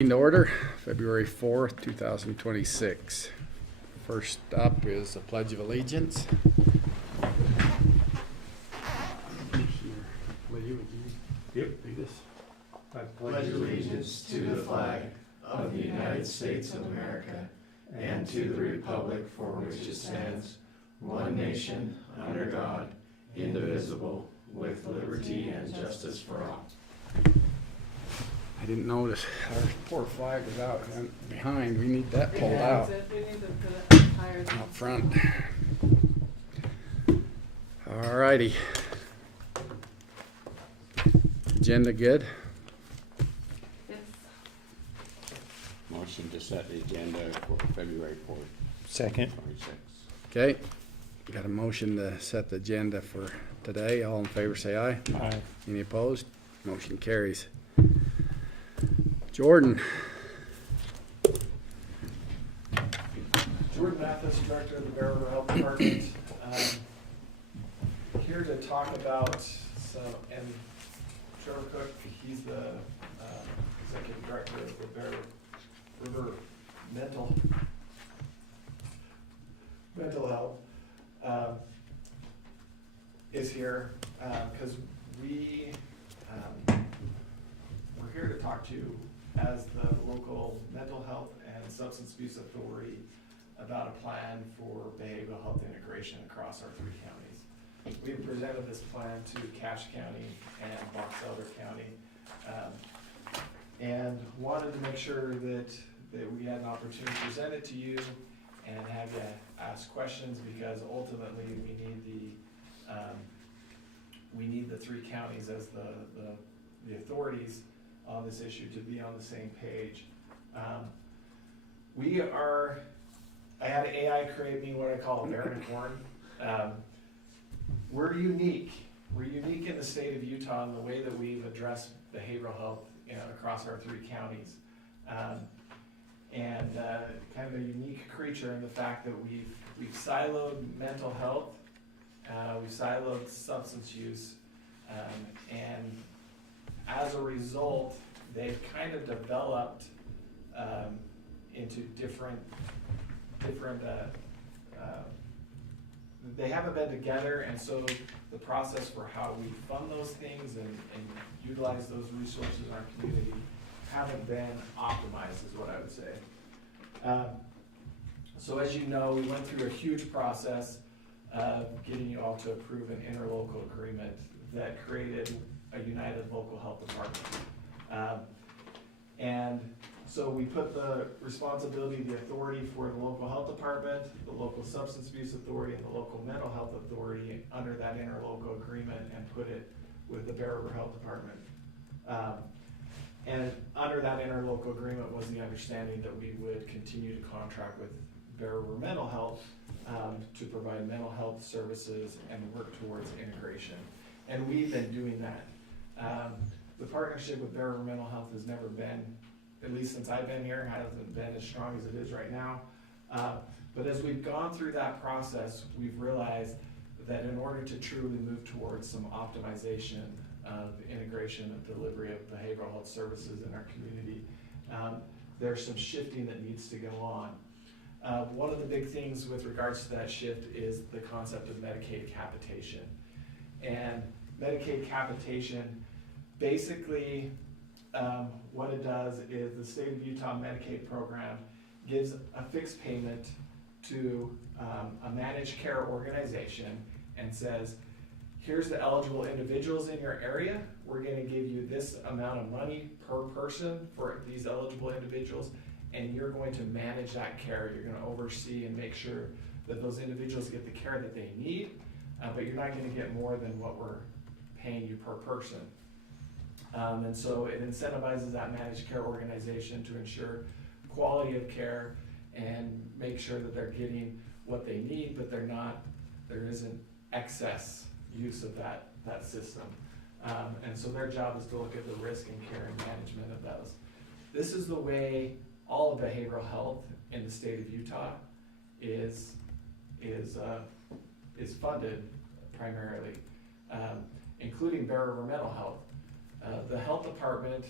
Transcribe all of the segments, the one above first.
In order, February 4th, 2026. First up is the Pledge of Allegiance. Yep. I pledge allegiance to the flag of the United States of America and to the republic for which it stands, one nation, under God, indivisible, with liberty and justice for all. I didn't notice our poor flag was out behind. We need that pulled out. We need to put it higher than Up front. All righty. Agenda good? Yes. Motion to set the agenda for February 4th. Second. 26. Okay. Got a motion to set the agenda for today. All in favor say aye. Aye. Any opposed? Motion carries. Jordon. Jordon Mathis, Director of the Bear River Health Department. Here to talk about some, and Trevor Cook, he's the Executive Director of the Bear River Mental Health, is here because we're here to talk to, as the local mental health and substance abuse authority, about a plan for behavioral health integration across our three counties. We presented this plan to Cache County and Box Elder County, and wanted to make sure that we had an opportunity to present it to you and have you ask questions, because ultimately we need the three counties as the authorities on this issue to be on the same page. I had AI create me what I call a Baron Horn. We're unique. We're unique in the state of Utah in the way that we've addressed behavioral health across our three counties. And kind of a unique creature in the fact that we've siloed mental health, we've siloed substance use, and as a result, they've kind of developed into different they haven't been together, and so the process for how we fund those things and utilize those resources in our community haven't been optimized, is what I would say. So as you know, we went through a huge process of getting you all to approve an interlocal agreement that created a united local health department. And so we put the responsibility, the authority for the local health department, the local substance abuse authority, and the local mental health authority under that interlocal agreement and put it with the Bear River Health Department. And under that interlocal agreement was the understanding that we would continue to contract with Bear River Mental Health to provide mental health services and work towards integration. And we've been doing that. The partnership with Bear River Mental Health has never been, at least since I've been here, hasn't been as strong as it is right now. But as we've gone through that process, we've realized that in order to truly move towards some optimization of integration and delivery of behavioral health services in our community, there's some shifting that needs to go on. One of the big things with regards to that shift is the concept of Medicaid capitation. And Medicaid capitation, basically, what it does is the state of Utah Medicaid program gives a fixed payment to a managed care organization and says, here's the eligible individuals in your area. We're going to give you this amount of money per person for these eligible individuals, and you're going to manage that care. You're going to oversee and make sure that those individuals get the care that they need, but you're not going to get more than what we're paying you per person. And so it incentivizes that managed care organization to ensure quality of care and make sure that they're getting what they need, but there isn't excess use of that system. And so their job is to look at the risk and care and management of those. This is the way all of behavioral health in the state of Utah is funded primarily, including Bear River Mental Health. The health department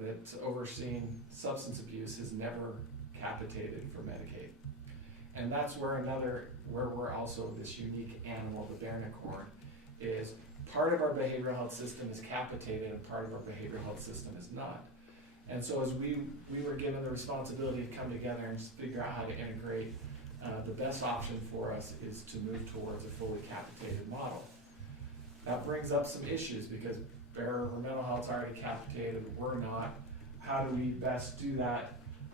that's overseeing substance abuse has never capitated for Medicaid. And that's where we're also this unique animal, the Barnacorn, is part of our behavioral health system is capitated and part of our behavioral health system is not. And so as we were given the responsibility to come together and figure out how to integrate, the best option for us is to move towards a fully capitated model. That brings up some issues because Bear River Mental Health's already capitated, we're not. How do we best do that?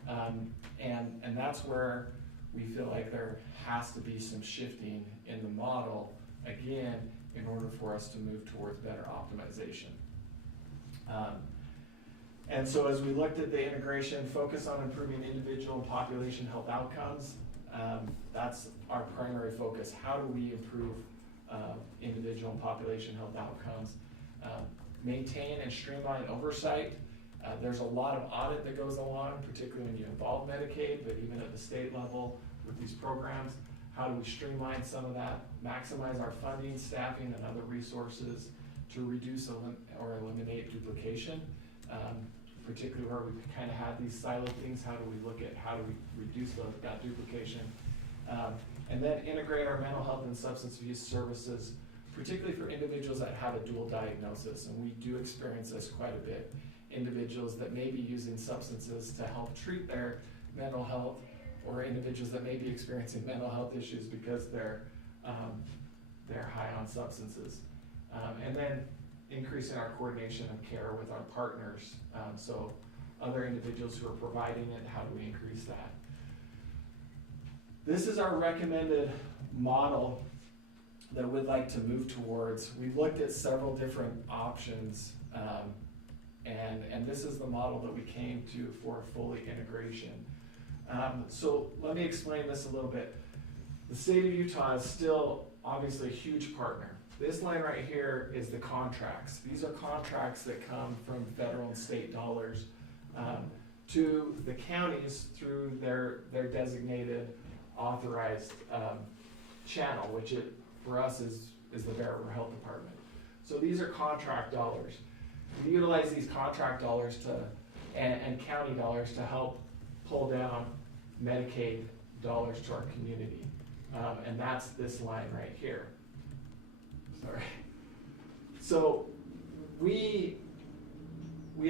And that's where we feel like there has to be some shifting in the model, again, in order for us to move towards better optimization. And so as we looked at the integration, focus on improving individual and population health outcomes, that's our primary focus. How do we improve individual and population health outcomes? Maintain and streamline oversight. There's a lot of audit that goes along, particularly when you involve Medicaid, but even at the state level with these programs. How do we streamline some of that, maximize our funding, staffing, and other resources to reduce or eliminate duplication, particularly where we kind of had these siloed things. How do we look at how do we reduce that duplication? And then integrate our mental health and substance abuse services, particularly for individuals that have a dual diagnosis, and we do experience this quite a bit. Individuals that may be using substances to help treat their mental health, or individuals that may be experiencing mental health issues because they're high on substances. And then increasing our coordination of care with our partners. So other individuals who are providing it, how do we increase that? This is our recommended model that we'd like to move towards. We've looked at several different options, and this is the model that we came to for fully integration. So let me explain this a little bit. The state of Utah is still obviously a huge partner. This line right here is the contracts. These are contracts that come from federal and state dollars to the counties through their designated authorized channel, which for us is the Bear River Health Department. So these are contract dollars. We utilize these contract dollars and county dollars to help pull down Medicaid dollars to our community. And that's this line right here. Sorry. So we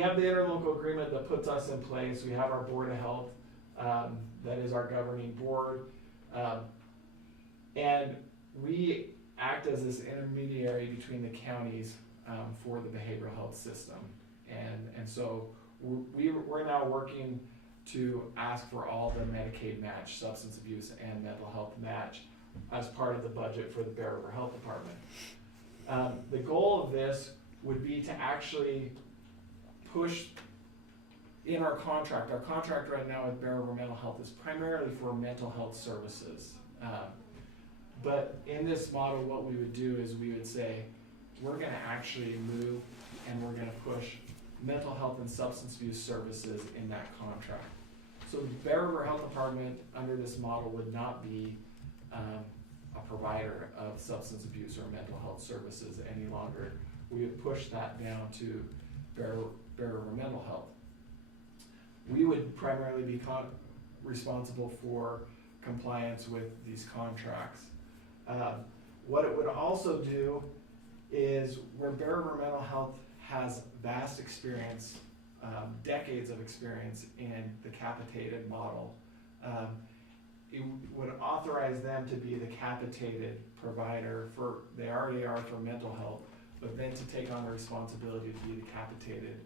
have the interlocal agreement that puts us in place. We have our Board of Health that is our governing board. And we act as this intermediary between the counties for the behavioral health system. And so we're now working to ask for all the Medicaid match, substance abuse and mental health match as part of the budget for the Bear River Health Department. The goal of this would be to actually push in our contract. Our contract right now with Bear River Mental Health is primarily for mental health services. But in this model, what we would do is we would say, we're gonna actually move and we're gonna push mental health and substance abuse services in that contract. So the Bear River Health Department under this model would not be a provider of substance abuse or mental health services any longer. We would push that down to Bear River Mental Health. We would primarily be responsible for compliance with these contracts. What it would also do is where Bear River Mental Health has vast experience, decades of experience in the capitated model, it would authorize them to be the capitated provider for, they already are for mental health, but then to take on the responsibility to be the capitated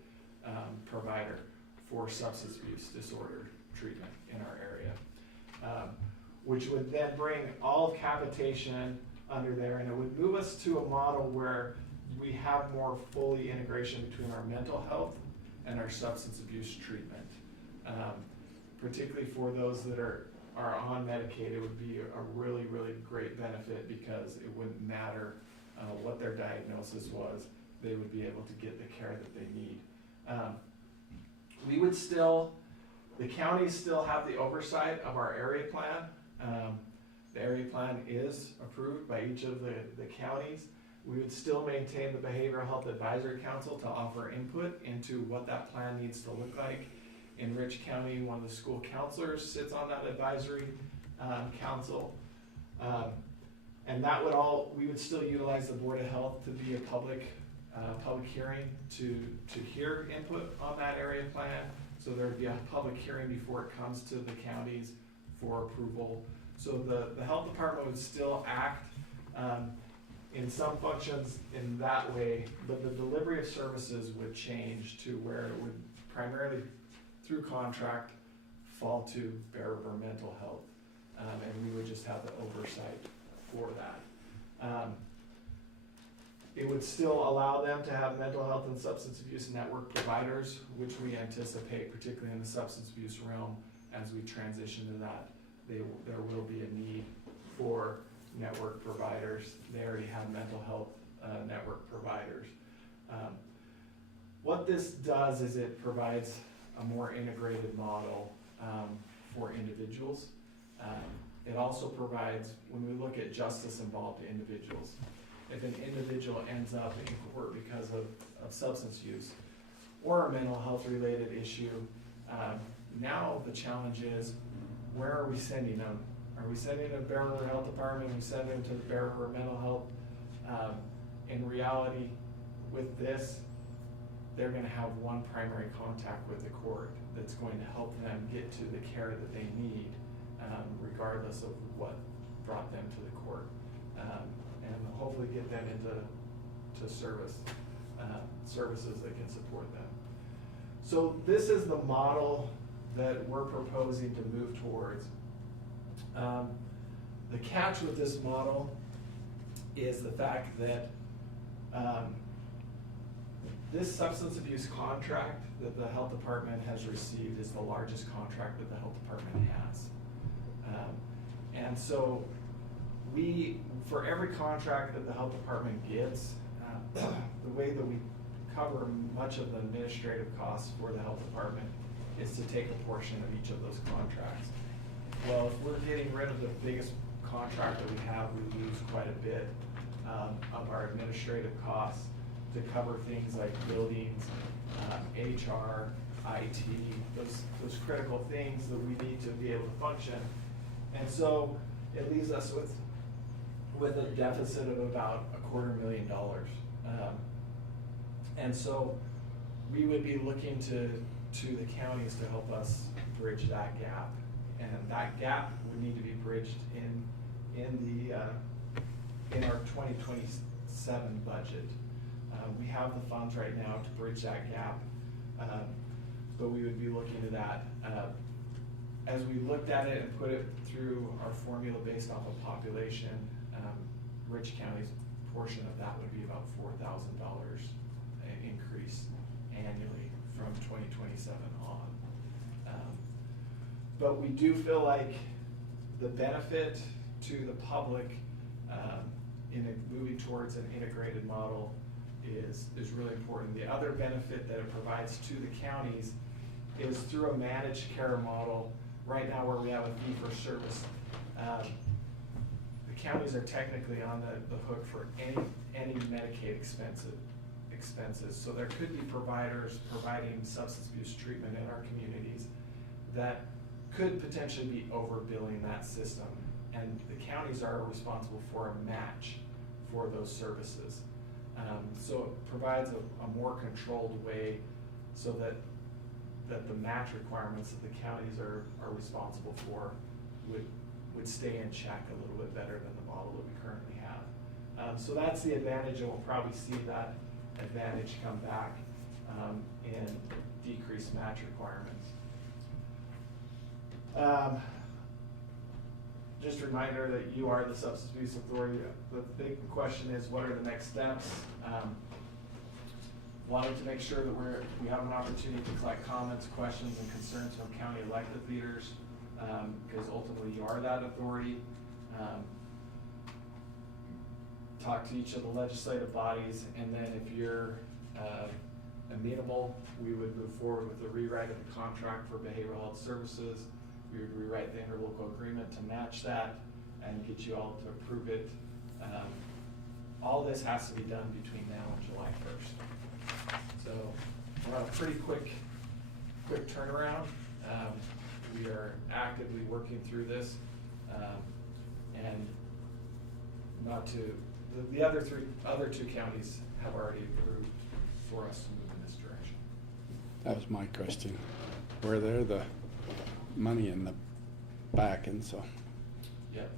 provider for substance abuse disorder treatment in our area, which would then bring all of capitation under there, and it would move us to a model where we have more fully integration between our mental health and our substance abuse treatment. Particularly for those that are on Medicaid, it would be a really, really great benefit because it wouldn't matter what their diagnosis was, they would be able to get the care that they need. We would still, the counties still have the oversight of our area plan. The area plan is approved by each of the counties. We would still maintain the Behavioral Health Advisory Council to offer input into what that plan needs to look like. In Rich County, one of the school counselors sits on that advisory council. And that would we would still utilize the Board of Health to be a public hearing to hear input on that area plan. So there'd be a public hearing before it comes to the counties for approval. So the health department would still act in some functions in that way, but the delivery of services would change to where it would primarily through contract fall to Bear River Mental Health. And we would just have the oversight for that. It would still allow them to have mental health and substance abuse network providers, which we anticipate, particularly in the substance abuse realm, as we transition to that, there will be a need for network providers. They already have mental health network providers. What this does is it provides a more integrated model for individuals. It also provides, when we look at justice involved individuals, if an individual ends up in court because of substance use or a mental health related issue, now the challenge is, where are we sending them? Are we sending them to Bear River Health Department? Are we sending them to the Bear River Mental Health? In reality, with this, they're gonna have one primary contact with the court that's going to help them get to the care that they need, regardless of what brought them to the court. And hopefully get them into services that can support them. So this is the model that we're proposing to move towards. The catch with this model is the fact that this substance abuse contract that the health department has received is the largest contract that the health department has. And so for every contract that the health department gets, the way that we cover much of the administrative costs for the health department is to take a portion of each of those contracts. Well, if we're getting rid of the biggest contract that we have, we lose quite a bit of our administrative costs to cover things like buildings, HR, IT, those critical things that we need to be able to function. And so it leaves us with a deficit of about $250,000. And so we would be looking to the counties to help us bridge that gap. And that gap would need to be bridged in our 2027 budget. We have the funds right now to bridge that gap, but we would be looking to that. As we looked at it and put it through our formula based off of population, Rich County's portion of that would be about $4,000 increase annually from 2027 on. But we do feel like the benefit to the public in moving towards an integrated model is really important. The other benefit that it provides to the counties is through a managed care model. Right now, where we have a fee-for-service, the counties are technically on the hook for any Medicaid expenses. So there could be providers providing substance abuse treatment in our communities that could potentially be overbilling that system, and the counties are responsible for a match for those services. So it provides a more controlled way so that the match requirements that the counties are responsible for would stay in check a little bit better than the model that we currently have. So that's the advantage, and we'll probably see that advantage come back in decreased match requirements. Just a reminder that you are the Substance Abuse Authority. The big question is, what are the next steps? Wanted to make sure that we have an opportunity to collect comments, questions, and concerns from county elected leaders, because ultimately you are that authority. Talk to each of the legislative bodies, and then if you're amenable, we would move forward with the rewrite of the contract for behavioral health services. We would rewrite the interlocal agreement to match that and get you all to approve it all this has to be done between now and July 1st. So we're on a pretty quick turnaround. We are actively working through this, and not to, the other two counties have already approved for us to move in this direction. That was my question. Where they're the money in the back, and so. Yep.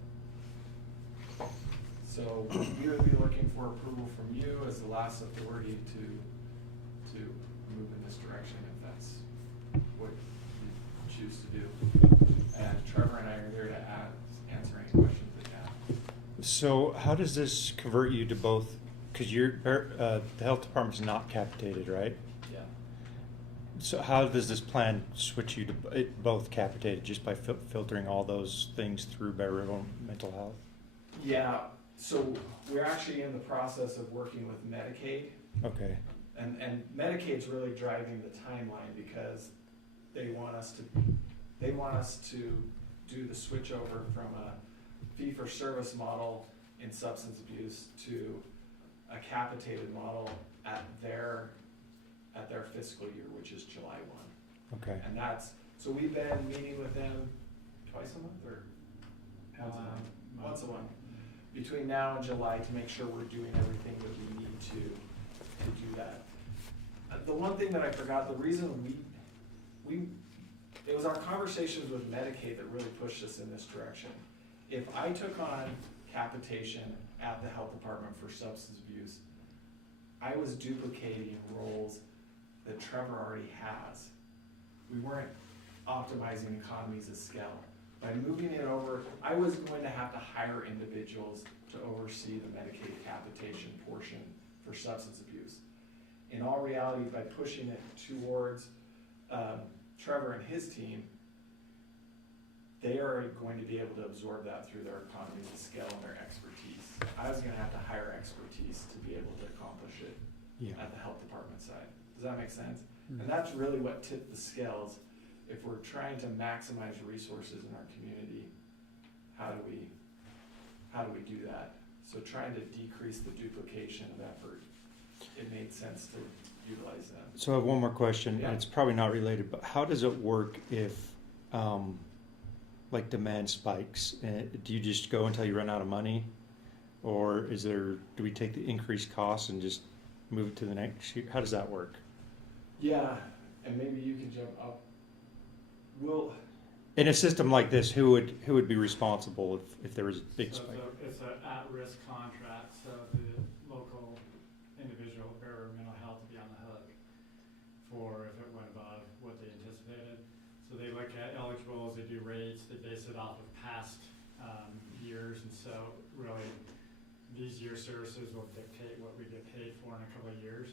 So we would be looking for approval from you as the last authority to move in this direction, if that's what you choose to do. And Trevor and I are here to answer any questions that you have. So how does this convert you to both, because the health department's not capitated, right? Yeah. So how does this plan switch you to both capitated, just by filtering all those things through Bear River Mental Health? Yeah, so we're actually in the process of working with Medicaid. Okay. And Medicaid's really driving the timeline because they want us to do the switch over from a fee-for-service model in substance abuse to a capitated model at their fiscal year, which is July 1. Okay. And so we've been meeting with them twice a month or once a month between now and July to make sure we're doing everything that we need to do that. The one thing that I forgot, the reason it was our conversations with Medicaid that really pushed us in this direction. If I took on capitation at the health department for substance abuse, I was duplicating roles that Trevor already has. We weren't optimizing economies of scale. By moving it over, I was going to have to hire individuals to oversee the Medicaid capitation portion for substance abuse. In all reality, by pushing it towards Trevor and his team, they are going to be able to absorb that through their economies of scale and their expertise. I was going to have to hire expertise to be able to accomplish it at the health department side. Does that make sense? And that's really what tipped the scales. If we're trying to maximize resources in our community, how do we do that? So trying to decrease the duplication of effort, it made sense to utilize them. So I have one more question, Yeah. and it's probably not related, but how does it work if, like, demand spikes? Do you just go until you run out of money? Or do we take the increased costs and just move it to the next year? How does that work? Yeah, and maybe you can jump up. In a system like this, who would be responsible if there was a big spike? It's an at-risk contract, so the local individual or mental health would be on the hook for if it went above what they anticipated. So they look at eligibles, they do rates, they base it off of past years, and so really these year services will dictate what we get paid for in a couple of years.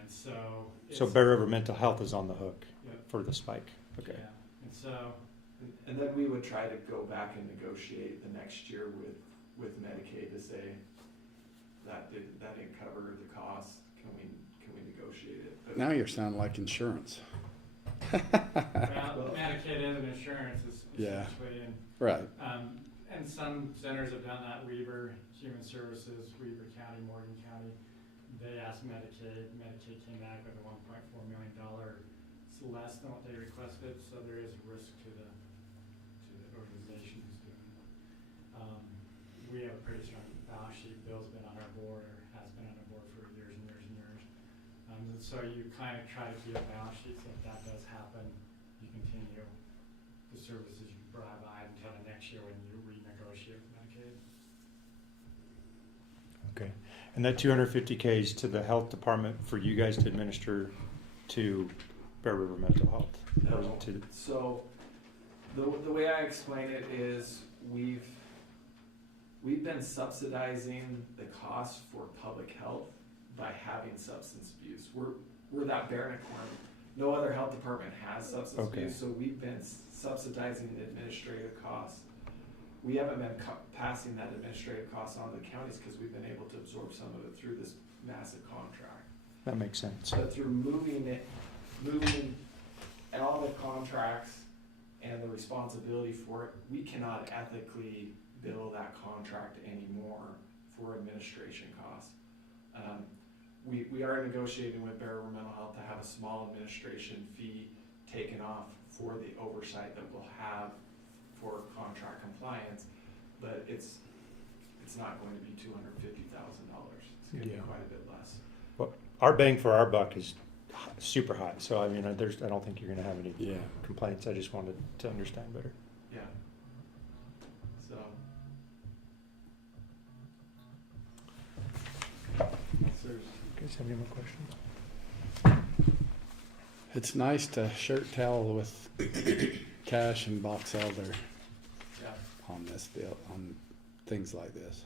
And so Bear River Mental Health is on the hook for the spike. Okay. Yeah. And so And then we would try to go back and negotiate the next year with Medicaid to say that didn't cover the cost. Can we negotiate it? But Now you're sounding like insurance. well, Medicaid is an insurance Yeah. essentially, and Right. and some centers have done that. Weber Human Services, Weber County, Morgan County, they asked Medicaid. Medicaid came back with a $1.4 million. It's less than what they requested, so there is risk to the organization who's doing it. We have a pretty strong balance sheet. Bill's been on our board, or has been on our board for years and years and years. And so you kind of try to keep a balance sheet so if that does happen, you continue the services you provide until the next year when you renegotiate with Medicaid. Okay. And that $250K is to the health department for you guys to administer to Bear River Mental Health? Or is it to So the way I explain it is we've been subsidizing the cost for public health by having substance abuse. We're that bare unicorn. No other health department has substance abuse, so we've been subsidizing the administrative costs. We haven't been passing that administrative cost on to the counties because we've been able to absorb some of it through this massive contract. That makes sense. But through moving all the contracts and the responsibility for it, we cannot ethically bill that contract anymore for administration costs. We are negotiating with Bear River Mental Health to have a small administration fee taken off for the oversight that we'll have for contract compliance, but it's not going to be $250,000. It's going to be quite a bit less. Well, our bang for our buck is super high, so I mean, I don't think you're gonna have any Yeah. complaints. I just wanted to understand better. Yeah. So. You guys have any more questions? It's nice to shirt tell with Cash and Box Elder Yeah. on this deal, on things like this.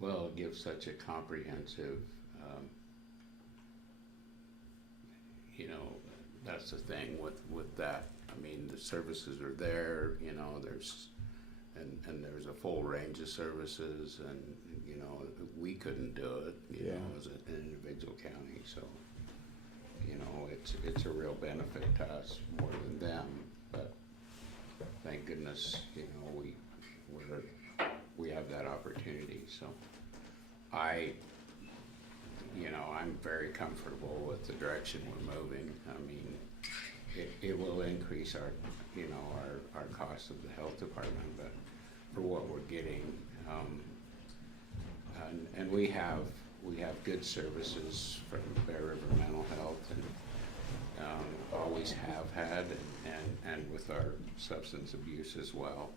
Well, it gives such a comprehensive, you know, that's the thing with that. I mean, the services are there, you know, there's a full range of services, and, you know, we couldn't do it, you know, as an individual county, so, you know, it's a real benefit to us more than them, but thank goodness, you know, we have that opportunity, so I'm very comfortable with the direction we're moving. I mean, it will increase our cost of the health department, but for what we're getting, and we have good services from Bear River Mental Health, and always have had, and with our substance abuse as well.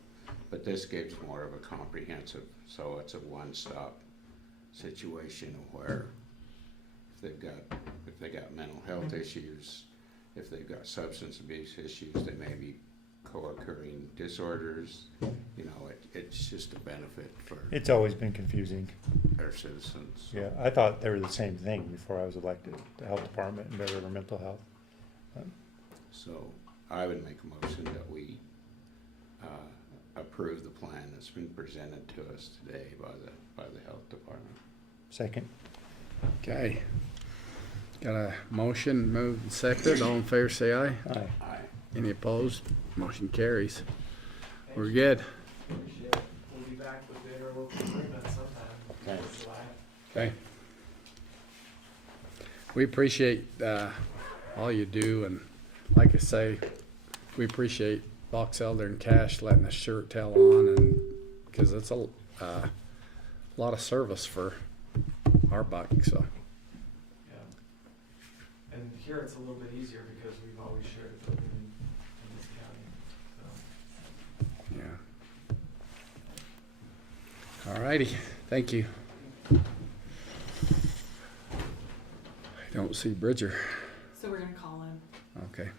But this gives more of a comprehensive, so it's a one-stop situation where if they got mental health issues, if they've got substance abuse issues, they may be co-occurring disorders, you know, it's just a benefit for It's always been confusing. our citizens. Yeah, I thought they were the same thing before I was elected, the health department and Bear River Mental Health. So I would make a motion that we approve the plan that's been presented to us today by the health department. Second. Okay. Got a motion, moved and seconded. All in favor, say aye. Aye. Aye. Any opposed? Motion carries. We're good. Appreciate it. We'll be back with the interlocal agreement sometime. Okay. July. Okay. We appreciate all you do, and like I say, we appreciate Box Elder and Cash letting us shirt tell on, and because it's a lot of service for our buck. So Yeah. And here it's a little bit easier because we've always shared equipment in this county. So. yeah. All righty. Thank you. I don't see Bridger. So we're gonna call him. Okay.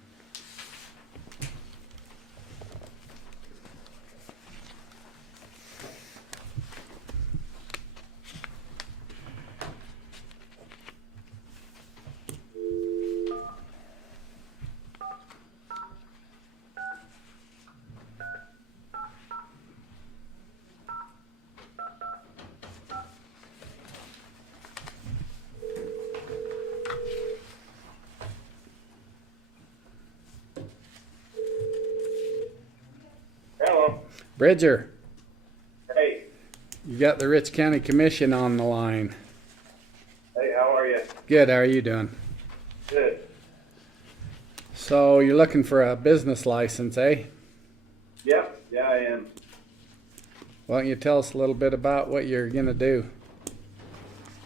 Hello. Bridger, Hey. you got the Rich County Commission on the line. Hey, how are you? Good. How are you doing? Good. So you're looking for a business license, eh? Yep. Yeah, I am. Why don't you tell us a little bit about what you're gonna do?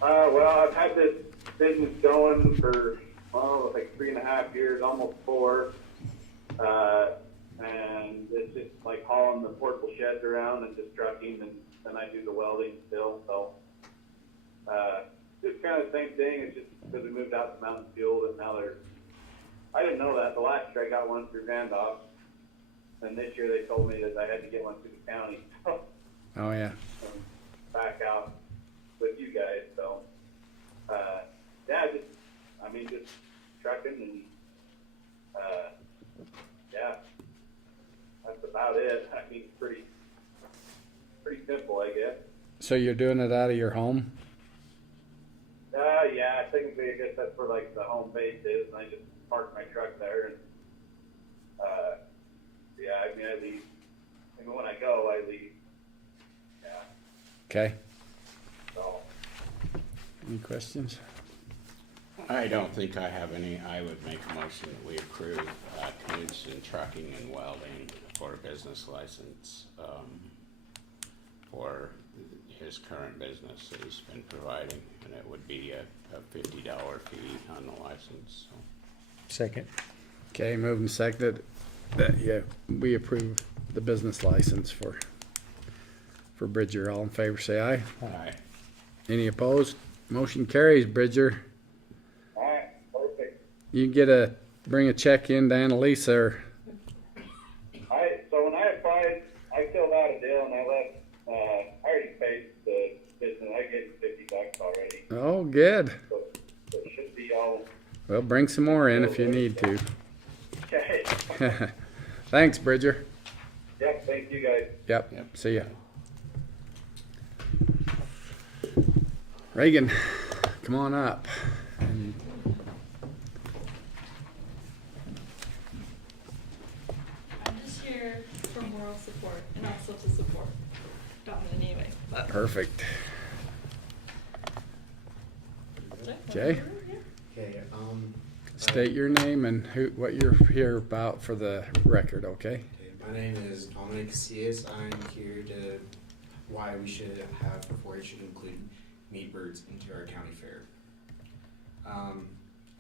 Well, I've had this business going for, like 3.5 years, almost 4. And it's just like hauling the portable sheds around and just trucking, and then I do the welding still. So, just kind of the same thing. It's just because we moved out to Mountain Fuel, and now I didn't know that. The last year I got one through Randolph, and this year they told me that I had to get one through the county. Oh yeah. Back out with you guys. So, yeah, just trucking, and yeah, that's about it. I mean, pretty simple, I guess. So you're doing it out of your home? Yeah, technically, I guess that's where like the home base is, and I just park my truck there, and yeah, I mean, I leave. I mean, when I go, I leave. Yeah. Okay. Any questions? I don't think I have any. I would make a motion that we approve Knuteson Trucking and Welding for a business license for his current business that he's been providing, and it would be a $50 fee on the license. So. Second. Okay, moving seconded that, yeah, we approve the business license for Bridger. All in favor, say aye. Aye. Any opposed? Motion carries, Bridger. All right, perfect. You can bring a check in to Anneliesa or So when I applied, I filled out a deal and I already paid the business. I gave $50 already. oh, good. So it should be all Well, bring some more in if you need to. okay. Thanks, Bridger. Yep, thank you guys. Yep. Yep. See ya. Reganne, come on up. I'm just here for moral support and also to support Dom anyway. But Perfect. Jay? Okay, State your name and what you're here about for the record, okay? my name is Dominic Casillas. I'm here to why we should have for 4-H should include meat birds into our county fair. I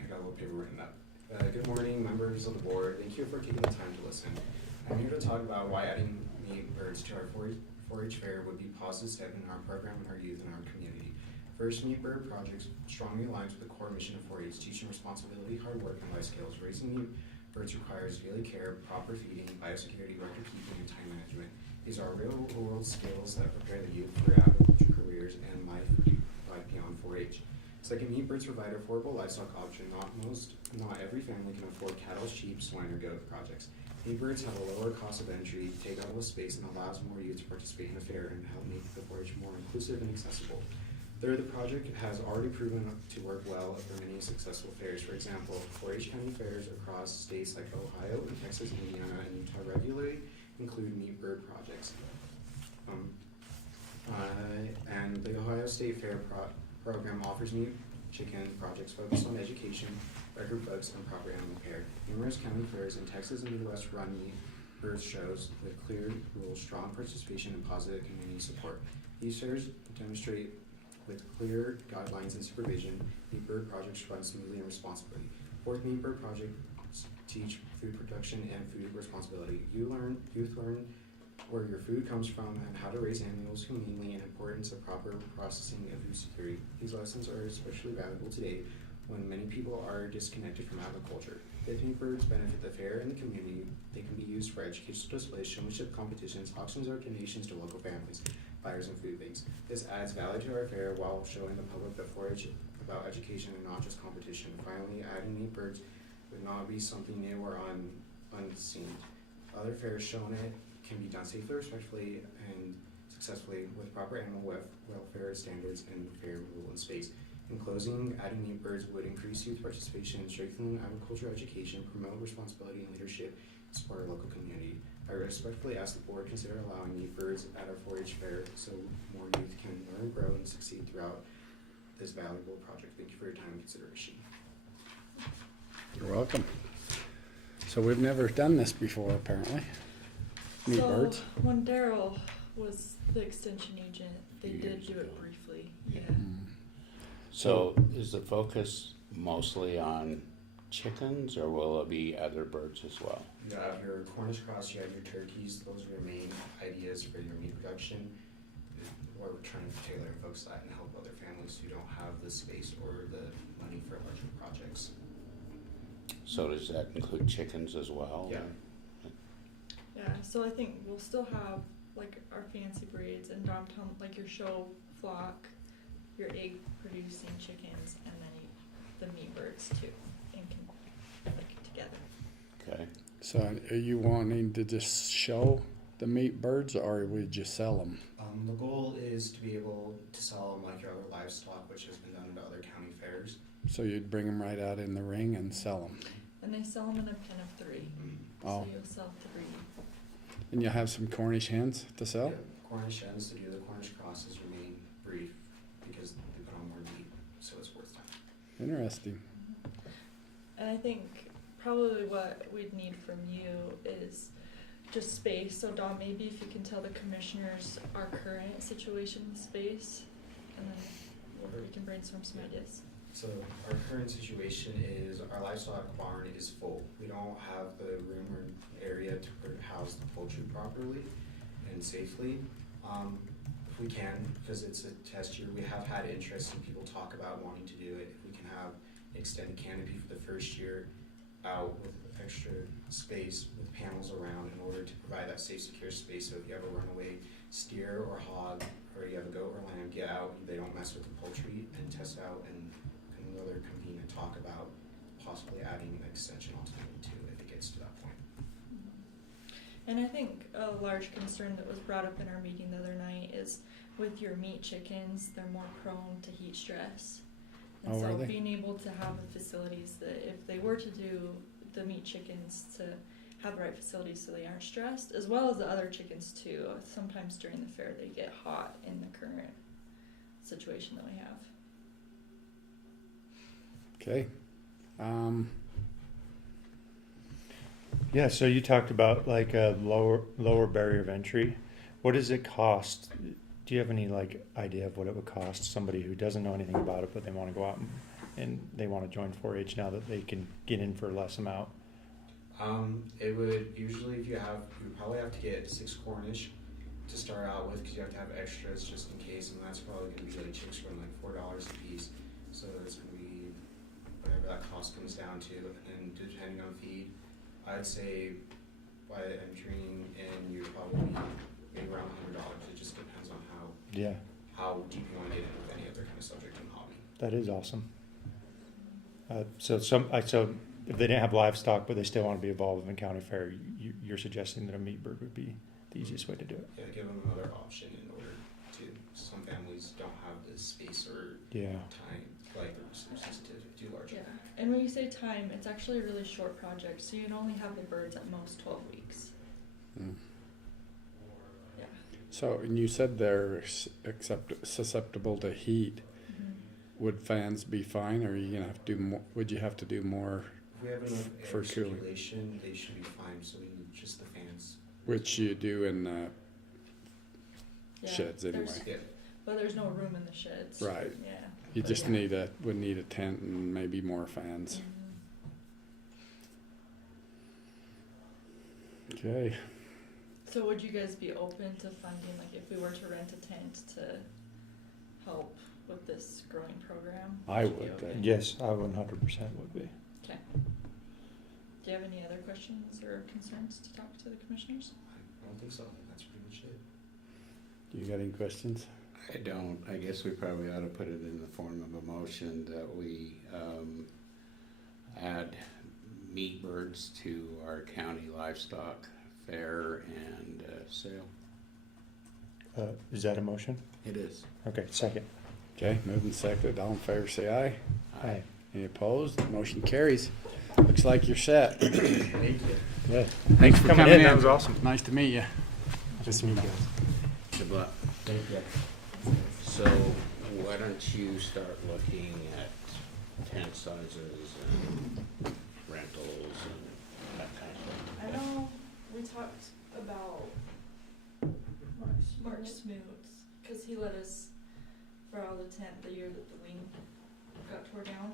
got a little paper written up. Good morning, members of the board. Thank you for taking the time to listen. I'm here to talk about why adding meat birds to our 4-H fair would be a positive step in our program and our youth and our community. First, Meat Bird Project strongly aligns with the core mission of 4-H, teaching responsibility, hard work, and life skills. Raising meat birds requires daily care, proper feeding, biosecurity, record keeping, and time management. These are real-world skills that prepare the youth for agriculture careers and life beyond 4-H. Second, meat birds provide an affordable livestock option. Not every family can afford cattle, sheep, swine, or goat projects. Meat birds have a lower cost of entry, take up less space, and allows more youth to participate in the fair and help make the 4-H more inclusive and accessible. Third, the project has already proven to work well for many successful fairs. For example, 4-H county fairs across states like Ohio and Texas, Indiana, and Utah regularly include meat bird projects. And the Ohio State Fair program offers meat chicken projects focused on education, record books, and proper animal care. Numerous county fairs in Texas and Midwest run meat bird shows with clear rules, strong participation, and positive community support. These fairs demonstrate with clear guidelines and supervision, meat bird projects run smoothly and responsibly. Fourth, meat bird projects teach food production and food responsibility. Youth learn where your food comes from and how to raise animals humanely and importance of proper processing of food security. These lessons are especially valuable today when many people are disconnected from agriculture. If meat birds benefit the fair and the community, they can be used for educational displays, showmanship competitions, auctions, or donations to local families, buyers, and food banks. This adds value to our fair while showing the public that 4-H about education and not just competition. Finally, adding meat birds would not be something new or unseen. Other fairs showing it can be done safely, respectfully, and successfully with proper animal welfare standards and fair rule and space. In closing, adding meat birds would increase youth participation, strengthen agricultural education, promote responsibility and leadership, and support our local community. I respectfully ask the board to consider allowing meat birds at our 4-H fair so more youth can learn, grow, and succeed throughout this valuable project. Thank you for your time and consideration. You're welcome. So we've never done this before, apparently. Meat birds. When Daryl was the extension agent, they Few did years do ago. it briefly. Yeah. So is the focus mostly on chickens, or will it be other birds as well? You have your Cornish cross, you have your turkeys. Those are your main ideas for your meat production. We're trying to tailor and focus that and help other families who don't have the space or the money for larger projects. So does that include chickens as well? Yeah. Yeah, so I think we'll still have like our fancy breeds and downtown, like your show flock, your egg producing chickens, and then the meat birds too, and can like together. Okay. So are you wanting to just show the meat birds or would you sell them? The goal is to be able to sell them like your other livestock, which has been done at other county fairs. So you'd bring them right out in the ring and sell them? And they sell them in a pen of 3. Oh. So you'll sell 3. And you have some Cornish hens to sell? Yeah, Cornish hens to do the Cornish cross is your main breed because they put on more meat. So Interesting. And I think probably what we'd need from you is just space. So Dawn, maybe if you can tell the commissioners our current situation with space, and then we can brainstorm some ideas. So our current situation is our livestock barn is full. We don't have the room or area to house the poultry properly and safely. If we can, because it's a test year, we have had interest in people talk about wanting to do it. If we can have extended canopy for the first year out with extra space with panels around in order to provide that safe, secure space. So if you have a runaway steer or hog, or you have a goat or lamb, get out, they don't mess with the poultry, and test out and another convene and talk about possibly adding an extension onto number 2 if it gets to that point. And I think a large concern that was brought up in our meeting the other night is with your meat chickens, they're more prone to heat stress. And Oh, so are they? being able to have the facilities that if they were to do the meat chickens, to have the right facilities so they aren't stressed, as well as the other chickens too. Sometimes during the fair they get hot in the current situation that we have. Okay. Yeah, so you talked about like a lower barrier of entry. What does it cost? Do you have any like idea of what it would cost somebody who doesn't know anything about it, but they want to go out and they want to join 4-H now that they can get in for a less amount? It would usually, if you would probably have to get 6 Cornish to start out with, because you have to have extras just in case, and that's probably going to be like chicks from like $4 a piece. So it's going to be whatever that cost comes down to, and depending on feed, I'd say by entering in, you're probably maybe around $100. It just depends on how deep you want to get in with any other kind of subject in the hobby. That is awesome. So if they didn't have livestock, but they still want to be involved in county fair, you're suggesting that a meat bird would be the easiest way to do it. Yeah, give them another option in order to. Some families don't have the space or time, like the resources to do larger. Yeah, and when you say time, it's actually a really short project, so you'd only have the birds at most 12 weeks. Mm. Yeah. So, and you said they're susceptible to heat. Mm-hmm. Would fans be fine, or are you gonna have to do more? Would you have to do more? If we have enough For air cooling. circulation, they should be fine. So we need just the fans. Which you do in Yeah, sheds anyway. Yeah. But there's no room in the sheds. Right. Yeah. You But just yeah. would need a tent and maybe more fans. Mhm. Okay. So would you guys be open to funding, like if we were to rent a tent to help with this growing program? I you be would, okay? Yes, I 100% would be. Okay. Do you have any other questions or concerns to talk to the commissioners? I don't think so. That's pretty much it. You got any questions? I don't. I guess we probably ought to put it in the form of a motion that we add meat birds to our county livestock fair and sale. Is that a motion? It is. Okay, second. Okay, moving second. All in favor, say aye. Aye. Any opposed? Motion carries. Looks like you're set. Thank you. Good. Thanks for coming in. That was awesome. Nice to meet you. Nice to meet you guys. Good luck. Thank you. So why don't you start looking at tent sizes and rentals and that kind of thing? I know we talked about Mark Smoots, because he let us borrow the tent the year that the wing got tore down.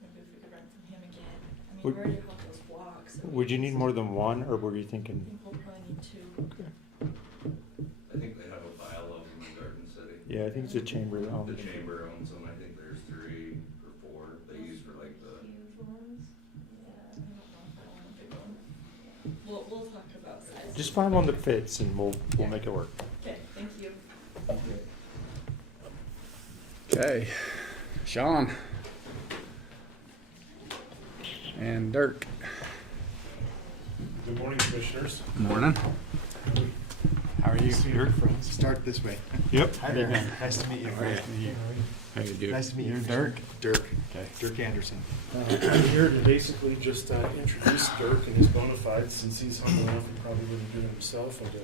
Maybe if we could rent from him again. I mean, Would- we already have those blocks. that we Would you need use. more than one, or were you I thinking? think we'll probably need 2. I think they have a pile of them in Garden City. Yeah, I think it's a chamber. The chamber owns them, I think there's 3 or 4 they use for like the, Huge ones? Yeah, I don't know if I want a big one. We'll talk about size. Just find one that fits, and we'll make it work. Okay, thank you. Okay, Sean. And Dirk. Good morning, Commissioners. Morning. How are you? Dirk, friends. Start this way. Yep. Hi there. Nice to meet you. How you doing? Nice to meet you. You're Dirk? Dirk. Okay. Dirk Anderson. I'm here to basically just introduce Dirk and his bona fides, since he's humble enough, he probably wouldn't do it himself, and to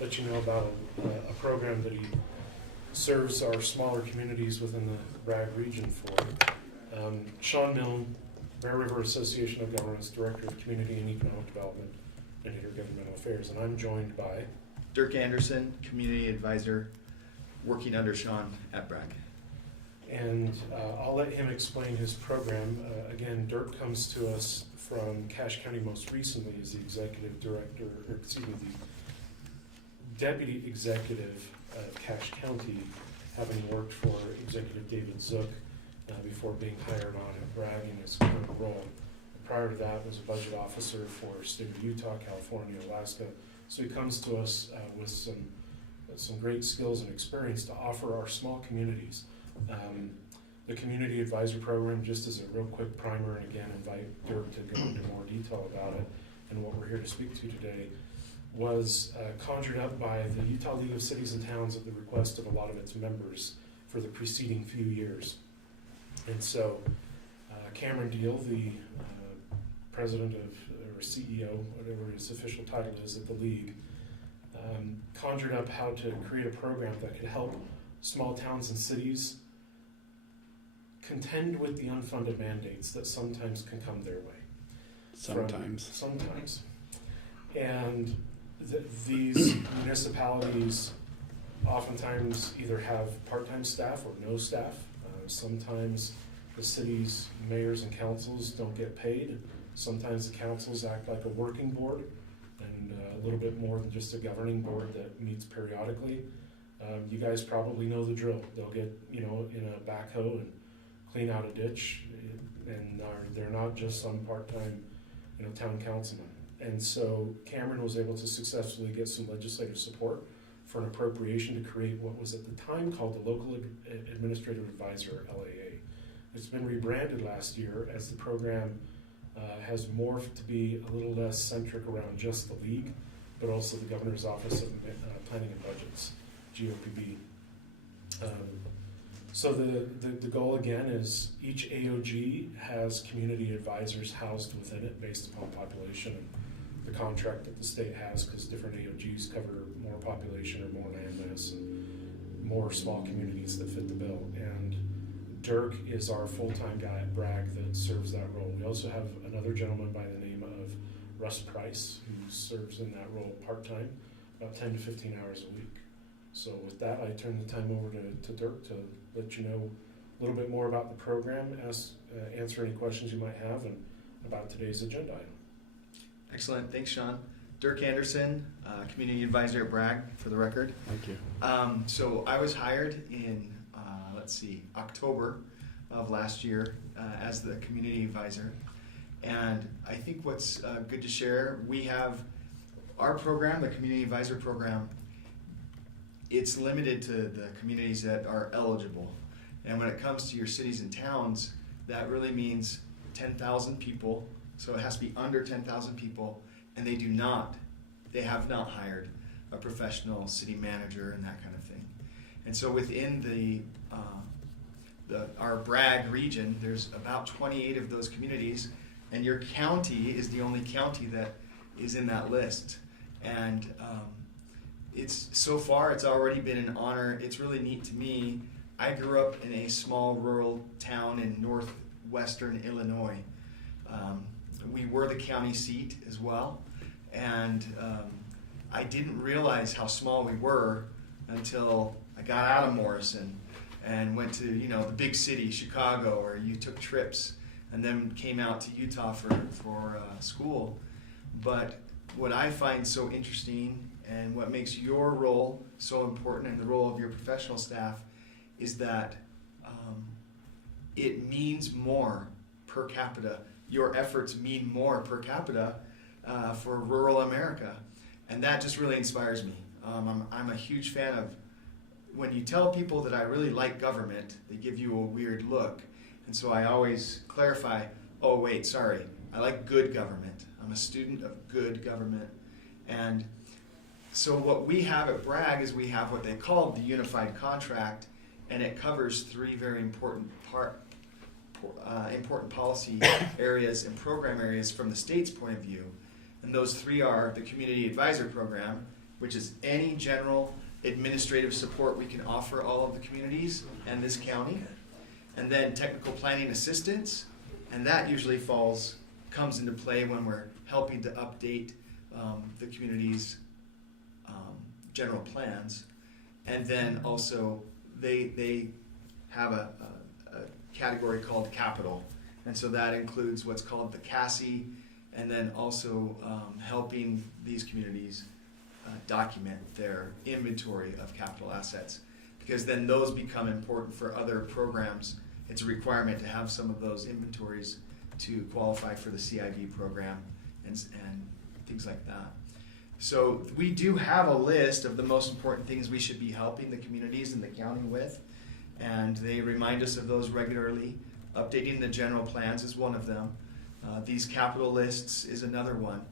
let you know about a program that he serves our smaller communities within the Bragg region for. Sean Milne, Bear River Association of Governments, Director of Community and Economic Development and Intergovernmental Affairs, and I'm joined by Dirk Anderson, Community Advisor, working under Sean at Bragg. And I'll let him explain his program. Again, Dirk comes to us from Cache County most recently as the executive director, or excuse me, the deputy executive of Cache County, having worked for Executive David Zook before being hired on at Bragg in his current role. Prior to that, was a budget officer for state of Utah, California, Alaska. So he comes to us with some great skills and experience to offer our small communities. The Community Advisor Program, just as a real quick primer, and again invite Dirk to go into more detail about it and what we're here to speak to today, was conjured up by the Utah League of Cities and Towns at the request of a lot of its members for the preceding few years. And so Cameron Deal, the president of, or CEO, whatever his official title is at the league, conjured up how to create a program that could help small towns and cities contend with the unfunded mandates that sometimes can come their way. Sometimes. And these municipalities oftentimes either have part-time staff or no staff. Sometimes the cities, mayors, and councils don't get paid. Sometimes the councils act like a working board and a little bit more than just a governing board that meets periodically. You guys probably know the drill. They'll get, in a backhoe and clean out a ditch, and they're not just some part-time, town councilman. And so Cameron was able to successfully get some legislative support for an appropriation to create what was at the time called the Local Administrative Advisor, LAA. It's been rebranded last year as the program has morphed to be a little less centric around just the league, but also the Governor's Office of Planning and Budgets, GOPB. So the goal again is each AOG has community advisors housed within it based upon population and the contract that the state has, because different AOGs cover more population or more land mass and more small communities that fit the bill. And Dirk is our full-time guy at Bragg that serves that role. We also have another gentleman by the name of Russ Price who serves in that role part-time, about 10 to 15 hours a week. So with that, I turn the time over to Dirk to let you know a little bit more about the program, answer any questions you might have, and about today's agenda item. Excellent. Thanks, Sean. Dirk Anderson, Community Advisor at Bragg, for the record. Thank you. So I was hired in, October of last year as the Community Advisor. And I think what's good to share, we have our program, the Community Advisor Program, it's limited to the communities that are eligible. And when it comes to your cities and towns, that really means 10,000 people. So it has to be under 10,000 people, and they have not hired a professional city manager and that kind of thing. And so within our Bragg region, there's about 28 of those communities, and your county is the only county that is in that list. And it's already been an honor. It's really neat to me. I grew up in a small rural town in northwestern Illinois. We were the county seat as well, and I didn't realize how small we were until I got out of Morrison and went to the big city, Chicago, where you took trips, and then came out to Utah for school. But what I find so interesting and what makes your role so important and the role of your professional staff is that it means more per capita. Your efforts mean more per capita for rural America. And that just really inspires me. I'm a huge fan of when you tell people that I really like government, they give you a weird look. And so I always clarify, oh wait, sorry, I like good government. I'm a student of good government. And so what we have at Bragg is we have what they call the Unified Contract, and it covers three very important policy areas and program areas from the state's point of view. And those three are the Community Advisor Program, which is any general administrative support we can offer all of the communities and this county. and then technical planning assistance, and that usually comes into play when we're helping to update the community's general plans. And then also they have a category called capital, and so that includes what's called the CASI, and then also helping these communities document their inventory of capital assets, because then those become important for other programs. It's a requirement to have some of those inventories to qualify for the CID program and things like that. So we do have a list of the most important things we should be helping the communities and the county with, and they remind us of those regularly. Updating the general plans is one of them. These capital lists is another one.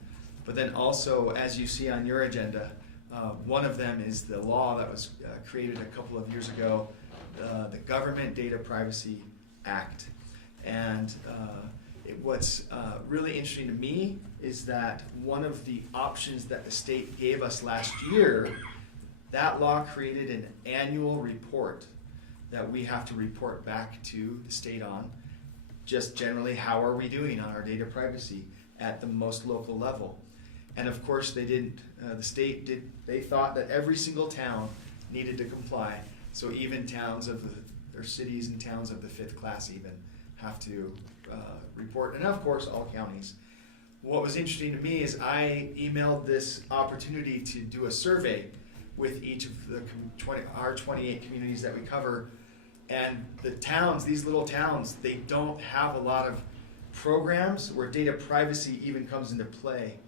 But then also, as you see on your agenda, one of them is the law that was created a couple of years ago, the Government Data Privacy Act. And what's really interesting to me is that one of the options that the state gave us last year, that law created an annual report that we have to report back to the state on. Just generally, how are we doing on our data privacy at the most local level? And of course, the state did, they thought that every single town needed to comply. So even or cities and towns of the 5th class even have to report, and of course, all counties. What was interesting to me is I emailed this opportunity to do a survey with each of our 28 communities that we cover. And the towns, these little towns, they don't have a lot of programs where data privacy even comes into play.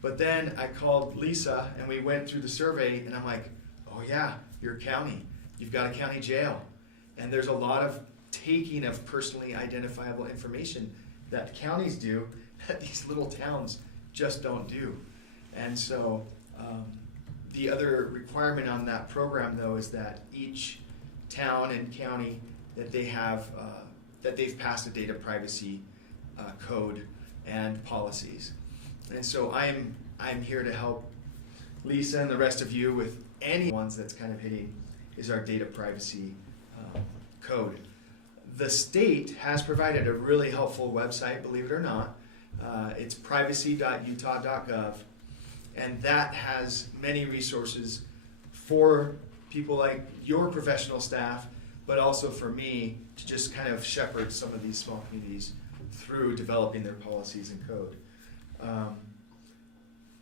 But then I called Lisa and we went through the survey, and I'm like, oh yeah, you're a county. You've got a county jail. And there's a lot of taking of personally identifiable information that counties do that these little towns just don't do. And so the other requirement on that program, though, is that each town and county that they have, that they've passed a data privacy code and policies. And so I'm here to help Lisa and the rest of you with any ones that's kind of hitting is our data privacy code. The state has provided a really helpful website, believe it or not. It's privacy.utah.gov, and that has many resources for people like your professional staff, but also for me to just kind of shepherd some of these small communities through developing their policies and code.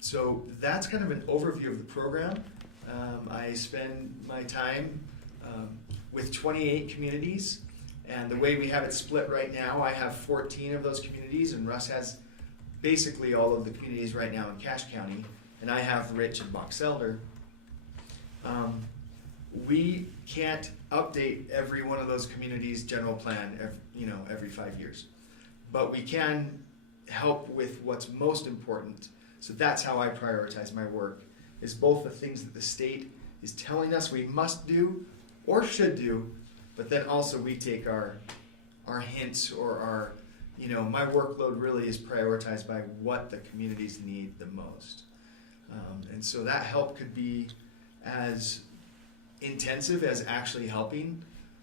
So that's kind of an overview of the program. I spend my time with 28 communities, and the way we have it split right now, I have 14 of those communities, and Russ has basically all of the communities right now in Cache County, and I have Rich and Box Elder. We can't update every one of those communities' general plan every 5 years, but we can help with what's most important. So that's how I prioritize my work, is both the things that the state is telling us we must do or should do, but then also we take our hints or our, my workload really is prioritized by what the communities need the most. And so that help could be as intensive as actually helping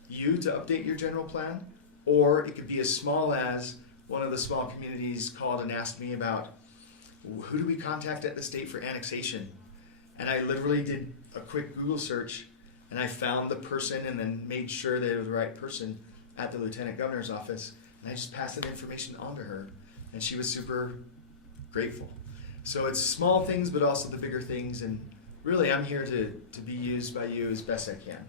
you to update your general plan, or it could be as small as one of the small communities called and asked me about who do we contact at the state for annexation. And I literally did a quick Google search and I found the person and then made sure they were the right person at the Lieutenant Governor's office, and I just passed that information on to her, and she was super grateful. So it's small things but also the bigger things, and really I'm here to be used by you as best I can,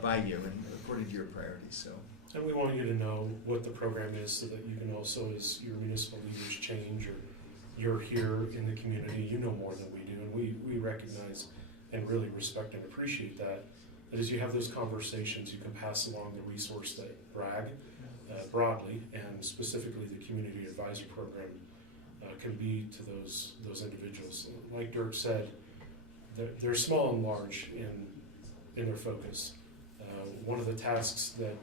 by you and according to your priorities. So. And we want you to know what the program is so that you can also, as your municipal leaders change or you're here in the community, you know more than we do, and we recognize and really respect and appreciate that as you have those conversations, you can pass along the resource that BRAG broadly and specifically the Community Advisor Program can be to those individuals. Like Dirk said, they're small and large in their focus. One of the tasks that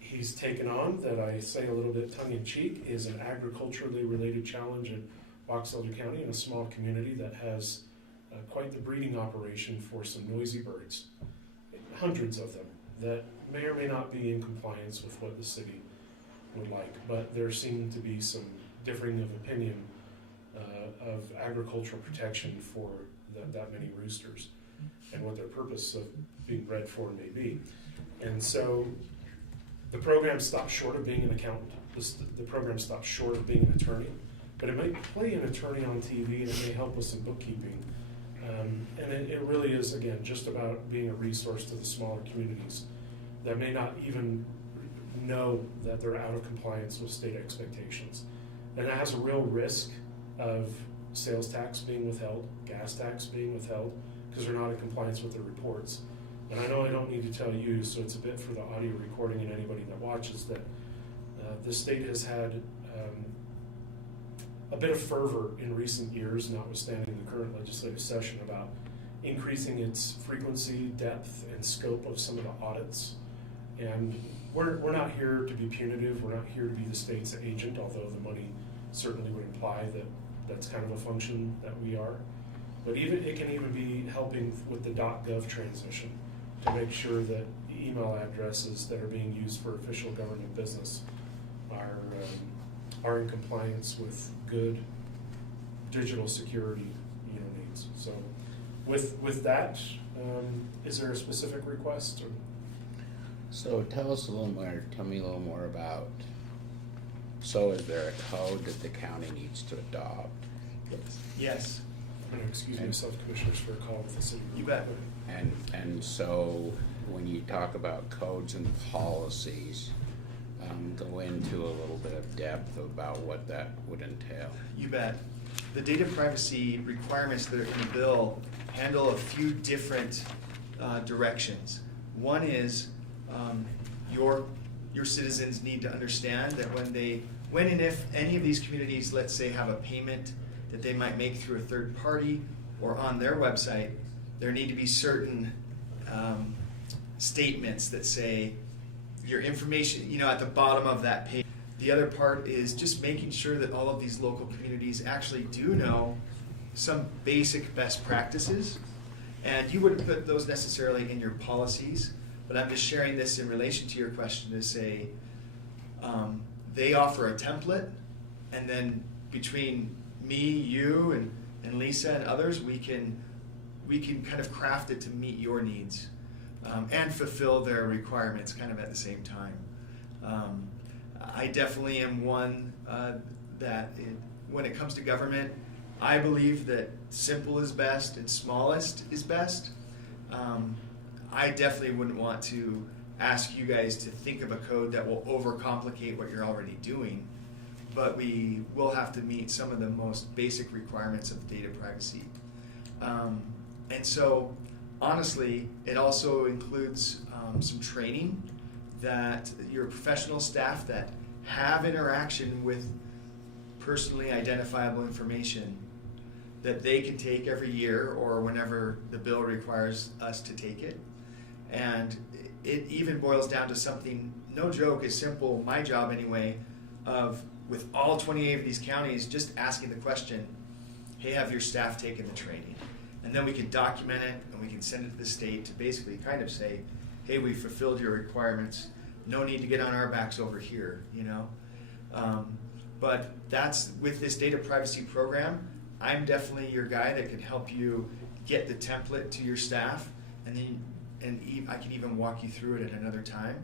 he's taken on, that I say a little bit tongue-in-cheek, is an agriculturally related challenge in Box Elder County, in a small community that has quite the breeding operation for some noisy birds. Hundreds of them that may or may not be in compliance with what the city would like, but there seem to be some differing of opinion of agricultural protection for that many roosters and what their purpose of being bred for may be. And so the program stops short of being an accountant. The program stops short of being an attorney, but it might play an attorney on TV and it may help with some bookkeeping. And it really is, again, just about being a resource to the smaller communities that may not even know that they're out of compliance with state expectations. And that has a real risk of sales tax being withheld, gas tax being withheld, because they're not in compliance with their reports. And I know I don't need to tell you, so it's a bit for the audio recording and anybody that watches, that the state has had a bit of fervor in recent years, notwithstanding the current legislative session, about increasing its frequency, depth, and scope of some of the audits. And we're not here to be punitive, we're not here to be the state's agent, although the money certainly would imply that that's kind of a function that we are. But it can even be helping with the .gov transition to make sure that the email addresses that are being used for official government business are in compliance with good digital security needs. So with that, is there a specific request? Or? So tell me a little more about, so is there a code that the county needs to adopt? Yes. I'm going to excuse myself, Commissioners, for a call with the city. You bet. And so when you talk about codes and policies, go into a little bit of depth about what that would entail. You bet. The data privacy requirements that are in the bill handle a few different directions. One is your citizens need to understand that when and if any of these communities, let's say, have a payment that they might make through a third party or on their website, there need to be certain statements that say your information, at the bottom of that page. The other part is just making sure that all of these local communities actually do know some basic best practices. And you wouldn't put those necessarily in your policies, but I'm just sharing this in relation to your question to say they offer a template, and then between me, you, and Lisa and others, we can kind of craft it to meet your needs and fulfill their requirements kind of at the same time. I definitely am one when it comes to government, I believe that simple is best and smallest is best. I definitely wouldn't want to ask you guys to think of a code that will overcomplicate what you're already doing, but we will have to meet some of the most basic requirements of data privacy. And so, honestly, it also includes some training that your professional staff that have interaction with personally identifiable information that they can take every year or whenever the bill requires us to take it. And it even boils down to something, no joke, as simple, my job anyway, of with all 28 of these counties, just asking the question, hey, have your staff taken the training? And then we can document it and we can send it to the state to basically kind of say, hey, we fulfilled your requirements. No need to get on our backs over here, But that's, with this data privacy program, I'm definitely your guy that can help you get the template to your staff, and I can even walk you through it at another time.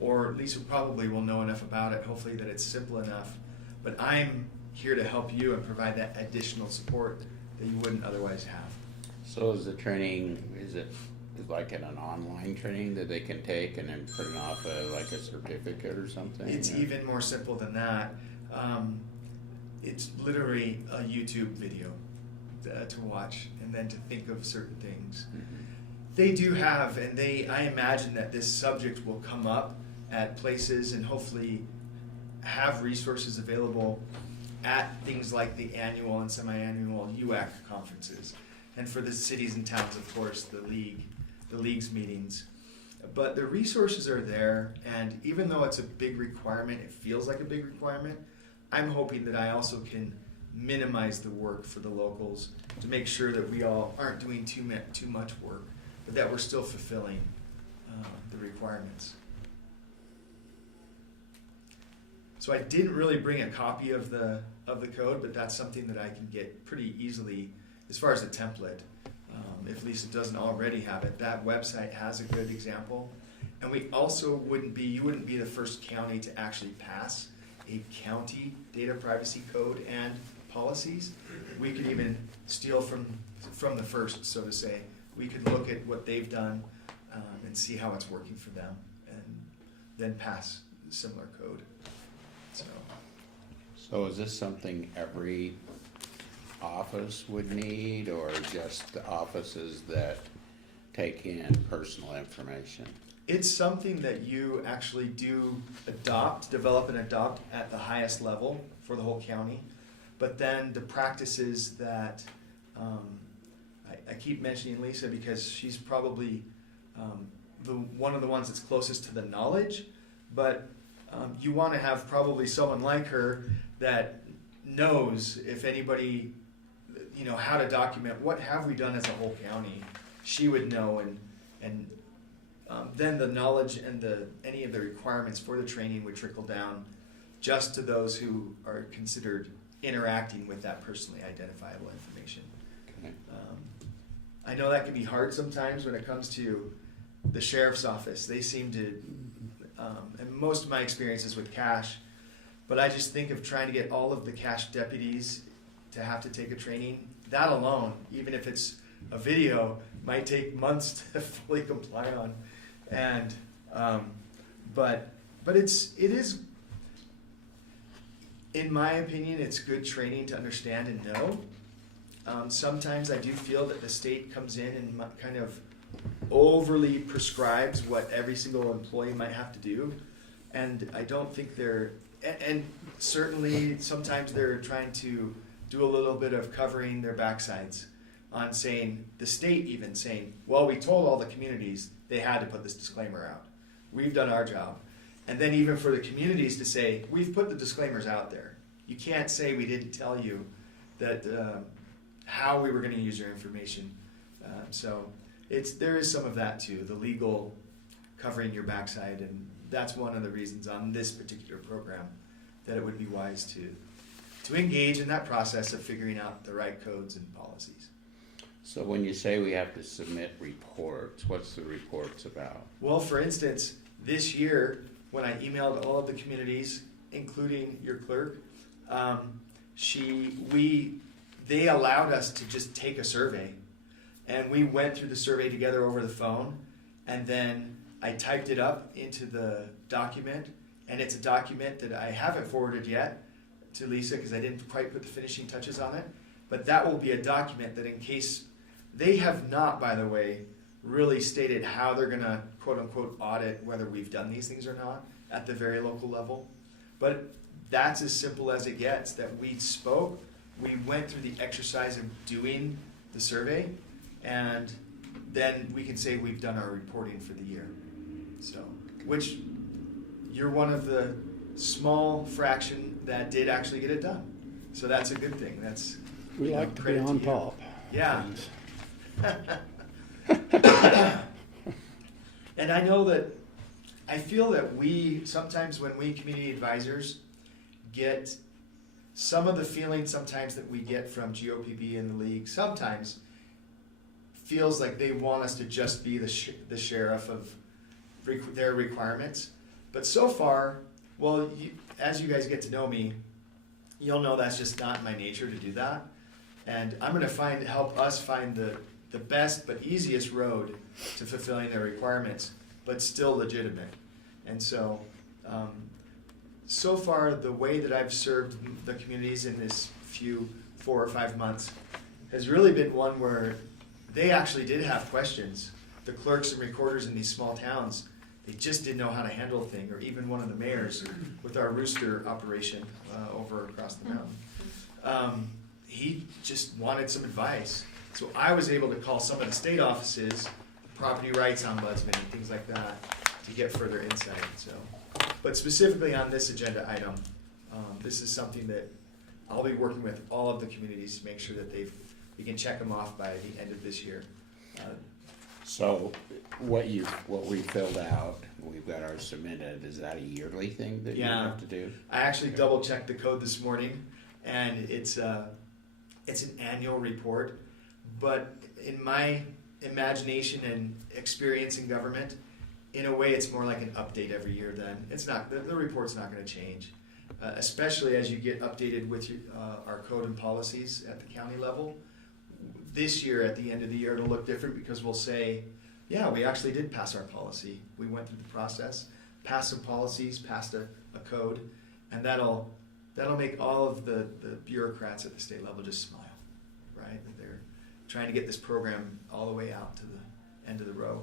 Or Lisa probably will know enough about it, hopefully, that it's simple enough. But I'm here to help you and provide that additional support that you wouldn't otherwise have. So is the training, is it like an online training that they can take and then put it off like a certificate or something? It's even more simple than that. It's literally a YouTube video to watch and then to think of certain things. Mm-hmm. They do have, and I imagine that this subject will come up at places and hopefully have resources available at things like the annual and semi-annual UAC conferences. And for the cities and towns, of course, the league's meetings. But the resources are there, and even though it's a big requirement, it feels like a big requirement, I'm hoping that I also can minimize the work for the locals to make sure that we all aren't doing too much work, but that we're still fulfilling the requirements. So I didn't really bring a copy of the code, but that's something that I can get pretty easily as far as a template. If Lisa doesn't already have it, that website has a good example. And we also you wouldn't be the first county to actually pass a county data privacy code and policies. We could even steal from the first, so to say. We could look at what they've done and see how it's working for them, and then pass similar code. So is this something every office would need, or just the offices that take in personal information? It's something that you actually do develop and adopt at the highest level for the whole county. But then the practices that I keep mentioning Lisa because she's probably one of the ones that's closest to the knowledge, but you want to have probably someone like her that knows if anybody, how to document what have we done as a whole county. She would know, and then the knowledge and any of the requirements for the training would trickle down just to those who are considered interacting with that personally identifiable information. Okay. I know that can be hard sometimes when it comes to the sheriff's office. They seem to, and most of my experiences with cash, but I just think of trying to get all of the cash deputies to have to take a training. That alone, even if it's a video, might take months to fully comply on. And but it is, in my opinion, it's good training to understand and know. Sometimes I do feel that the state comes in and kind of overly prescribes what every single employee might have to do, and I don't think and certainly sometimes they're trying to do a little bit of covering their backsides on saying, the state even saying, well, we told all the communities they had to put this disclaimer out. We've done our job. And then even for the communities to say, we've put the disclaimers out there. You can't say we didn't tell you that how we were going to use your information. So there is some of that too, the legal covering your backside, and that's one of the reasons on this particular program that it would be wise to engage in that process of figuring out the right codes and policies. So when you say we have to submit reports, what's the reports about? Well, for instance, this year when I emailed all of the communities, including your clerk, they allowed us to just take a survey, and we went through the survey together over the phone, and then I typed it up into the document, and it's a document that I haven't forwarded yet to Lisa because I didn't quite put the finishing touches on it, but that will be a document that in case they have not, by the way, really stated how they're going to quote unquote audit whether we've done these things or not at the very local level. But that's as simple as it gets, that we spoke, we went through the exercise of doing the survey, and then we can say we've done our reporting for the year. So, which you're one of the small fraction that did actually get it done. So that's a good thing. That's We like to be on top. Yeah. And I know that I feel that sometimes when we community advisors get some of the feeling sometimes that we get from GOPB and the league sometimes feels like they want us to just be the sheriff of their requirements. But so far, well, as you guys get to know me, you'll know that's just not my nature to do that. And I'm going to help us find the best but easiest road to fulfilling their requirements, but still legitimate. And so, so far, the way that I've served the communities in this 4 or 5 months has really been one where they actually did have questions. The clerks and recorders in these small towns, they just didn't know how to handle a thing, or even one of the mayors with our rooster operation over across the mountain. He just wanted some advice. So I was able to call some of the state offices, property rights ombudsman, and things like that to get further insight. So, but specifically on this agenda item, this is something that I'll be working with all of the communities to make sure that we can check them off by the end of this year. So what we filled out, we've got ours submitted, is that a yearly thing that you Yeah. have to do? I actually double checked the code this morning, and it's an annual report. But in my imagination and experience in government, in a way, it's more like an update every year. Then it's not the report's not going to change, especially as you get updated with our code and policies at the county level. This year, at the end of the year, it'll look different because we'll say, yeah, we actually did pass our policy. We went through the process, passed some policies, passed a code, and that'll make all of the bureaucrats at the state level just smile, right? That they're trying to get this program all the way out to the end of the row.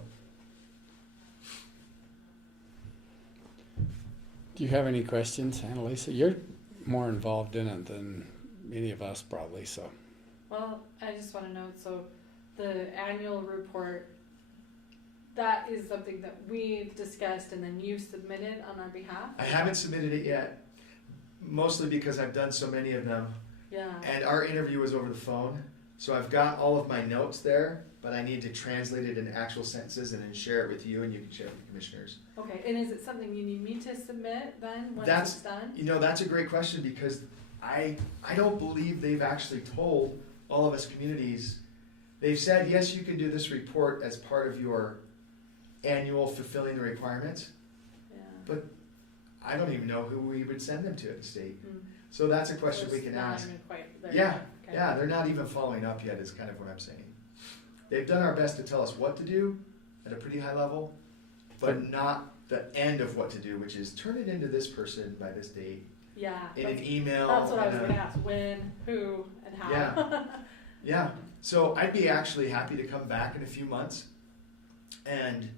Do you have any questions, Anneliesa? You're more involved in it than any of us probably, so. Well, I just want to know, so the annual report, that is something that we discussed and then you submitted on our behalf? I haven't submitted it yet, mostly because I've done so many of them. Yeah. And our interview was over the phone, so I've got all of my notes there, but I need to translate it into actual sentences and then share it with you, and you can share it with the commissioners. Okay, and is it something you need me to submit then, once That's- it's done? You know, that's a great question, because I don't believe they've actually told all of us communities. They've said, yes, you can do this report as part of your annual fulfilling the requirements. Yeah. But I don't even know who we would send them to at the state. Mm. So that's a So question we it's can not ask. even quite there Yeah, yet. Okay. yeah, they're not even following up yet, is kind of what I'm saying. They've done our best to tell us what to do at a pretty high level, but not the end of what to do, which is turn it into this person by this date Yeah. in an That's, email. that's what I was in a- going to ask. When, who, and how. Yeah. Yeah, so I'd be actually happy to come back in a few months. And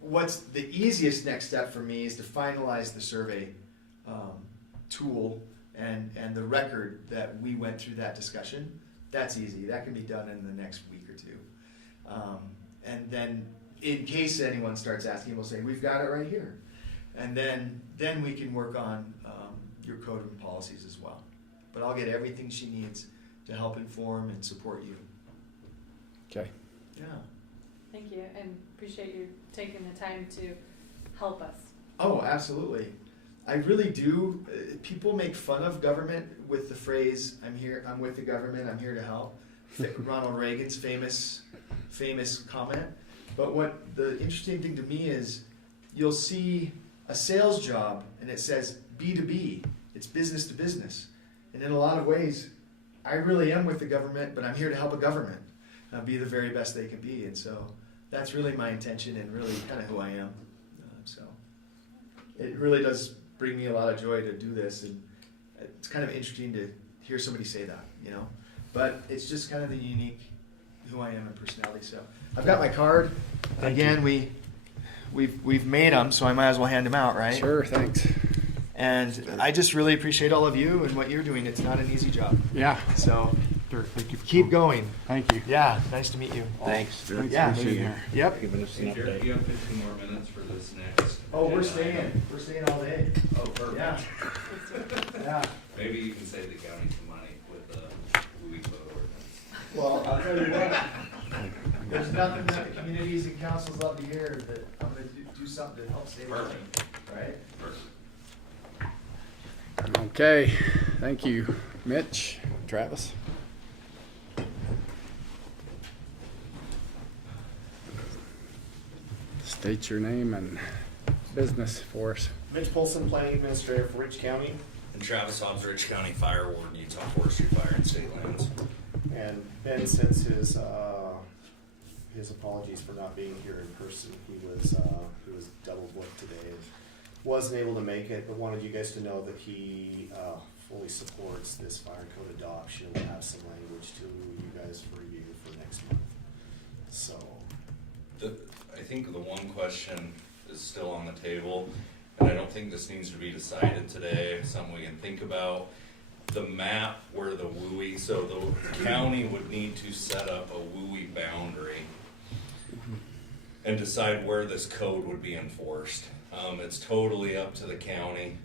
what's the easiest next step for me is to finalize the survey tool and the record that we went through that discussion. That's easy. That can be done in the next week or two. And then in case anyone starts asking, we'll say, we've got it right here. And then we can work on your code and policies as well. But I'll get everything she needs to help inform and support you. Okay. Yeah. Thank you, and appreciate you taking the time to help us. Oh, absolutely. I really do. People make fun of government with the phrase, I'm with the government, I'm here to help. Ronald Reagan's famous comment. But what the interesting thing to me is, you'll see a sales job and it says B2B. It's business to business. And in a lot of ways, I really am with the government, but I'm here to help a government be the very best they can be. And so that's really my intention and really kind of who I am. So it really does bring me a lot of joy to do this. And it's kind of interesting to hear somebody say that, you know. But it's just kind of the unique who I am and personality. So I've got my card. Again, we've made them, so I might as well hand them out, right? Sure, thanks. And I just really appreciate all of you and what you're doing. It's not an easy job. Yeah. So Sure, thank you. keep going. Thank you. Yeah, nice to meet you. Thanks. Yeah. for being here. Yep. Giving us an Hey, Derek, update. you have 15 more minutes for this next. Oh, we're agenda staying. item. We're staying all day. Oh, perfect. Yeah. Yeah. Maybe you can save the county some money with the WUI code ordinance. Well, I'll tell you what. There's nothing that the communities and councils love to hear that I'm going to do something to help save money. Right? Perfect. Okay, thank you, Mitch, Travis. State your name and business for us. Mitch Polson, Planning Administrator for Rich County, And Travis Hobbs, Rich County Fire Warden, Utah Forestry Fire and State Lands. and Ben sends his apologies for not being here in person. He was double booked today and wasn't able to make it, but wanted you guys to know that he fully supports this fire code adoption. We'll have some language to you guys for review for next month. So, I think the one question is still on the table, and I don't think this needs to be decided today, something we can think about. The map where the WUI, so the county would need to set up a WUI boundary and decide where this code would be enforced. It's totally up to the county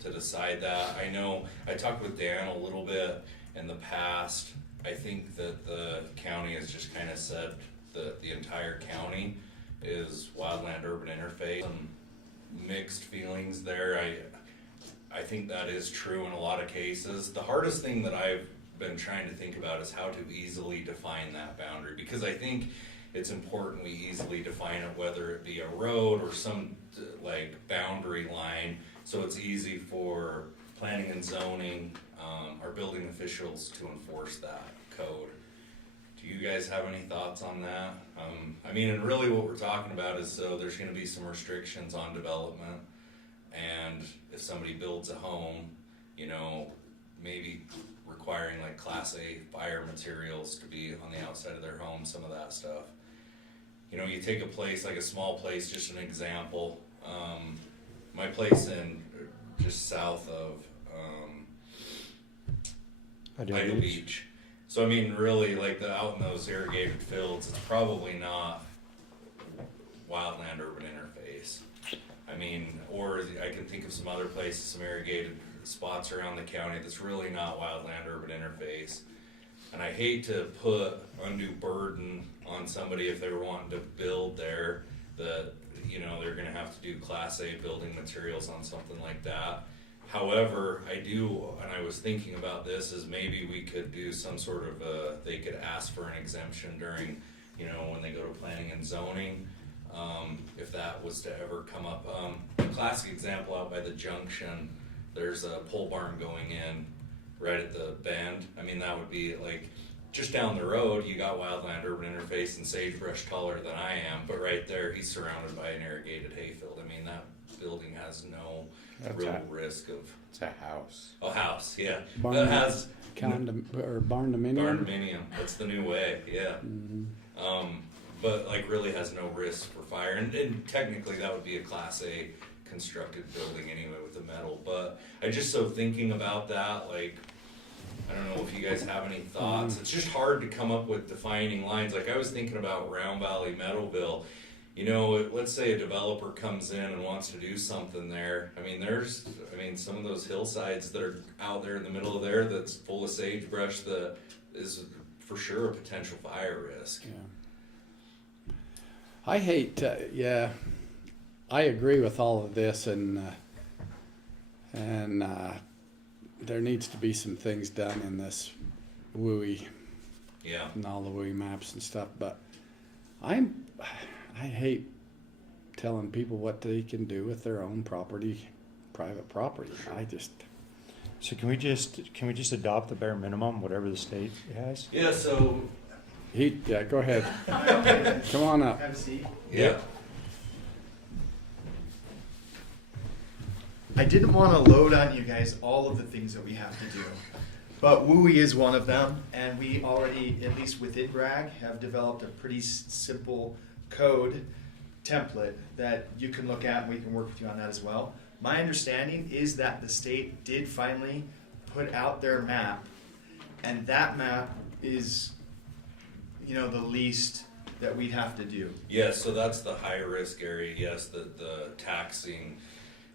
to decide that. I know, I talked with Dan a little bit in the past. I think that the county has just kind of said, the entire county is wildland urban interface. Some mixed feelings there. I think that is true in a lot of cases. The hardest thing that I've been trying to think about is how to easily define that boundary, because I think it's important we easily define it, whether it be a road or some like boundary line, so it's easy for planning and zoning, our building officials to enforce that code. Do you guys have any thoughts on that? I mean, and really what we're talking about is, so there's gonna be some restrictions on development, and if somebody builds a home, you know, maybe requiring like Class A fire materials to be on the outside of their home, some of that stuff. You know, you take a place, like a small place, just an example, my place in just south of Idle Beach. So I mean, really, like out in those irrigated fields, it's probably not wildland urban interface. I mean, or I can think of some other places, some irrigated spots around the county that's really not wildland urban interface. And I hate to put undue burden on somebody if they were wanting to build there, that, you know, they're gonna have to do Class A building materials on something like that. However, I do, and I was thinking about this, is maybe we could do some sort of they could ask for an exemption during, you know, when they go to planning and zoning, if that was to ever come up. A classic example out by the junction, there's a pole barn going in right at the bend. I mean, that would be like, just down the road, you got wildland urban interface and sagebrush taller than I am, but right there, he's surrounded by an irrigated hayfield. I mean, that building has no real risk of. It's a house. Oh, house, yeah. Barn, That has or barn dominium. barn dominium. That's the new way, yeah. Mm-hmm. But like really has no risk for fire, and technically that would be a Class A constructed building anyway with the metal. But I just so thinking about that, like, I don't know if you guys have any thoughts. It's just hard to come up with defining lines. Like I was thinking about Round Valley Metalville. You know, let's say a developer comes in and wants to do something there. I mean, some of those hillsides that are out there in the middle of there that's full of sagebrush that is for sure a potential fire risk. Yeah. I hate, yeah, I agree with all of this, and there needs to be some things done in this WUI. Yeah. And all the WUI maps and stuff, but I hate telling people what they can do with their own property, private property. So can we just adopt the bare minimum, whatever the state has? Yeah, so. Yeah, go ahead. Come on up. Have a seat. Yeah. I didn't want to load on you guys all of the things that we have to do, but WUI is one of them, and we already, at least within BRAG, have developed a pretty simple code template that you can look at, and we can work with you on that as well. My understanding is that the state did finally put out their map, and that map is, you know, the least that we'd have to do. Yes, so that's the high risk area. Yes, the taxing,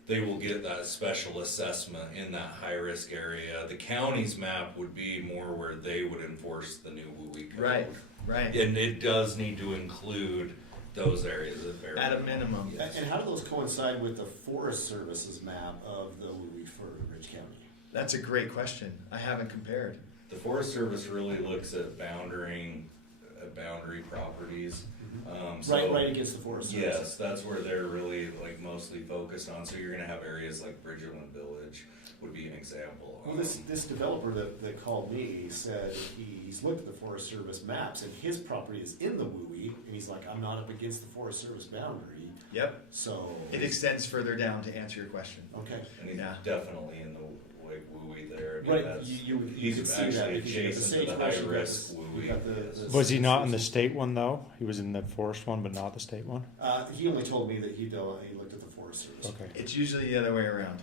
they will get that special assessment in that high risk area. The county's map would be more where they would enforce the new WUI code. Right. And it does need to include those areas at a minimum. Yes. And how do those coincide with the Forest Service's map of the WUI for Rich County? That's a great question. I haven't compared. The Forest Service really looks at boundary properties. Right against the Forest Service. Yes, that's where they're really like mostly focused on. So you're gonna have areas like Bridgerland Village would be an example. Well, this developer that called me said he's looked at the Forest Service maps and his property is in the WUI, and he's like, I'm not up against the Forest Service boundary. Yep. So it extends further down to answer your question. Okay. And he's definitely in the like WUI there. I mean, Right. You he's could see actually that adjacent to the high risk WUI. Was he not in the state one though? He was in the forest one, but not the state one? He only told me that he looked at the Forest Service. Okay. It's usually the other way around,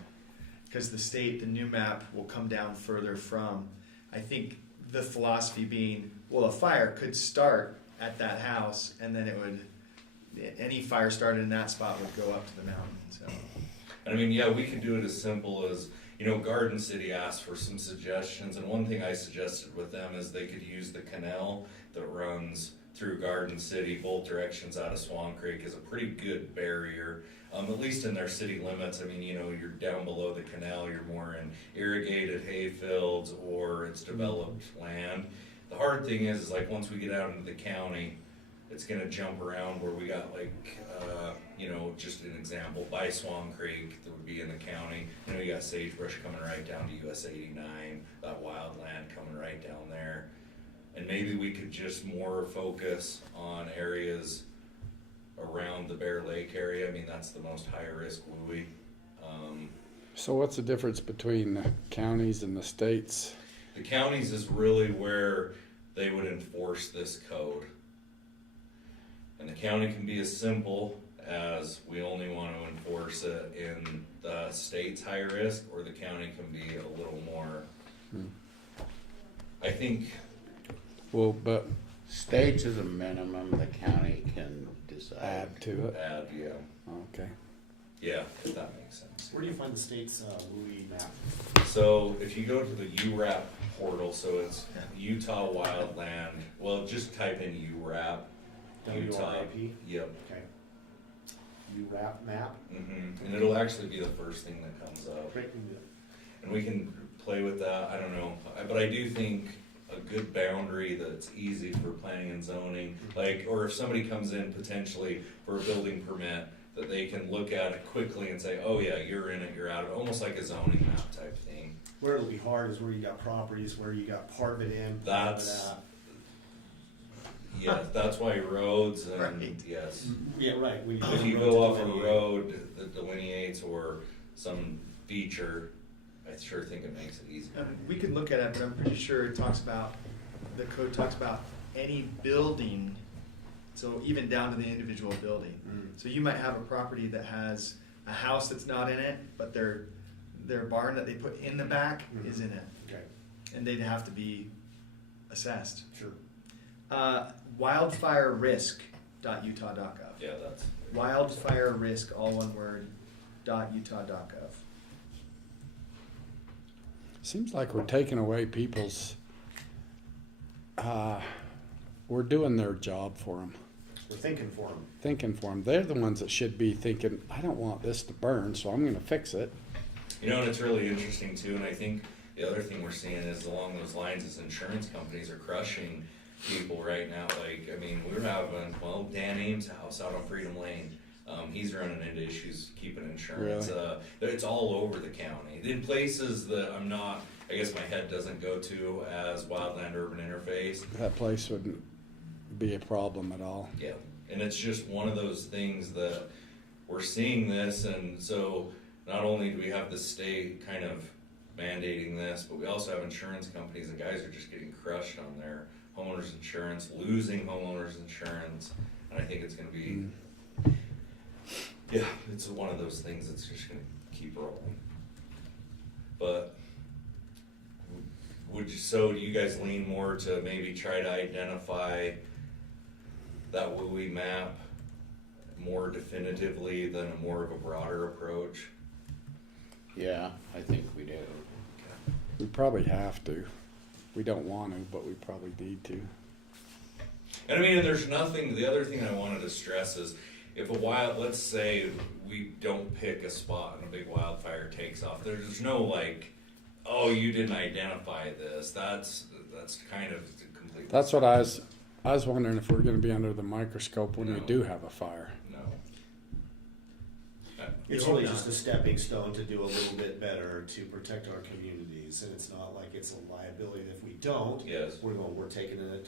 because the new map will come down further from, I think the philosophy being, well, a fire could start at that house, and then any fire started in that spot would go up to the mountain. So. And I mean, yeah, we could do it as simple as, you know, Garden City asked for some suggestions, and one thing I suggested with them is they could use the canal that runs through Garden City, both directions out of Swan Creek is a pretty good barrier. At least in their city limits. I mean, you know, you're down below the canal, you're more in irrigated hay fields or it's developed land. The hard thing is like once we get out into the county, it's gonna jump around where we got like, you know, just an example, by Swan Creek, that would be in the county. You know, you got sagebrush coming right down to US 89, that wildland coming right down there. And maybe we could just more focus on areas around the Bear Lake area. I mean, that's the most high risk WUI. So what's the difference between the counties and the states? The counties is really where they would enforce this code. And the county can be as simple as we only want to enforce it in the state's high risk, or the county can be a little more. I think. Well, but states is a minimum, the county can decide. Add to it. Add, yeah. Okay. Yeah, if that makes sense. Where do you find the state's WUI map? So if you go to the URAP portal, so it's Utah Wildland. Well, just type in URAP. Utah. WRAP? Yep. Okay. URAP map? And it'll actually be the first thing that comes up. Great. And we can play with that. I don't know, but I do think a good boundary that's easy for planning and zoning, like, or if somebody comes in potentially for a building permit, that they can look at it quickly and say, oh yeah, you're in it, you're out of it, almost like a zoning map type thing. Where it'll be hard is where you got properties, where you got part of it in, part of it out. Yeah, that's why roads and, Right. yes. Yeah, right. When If you go off a road that delineates or some feature, I sure think it makes it easy. We could look at it, but I'm pretty sure it talks about, the code talks about any building, so even down to the individual building. So you might have a property that has a house that's not in it, but their barn that they put in the back is in it. Okay. And they'd have to be assessed. Sure. Wildfirerisk.utah.gov. Yeah, that's. Wildfire risk, all one word, .utah.gov. Seems like we're taking away people's, we're doing their job for them. We're thinking for them. Thinking for them. They're the ones that should be thinking, I don't want this to burn, so I'm gonna fix it. You know, and it's really interesting too, and I think the other thing we're seeing is along those lines is insurance companies are crushing people right now. Like, I mean, we're having, well, Dan Ames' house out on Freedom Lane. He's running into issues keeping insurance. Really? It's all over the county. In places that I'm not, I guess my head doesn't go to as wildland urban interface. That place wouldn't be a problem at all. Yeah, and it's just one of those things that we're seeing this, and so not only do we have the state kind of mandating this, but we also have insurance companies, and guys are just getting crushed on their homeowners insurance, losing homeowners insurance, and I think it's going to be, yeah, it's one of those things that's just going to keep rolling. But do you guys lean more to maybe try to identify that WUI map more definitively than a more of a broader approach? Yeah, I think we do. We probably have to. We don't want to, but we probably need to. And I mean, there's nothing, the other thing I wanted to stress is, if let's say we don't pick a spot and a big wildfire takes off, there's no like, oh, you didn't identify this. That's kind of completely. That's what I was wondering, if we're gonna be under the microscope when we do have a fire. No. It's really just a stepping stone to do a little bit better to protect our communities, and it's not like it's a liability. If we don't, yes, we're taking a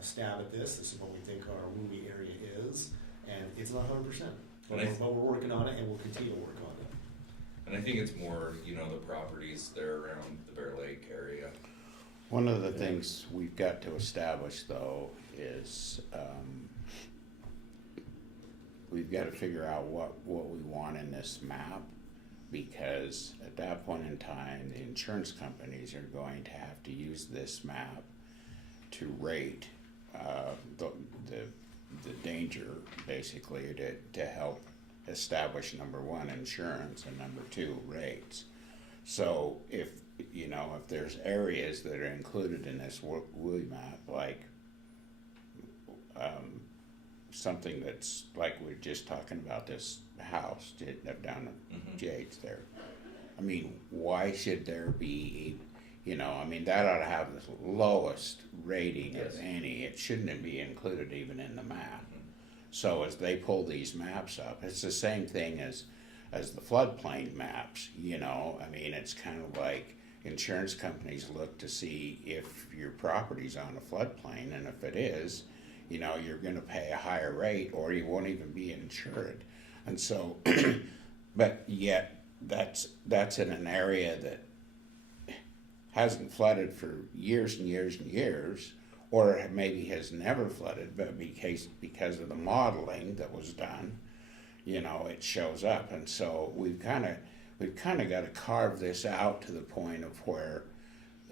stab at this. This is what we think our WUI area is, and it's not 100%. But we're working on it, and we'll continue to work on it. And I think it's more, the properties there around the Bear Lake area. One of the things we've got to establish, though, is we've got to figure out what we want in this map, because at that point in time, the insurance companies are going to have to use this map to rate the danger, basically, to help establish, number one, insurance, and number two, rates. So if there's areas that are included in this WUI map, like something that's like we're just talking about this house down at Jay's there. I mean, why should there be, you know, I mean, that ought to have the lowest rating of any. It shouldn't be included even in the map. So as they pull these maps up, it's the same thing as the floodplain maps, you know. I mean, it's kind of like insurance companies look to see if your property's on a floodplain, and if it is, you know, you're going to pay a higher rate or you won't even be insured. And so, but yet that's in an area that hasn't flooded for years and years and years, or maybe has never flooded, but because of the modeling that was done, you know, it shows up. And so we've kind of got to carve this out to the point of where,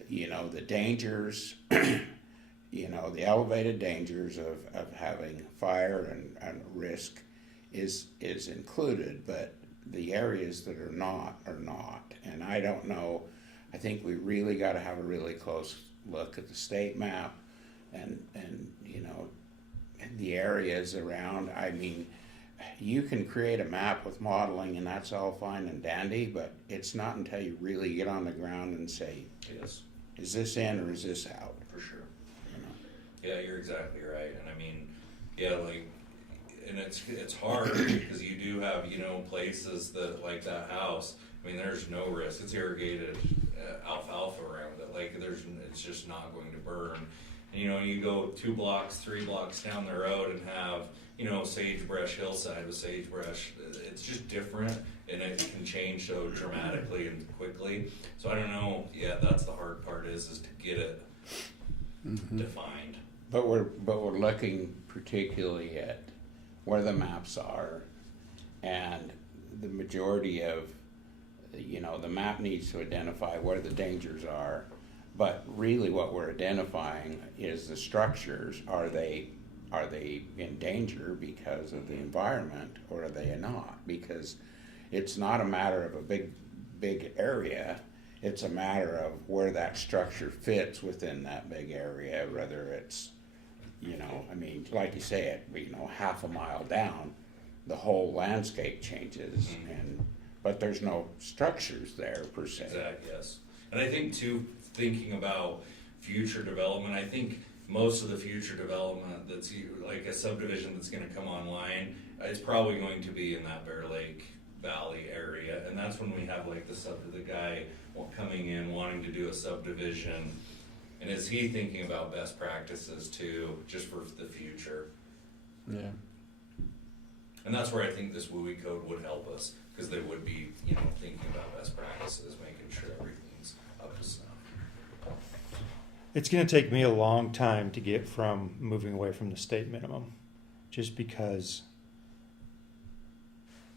you know, the dangers, you know, the elevated dangers of having fire and risk is included, but the areas that are not are not. And I don't know, I think we really got to have a really close look at the state map and you know, and the areas around. I mean, you can create a map with modeling and that's all fine and dandy, but it's not until you really get on the ground and say, Yes, is this in or is this out? for sure. You know? Yeah, you're exactly right. And I mean, yeah, like, and it's hard because you do have, you know, places that, like that house, I mean, there's no risk. It's irrigated alfalfa around it. Like, it's just not going to burn. And, you know, you go 2 blocks, 3 blocks down the road and have, you know, sagebrush hillside with sagebrush. It's just different, and it can change so dramatically and quickly. So I don't know. Yeah, that's the hard part is to get it defined. But we're looking particularly at where the maps are, and the majority of, you know, the map needs to identify where the dangers are, but really what we're identifying is the structures. Are they in danger because of the environment, or are they not? Because it's not a matter of a big area, it's a matter of where that structure fits within that big area, whether it's, you know, I mean, like you say, it, you know, half a mile down, the whole landscape changes, but there's no structures there per se. Exactly, yes. And I think too, thinking about future development, I think most of the future development that's like a subdivision that's going to come online is probably going to be in that Bear Lake Valley area, and that's when we have like the guy coming in wanting to do a subdivision. And is he thinking about best practices too, just for the future? Yeah. And that's where I think this WUI code would help us, because they would be, you know, thinking about best practices, making sure everything's up to snuff. It's going to take me a long time to get from moving away from the state minimum, just because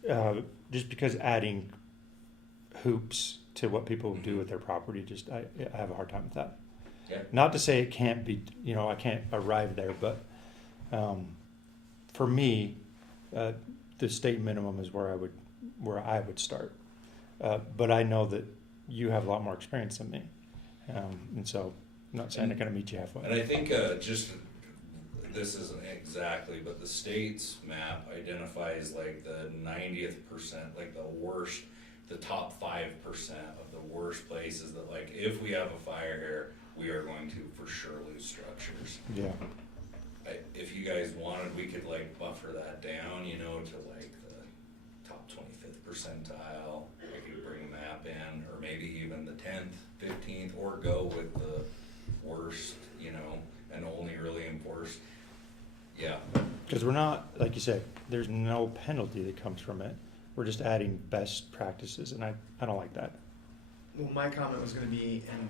adding hoops to what people do with their property, I have a hard time with that. Yeah. Not to say it can't be, you know, I can't arrive there, but for me, the state minimum is where I would start. But I know that you have a lot more experience than me, and so I'm not saying I'm going to meet you halfway. And I think just this isn't exactly, but the state's map identifies like the 90th percent, like the top 5% of the worst places that, like, if we have a fire here, we are going to for sure lose structures. Yeah. If you guys wanted, we could like buffer that down, you know, to like the top 25th percentile. I could bring a map in, or maybe even the 10th, 15th, or go with the worst, you know, and only really enforce. Yeah. Because we're not, like you said, there's no penalty that comes from it. We're just adding best practices, and I don't like that. Well, my comment was going to be, and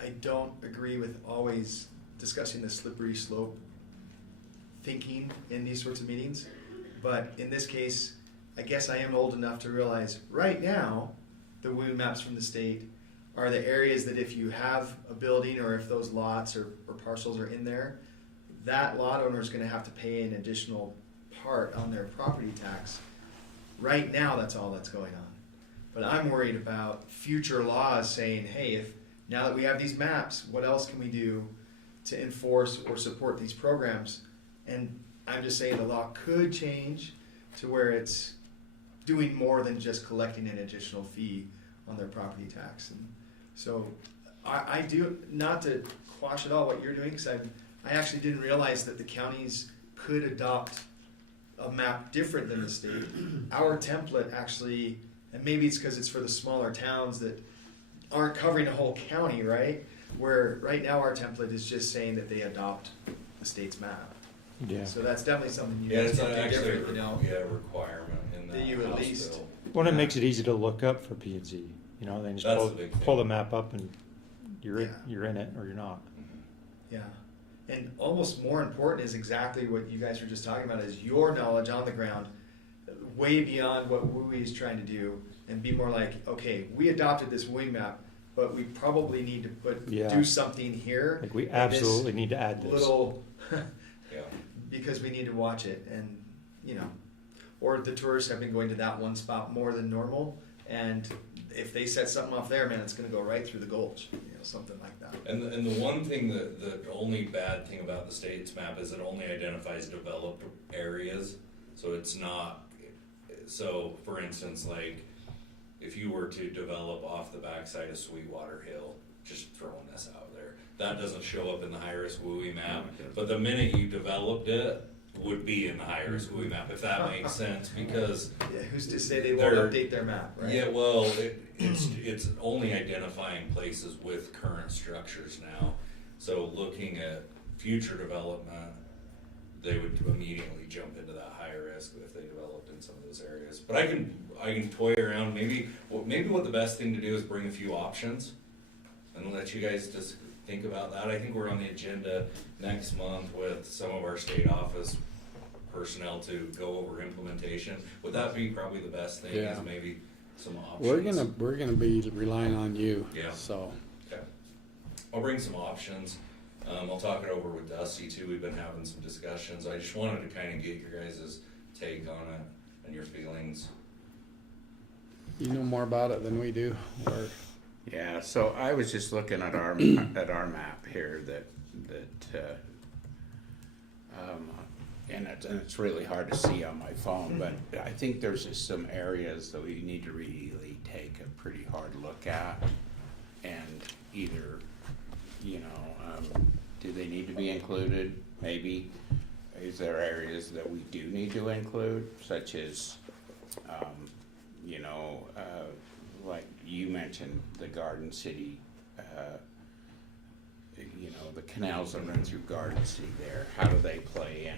I don't agree with always discussing the slippery slope thinking in these sorts of meetings, but in this case, I guess I am old enough to realize right now the WUI maps from the state are the areas that if you have a building or if those lots or parcels are in there, that lot owner is going to have to pay an additional part on their property tax. Right now, that's all that's going on. But I'm worried about future laws saying, hey, if now that we have these maps, what else can we do to enforce or support these programs? And I'm just saying the law could change to where it's doing more than just collecting an additional fee on their property tax. And so I do, not to quash at all what you're doing, because I actually didn't realize that the counties could adopt a map different than the state. Our template actually, and maybe it's because it's for the smaller towns that aren't covering a whole county, right? Where right now our template is just saying that they adopt the state's map. Yeah. So that's definitely something you Yeah, guys it's can do actually, different, you know? yeah, requirement in That you at House least- bill. Well, it makes it easy to look up for P and Z. You know, then just That's pull, the big thing. pull the map up and you're Yeah. you're in it or you're not. Yeah. And almost more important is exactly what you guys were just talking about, is your knowledge on the ground, way beyond what WUI is trying to do, and be more like, okay, we adopted this WUI map, but we probably need to Yeah. do something here. Like we and absolutely need to add this this. little, Yeah. because we need to watch it, and, you know, or the tourists have been going to that one spot more than normal, and if they set something off there, man, it's gonna go right through the gulch, you know, something like that. And the one thing the only bad thing about the state's map is it only identifies developed areas, so it's not, so for instance, like, if you were to develop off the backside of Sweetwater Hill, just throwing this out there, that doesn't show up in the high-risk WUI map, but the minute you developed it, would be in the high-risk WUI map, if that makes sense, because Yeah, who's to say they won't They're- update their map, right? yeah, well, it's only identifying places with current structures now. So looking at future development, they would immediately jump into that high risk if they developed in some of those areas. But I can toy around. Maybe what the best thing to do is bring a few options and let you guys just think about that. I think we're on the agenda next month with some of our state office personnel to go over implementation. Would that be probably the best thing? Yeah. Is maybe some options. We're gonna be relying on you. Yeah. So, Okay. I'll bring some options. I'll talk it over with Dusty too. We've been having some discussions. I just wanted to kind of get your guys' take on it and your feelings. you know more about it than we do, or, Yeah, so I was just looking at our map here and it's really hard to see on my phone, but I think there's just some areas that we need to really take a pretty hard look at, and either, you know, do they need to be included? Maybe. Is there areas that we do need to include, such as, you know, like you mentioned, the Garden City, you know, the canals that run through Garden City there, how do they play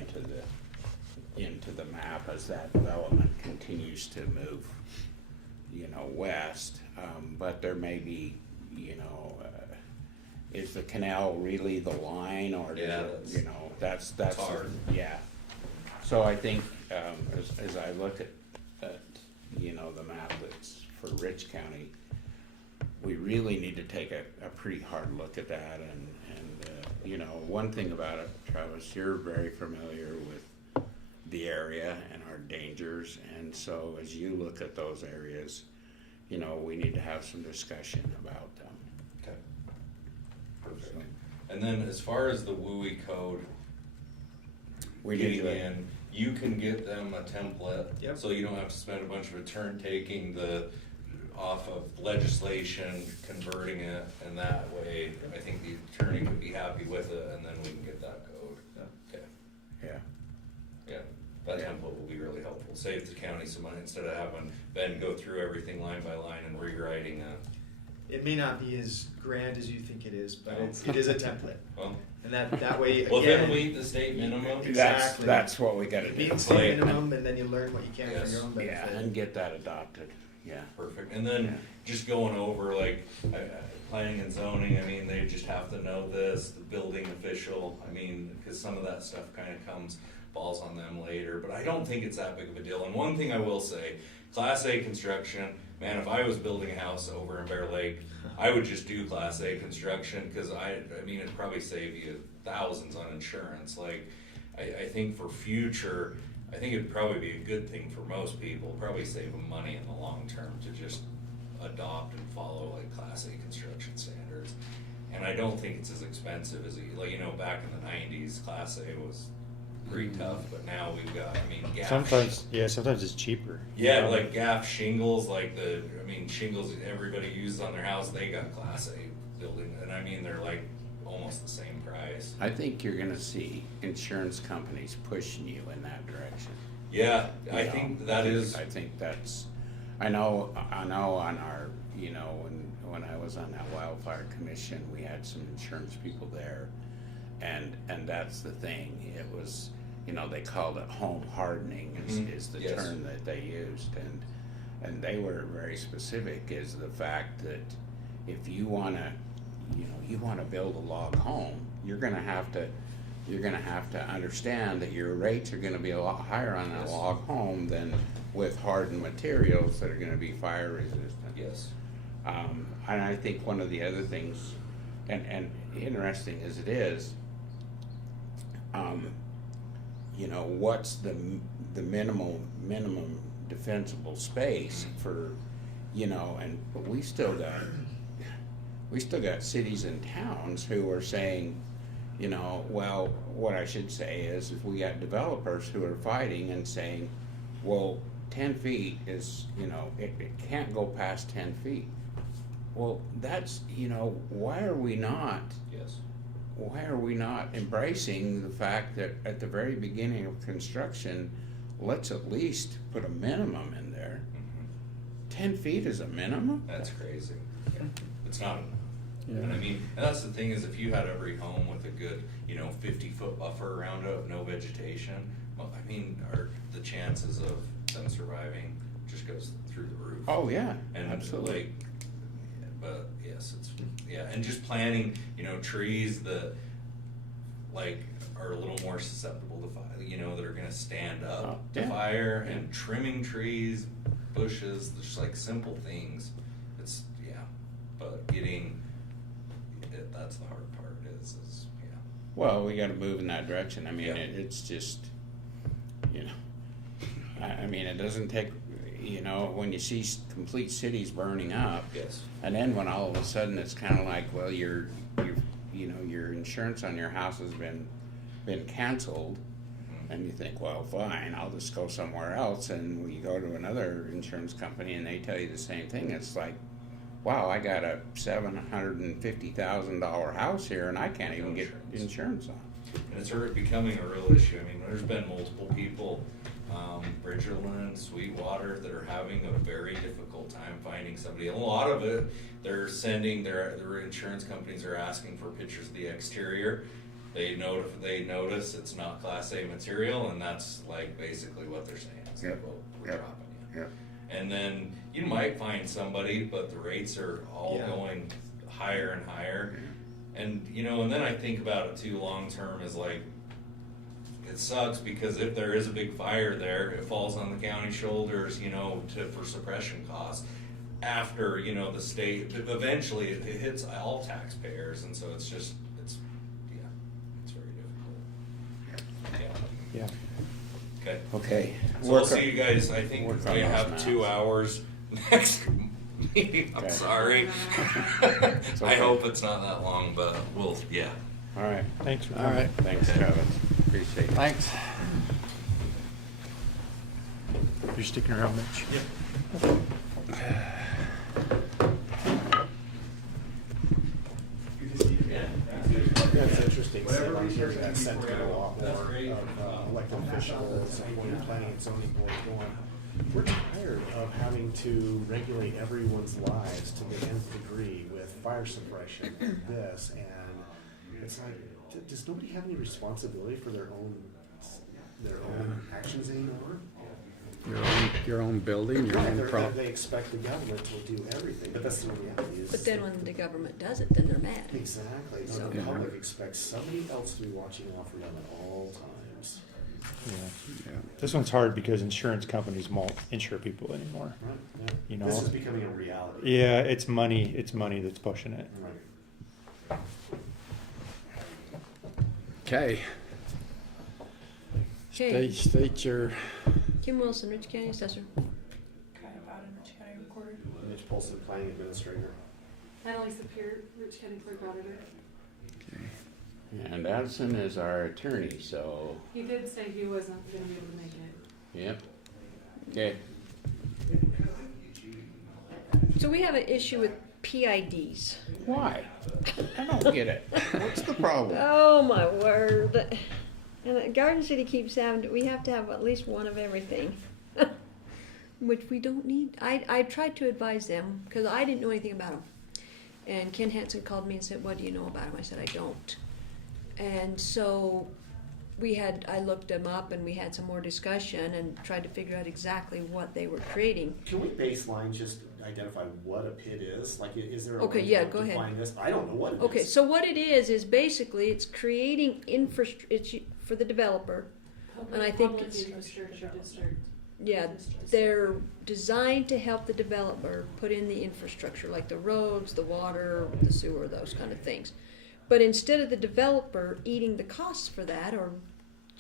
into the map as that development continues to move, you know, west? But there may be, you know, is the canal really the line, or does Yeah, it, you know, that's hard. Yeah. So I think, as I look at, you know, the map that's for Rich County, we really need to take a pretty hard look at that, and you know, one thing about it, Travis, you're very familiar with the area and our dangers, and so as you look at those areas, you know, we need to have some discussion about them. Okay. Perfect. And then as far as the WUI code, We need getting to, in, you can get them a template. Yep. So you don't have to spend a bunch of turn taking off of legislation, converting it, and that way, I think the attorney would be happy with it, and then we can get that code. Okay. yeah. Yeah, that Yeah. template will be really helpful. Save the county some money instead of having Ben go through everything line by line and rewriting it. It may not be as grand as you think it is, but it is a template. Well, And that way, well, then again, meet the state minimum. Exactly. That's what we gotta it do. meets state minimum, and then you learn what you can for Yes. your own Yeah, benefit. and get that adopted, yeah. Perfect. And then just going over like planning and zoning, I mean, they just have to know this, the building official, I mean, cause some of that stuff kinda falls on them later, but I don't think it's that big of a deal. And one thing I will say, Class A construction, man, if I was building a house over in Bear Lake, I would just do Class A construction, cause I mean, it'd probably save you thousands on insurance. Like, I think for future, I think it'd probably be a good thing for most people, probably save them money in the long term to just adopt and follow like Class A construction standards. And I don't think it's as expensive as, like, you know, back in the 90s, Class A was pretty tough, but now we've got, I mean, gaff. Sometimes it's cheaper. Yeah, like gaff shingles, shingles everybody uses on their house, they got Class A building, and I mean, they're like almost the same price. I think you're gonna see insurance companies pushing you in that direction. Yeah, I You think know, that is. I think that's, I know on our, you know, when I was on that wildfire commission, we had some insurance people there. And that's the thing, it was, you know, they called it home hardening is the Yes. term that they used. And they were very specific, is the fact that if you wanna, you know, you wanna build a log home, you're gonna have to understand that your rates are gonna be a lot higher on a Yes. log home than with hardened materials that are gonna be fire resistant. Yes. And I think one of the other things, and interesting as it is, you know, what's the minimum defensible space for, you know, but we still got cities and towns who are saying, you know, well, what I should say is we got developers who are fighting and saying, well, 10 feet is, you know, it can't go past 10 feet. Well, that's, you know, why are we not embracing the fact that at the very beginning of construction, let's at least put a minimum in there. 10 feet is a minimum? That's crazy. It's not enough. Yeah. And I mean, and that's the thing is if you had every home with a good, you know, 50-foot buffer around it of no vegetation, well, I mean, the chances of them surviving just goes through the roof. Oh, yeah, And absolutely. like, but yes, and just planting, you know, trees that like are a little more susceptible to fire, you know, that are gonna stand up to fire, and trimming trees, bushes, just like simple things. It's, but getting, that's the hard part is. Well, we gotta move in that direction. I mean, Yeah. it's just, you know, I mean, it doesn't take, you know, when you see complete cities burning up. Yes. And then when all of a sudden it's kinda like, well, you know, your insurance on your house has been canceled. And you think, well, fine, I'll just go somewhere else. And when you go to another insurance company and they tell you the same thing, it's like, wow, I got a $750,000 house here and I can't even get insurance on. And it's already becoming a real issue. I mean, there's been multiple people, Bridgerland, Sweetwater, that are having a very difficult time finding somebody. A lot of it, they're sending their insurance companies are asking for pictures of the exterior. They notice it's not Class A material, and that's like basically what they're saying. It's like, well, we're dropping you. And then you might find somebody, but the rates are all going higher and higher. And, you know, and then I think about it too, long term is like, it sucks because if there is a big fire there, it falls on the county shoulders, you know, for suppression costs. After, you know, the state, eventually it hits all taxpayers, and so it's just, it's very difficult. Yeah. Okay. So we'll see you guys, I think work on we those have maps. 2 hours next meeting, I'm Okay. sorry. It's okay. I hope it's not that long, but we'll, All right. Thanks for All coming. right. Thanks, Travis. Appreciate it. Thanks. You're sticking around, Mitch? Yeah, it's interesting, so I'm hearing that sentiment a lot more of elected officials and planning and zoning boards going, we're tired of having to regulate everyone's lives to the nth degree with fire suppression and this, and it's like, does nobody have any responsibility for their own actions anymore? Your own building, your own They expect the government to do everything, but that's the reality. But then when the government does it, then they're mad. Exactly. So- The public expects somebody else to be watching out for them at all times. Yeah. This one's hard because insurance companies won't insure people anymore. Right. Yeah. You know? This is becoming a reality. Yeah, it's money that's pushing it. Right. Okay. Okay. State your, Kim Wilson, Rich County Assessor. Kind of out in Rich County Recorder. Mitch Polson, Planning Administrator. Anneliesa Peart, Rich County Clerk Auditor. And Addison is our attorney, so, He did say he wasn't gonna be able to make it. yep. Okay, So we have an issue with PIDs. why? I don't get it. What's the problem? Oh my word. And Garden City keeps having, we have to have at least one of everything. Which we don't need. I tried to advise them, because I didn't know anything about them. And Ken Hansen called me and said, what do you know about them? I said, I don't. And so I looked them up and we had some more discussion and tried to figure out exactly what they were creating. Can we baseline just identify what a PID is? Like, is there a Okay, way yeah, to go ahead. define this? I don't know what it is. Okay, so what it is basically it's creating infrastructure for the developer. And I think Public it's- infrastructure district. Yeah, they're designed to help the developer put in the infrastructure, like the roads, the water, the sewer, those kind of things. But instead of the developer eating the costs for that,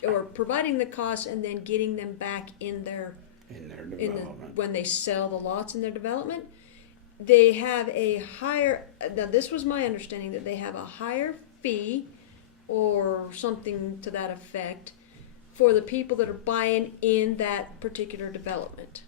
or providing the costs and then getting them back in their development. when they sell the lots in their development, they have a higher. Now, this was my understanding that they have a higher fee, or something to that effect, for the people that are buying in that particular development.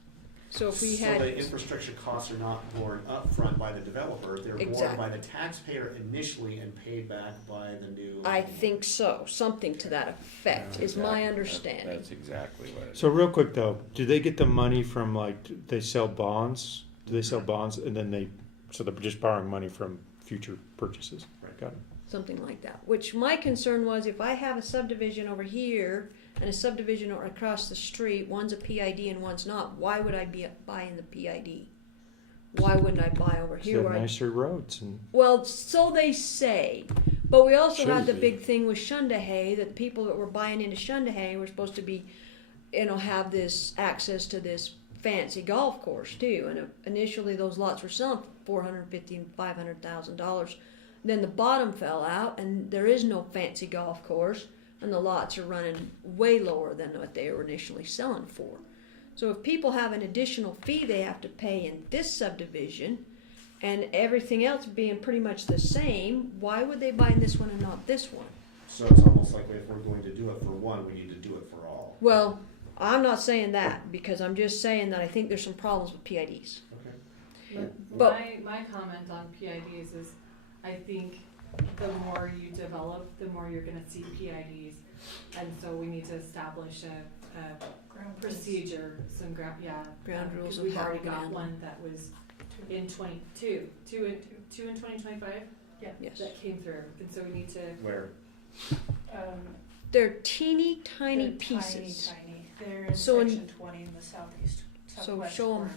So if we had. So the infrastructure costs are not borne upfront by the developer, they're borne Exactly. by the taxpayer initially and paid back by the new. I think so. Something to that effect is my understanding. That's exactly what it is. So real quick though, do they get the money from like, they sell bonds? Do they sell bonds and then so they're just borrowing money from future purchases? Right. Got it. Something like that. Which my concern was, if I have a subdivision over here and a subdivision across the street, one's a PID and one's not, why would I be buying the PID? Why wouldn't I buy over So here? they Where have I, nicer roads and. well, so they say. But we also had the Shouldn't be. big thing with Shundahay, that the people that were buying into Shundahay were supposed to be, have this access to this fancy golf course too. And initially those lots were selling for $450,000 and $500,000. Then the bottom fell out, and there is no fancy golf course, and the lots are running way lower than what they were initially selling for. So if people have an additional fee they have to pay in this subdivision, and everything else being pretty much the same, why would they buy in this one and not this one? So it's almost like if we're going to do it for one, we need to do it for all. Well, I'm not saying that, because I'm just saying that I think there's some problems with PIDs. Okay. But- My comment on PIDs is, I think the more you develop, the more you're gonna see PIDs. And so we need to establish a procedure, some ground Ground rules because of we've how already we're got gonna one that was in 22, two in 2025? Yeah. Yes. That came through, and so we need to, Where? They're teeny tiny They're pieces. Tiny. They're in So in- section 20 in the southeast, So southwest show 'em. corner.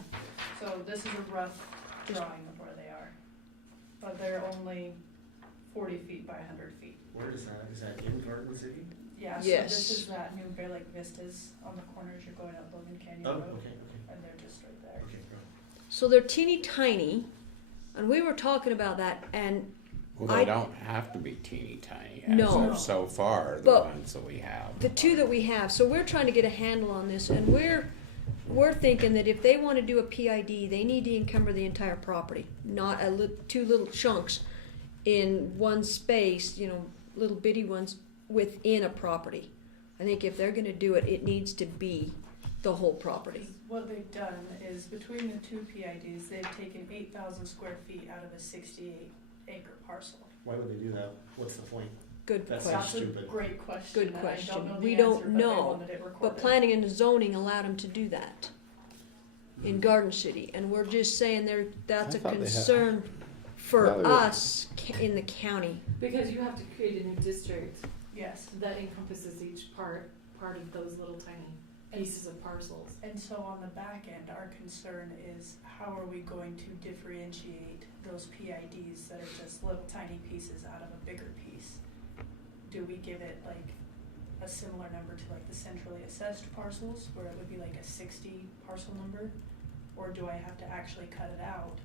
So this is a rough drawing of where they are. But they're only 40 feet by 100 feet. Where is that? Is that in Garden City? Yeah, so Yes. this is that new Bear Lake Vistas on the corners you're going up Logan Canyon Oh, Road. okay, And they're just right there. okay. So they're teeny tiny, and we were talking about that, and Well, I- they don't have to be teeny tiny as No. of so far, the But ones that we have. the two that we have, so we're trying to get a handle on this, and we're thinking that if they want to do a PID, they need to encumber the entire property, not two little chunks in one space, little bitty ones within a property. I think if they're going to do it, it needs to be the whole property. What they've done is between the two PIDs, they've taken 8,000 square feet out of a 68-acre parcel. Why would they do that? What's the point? Good That question. seems That's a stupid. great question. Good and question. I don't know the We answer, don't but know, they wanted it recorded. But planning and zoning allowed them to do that in Garden City, and we're just saying that's I a thought they had- concern for Well, they were- us in the county. because you have to create a new district Yes. that encompasses each part of those little tiny pieces of parcels. And so on the back end, our concern is how are we going to differentiate those PIDs that are just little tiny pieces out of a bigger piece? Do we give it like a similar number to like the centrally assessed parcels, where it would be like a 60 parcel number? Or do I have to actually cut it out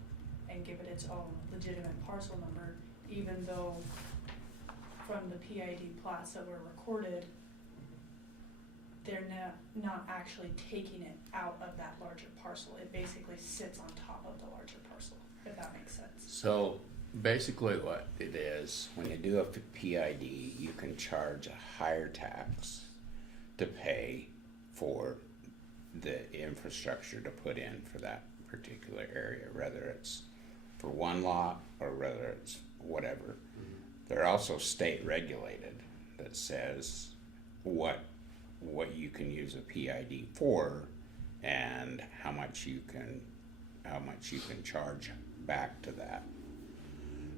and give it its own legitimate parcel number, even though from the PID plots that were recorded, they're not actually taking it out of that larger parcel. It basically sits on top of the larger parcel, if that makes sense. So, Basically what it is, when you do a PID, you can charge a higher tax to pay for the infrastructure to put in for that particular area, whether it's for one lot or whether it's whatever. They're also state regulated that says what you can use a PID for and how much you can charge back to that.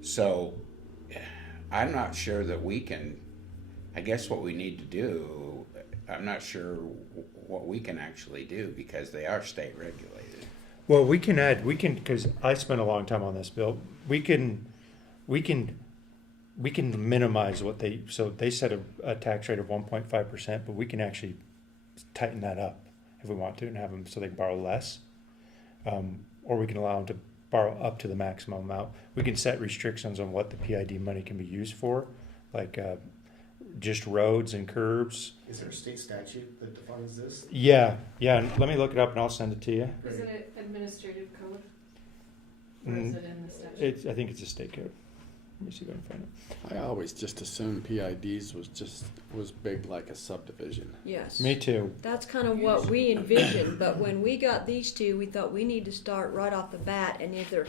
So I'm not sure that we can, I guess what we need to do, I'm not sure what we can actually do because they are state regulated. Well, we can, because I spent a long time on this, Bill, we can minimize what so they set a tax rate of 1.5%, but we can actually tighten that up if we want to and have them so they borrow less. Or we can allow them to borrow up to the maximum amount. We can set restrictions on what the PID money can be used for, like just roads and curbs. Is there a state statute that defines this? Yeah. Let me look it up and I'll send it to you. Is it an administrative code? Or is it in the statute? I think it's a state code. Let me see if I can find it. I always just assumed PIDs was big like a subdivision. Yes. Me too. That's kind of what we envisioned, but when we got these two, we thought we need to start right off the bat and either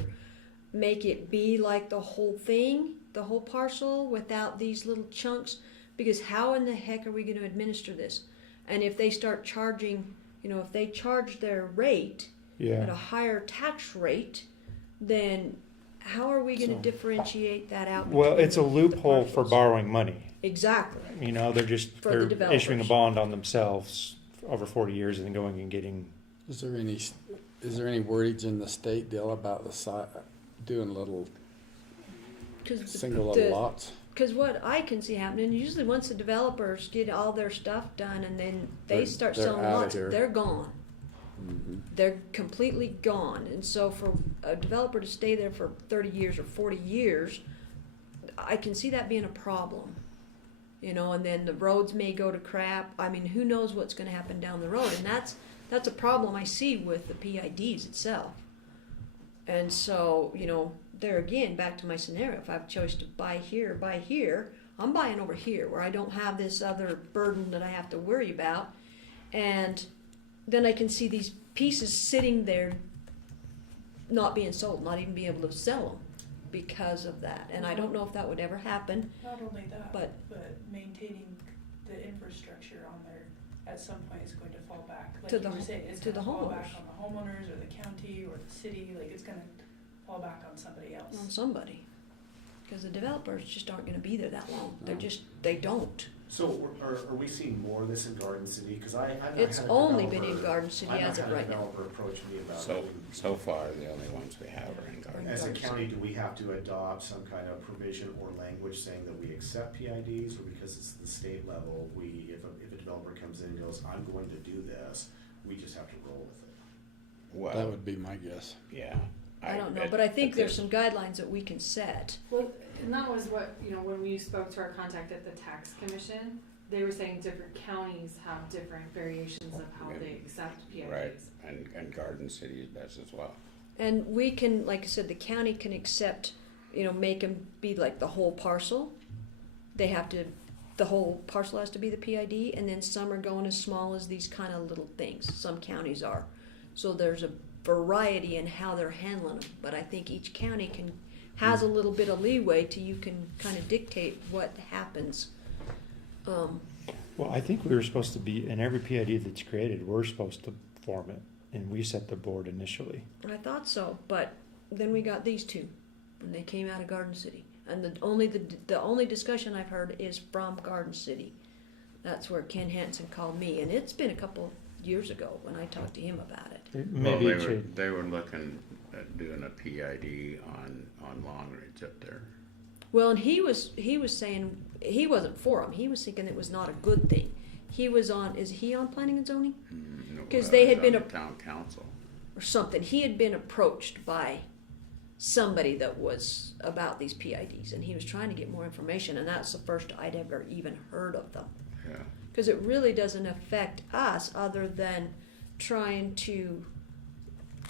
make it be like the whole thing, the whole parcel, without these little chunks, because how in the heck are we going to administer this? And if they start charging, if they charge their rate at a higher tax rate, then how are we going to differentiate that out? Well, it's a loophole for borrowing money. Exactly. They're issuing a bond on themselves over 40 years and then going and getting. Is there any wordage in the state deal about doing little single little lots? Because what I can see happening, usually once the developers get all their stuff done and then they start selling lots, they're gone. Mm-hmm. They're completely gone. And so for a developer to stay there for 30 years or 40 years, I can see that being a problem. And then the roads may go to crap. I mean, who knows what's going to happen down the road? And that's a problem I see with the PIDs itself. And so, there again, back to my scenario, if I have a choice to buy here, I'm buying over here where I don't have this other burden that I have to worry about. And then I can see these pieces sitting there not being sold, not even being able to sell them because of that. And I don't know if that would ever happen. Not only that, but maintaining the infrastructure on there at some point is going to fall back. Like to you were saying, it's to going the to fall homeowners. back on the homeowners or the county or the city. Like it's going to fall back on somebody else. On somebody. Because the developers just aren't going to be there that long. They don't. So are we seeing more of this in Garden City? Because It's only been in Garden City as of right now. developer approach me about So far, the only ones we have are in Garden. As a county, do we have to adopt some kind of provision or language saying that we accept PIDs, or because it's the state level, if a developer comes in and goes, I'm going to do this, we just have to roll with it? Well, that would be my guess. Yeah. I don't know, but I think there's some guidelines that we can set. Well, and that was what, when we spoke to our contact at the tax commission, they were saying different counties have different variations of how they accept PIDs. Right, and Garden City is best as well. And we can, like I said, the county can accept, make them be like the whole parcel. The whole parcel has to be the PID, and then some are going as small as these kind of little things. Some counties are. So there's a variety in how they're handling them, but I think each county has a little bit of leeway to you can kind of dictate what happens. Well, I think we were supposed to be, in every PID that's created, we're supposed to form it, and we set the board initially. I thought so, but then we got these two when they came out of Garden City, and the only discussion I've heard is from Garden City. That's where Ken Hansen called me, and it's been a couple years ago when I talked to him about it. They were looking at doing a PID on Long Ridge up there. Well, and he was saying he wasn't for them. He was thinking it was not a good thing. Is he on planning and zoning? Because they had been town council or something. He had been approached by somebody that was about these PIDs, and he was trying to get more information, and that's the first I'd ever even heard of them. Yeah. Because it really doesn't affect us other than trying to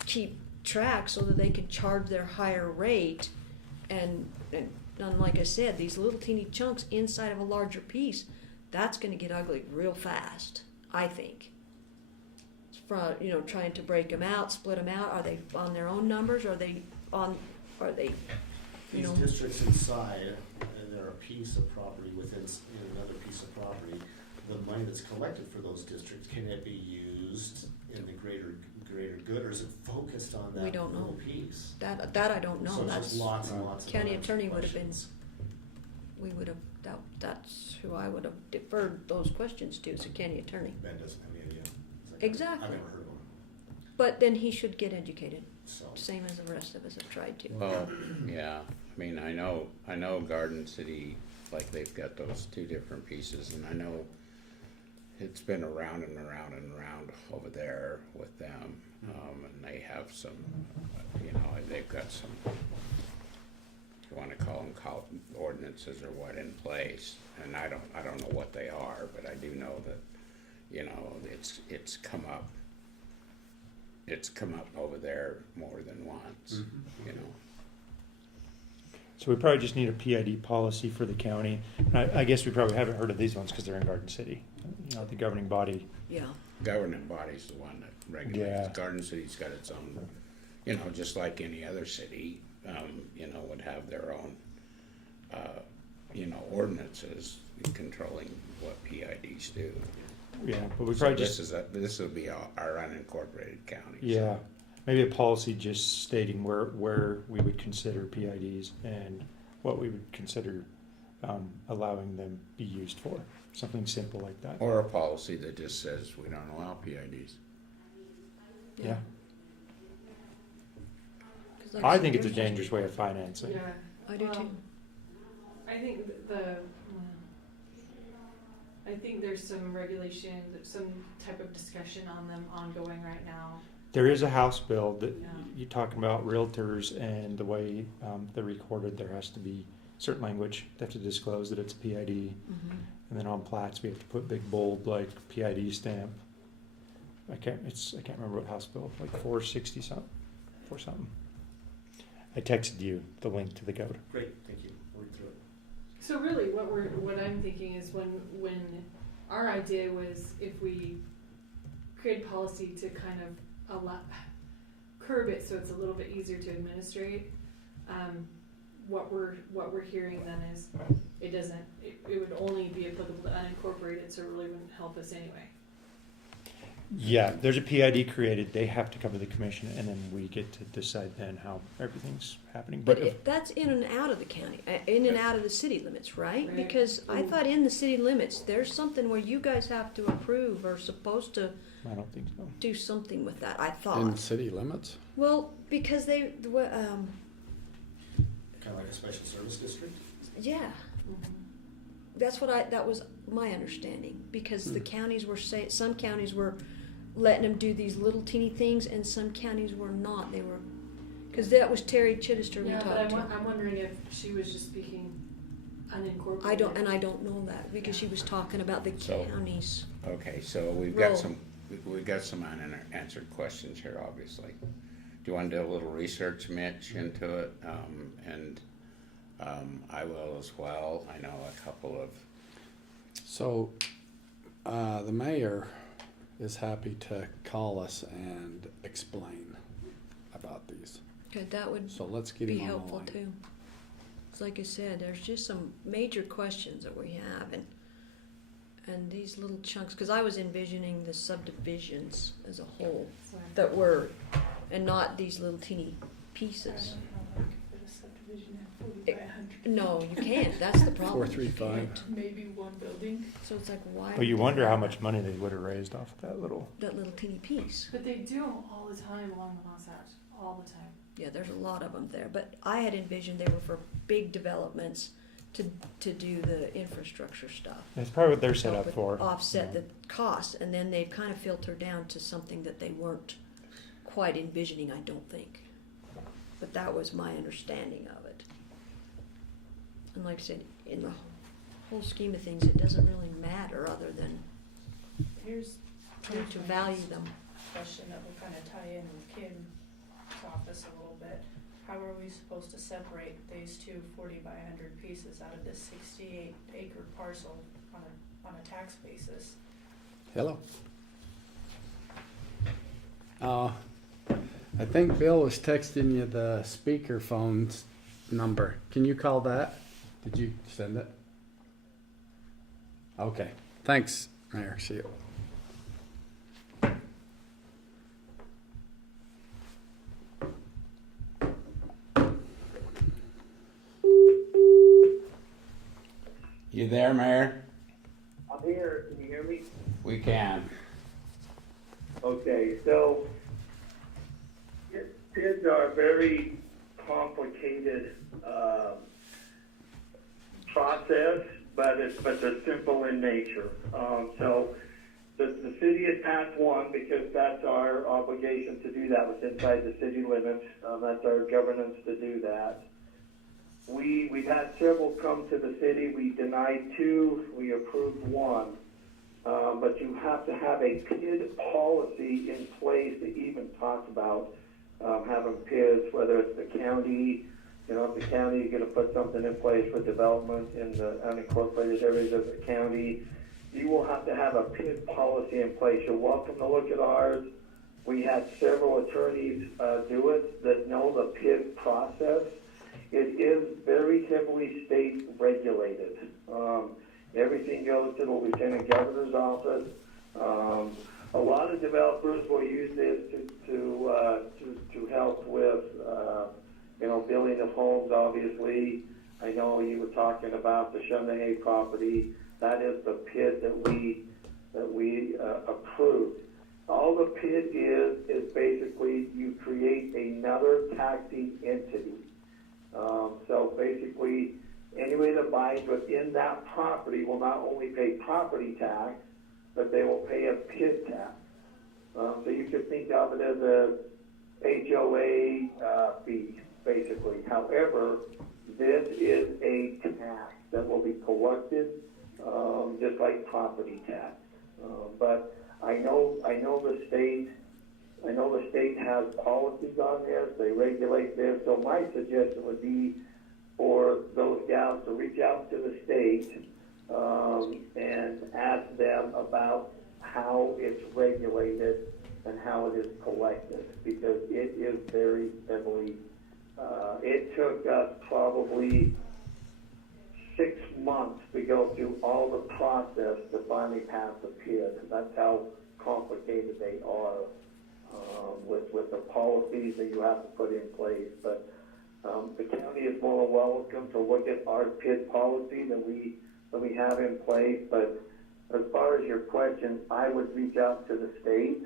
keep track so that they can charge their higher rate And like I said, these little teeny chunks inside of a larger piece, that's gonna get ugly real fast, I think. From, trying to break them out, split them out, are they on their own numbers, are they, These districts inside, and they're a piece of property within another piece of property, the money that's collected for those districts, can it be used in the greater good, or is it focused on We that don't know. little piece? That I don't know. So it's That's just lots and lots of county unanswered attorney would have been, questions. that's who I would have deferred those questions to, is the county attorney. Ben doesn't have any idea. It's like, Exactly. I've never heard of them, But then he should get educated, so. same as the rest of us have tried to. Well, yeah, I mean, I know Garden City, like they've got those two different pieces, and I know it's been around and around and around over there with them, and they have some, they've got some, if you wanna call them ordinances or what in place, and I don't know what they are, but I do know that, it's come up. It's come up over there more than once, So we probably just need a PID policy for the county. And I guess we probably haven't heard of these ones because they're in Garden City. The governing body. Yeah. Governing body's the one that regulates. Yeah. Garden City's got its own, just like any other city, would have their own, ordinances controlling what PIDs do. Yeah, but we probably This will be our unincorporated county. Yeah, maybe a policy just stating where we would consider PIDs and what we would consider allowing them be used for. Something simple like that. Or a policy that just says we don't allow PIDs. Yeah. Like I think it's a dangerous way of financing. Yeah. I do too. I think I think there's some regulation, some type of discussion on them ongoing right now. There is a House bill that Yeah. you're talking about realtors and the way they're recorded. There has to be certain language. They have to disclose that it's a PID. Mm-hmm. And then on plats, we have to put big bold like PID stamp. I can't remember what House bill, like 460 something, 4 something. I texted you the link to the code. Great, thank you. I'll read through it. So really, what I'm thinking is when our idea was if we create policy to kind of curb it so it's a little bit easier to administrate. What we're hearing then is it would only be applicable to unincorporated, so it really wouldn't help us anyway. Yeah, there's a PID created. They have to come to the commission, and then we get to decide then how everything's happening. But that's in and out of the county, in and out of the city limits, right? Right. Because I thought in the city limits, there's something where you guys have to approve or supposed to I don't think so. do something with that, I thought. In city limits? Well, because Kind of like a special service district? yeah, that was my understanding, because the counties were some counties were letting them do these little teeny things, and some counties were not. They were, because that was Terry Chittister we Yeah, talked but to. I'm wondering if she was just speaking unincorporated. I don't know that, because she was talking about the So- counties. Okay, so we've Roll. got some unanswered questions here, obviously. Do you want to do a little research, Mitch, into it? I will as well. I know a couple of. So, the mayor is happy to call us and explain about these. Okay, that would So let's get be him on the helpful line. too. 'Cause like I said, there's just some major questions that we have, and these little chunks, because I was envisioning the subdivisions as a whole that were, and not these little teeny pieces. No, you can't. That's the problem. 435. Maybe one building. So it's like, why? But you would wonder they how have much money they would have raised off of that little. that little teeny piece? But they do them all the time along the Wasatch, all the time. Yeah, there's a lot of them there, but I had envisioned they were for big developments to do the infrastructure stuff. That's probably what they're set Help up with for. Offset the cost, and then they've kind of filtered down to something that they weren't quite envisioning, I don't think. But that was my understanding of it. And like I said, in the whole scheme of things, it doesn't really matter other than Here's who to value them. question that will kind of tie in with Kim's office a little bit. how are we supposed to separate these two 40 by 100 pieces out of this 68 acre parcel on a tax basis? Hello. I think Bill was texting you the speakerphone's number. Can you call that? Did you send it? Okay. Thanks, Mayor. See you. You there, Mayor? I'm here. Can you hear me? We can. Okay, so PIDs are a very complicated process, but they're simple in nature. So the city has passed one because that's our obligation to do that within inside the city limits. That's our governance to do that. We've had several come to the city. We denied 2. We approved 1. But you have to have a PID policy in place to even talk about having PIDs, whether it's the county. You know, if the county is going to put something in place for development in the unincorporated areas of the county, you will have to have a PID policy in place. You're welcome to look at ours. We had several attorneys do it that know the PID process. It is very heavily state regulated. Everything goes to the Lieutenant Governor's office. A lot of developers will use this to help with, building of homes, obviously. I know you were talking about the Shundahay property. That is the PID that we approved. All the PID is basically you create another taxing entity. So basically, anybody that buys within that property will not only pay property tax, but they will pay a PID tax. So you could think of it as a HOA fee, basically. However, this is a tax that will be collected just like property tax. But I know the state. I know the state has policies on this. They regulate this. So my suggestion would be for those gals to reach out to the state and ask them about how it's regulated and how it is collected, because it is very heavily. It took us probably 6 months to go through all the process to finally pass a PID. That's how complicated they are with the policies that you have to put in place. But the county is more than welcome to look at our PID policy that we have in place. But as far as your question, I would reach out to the state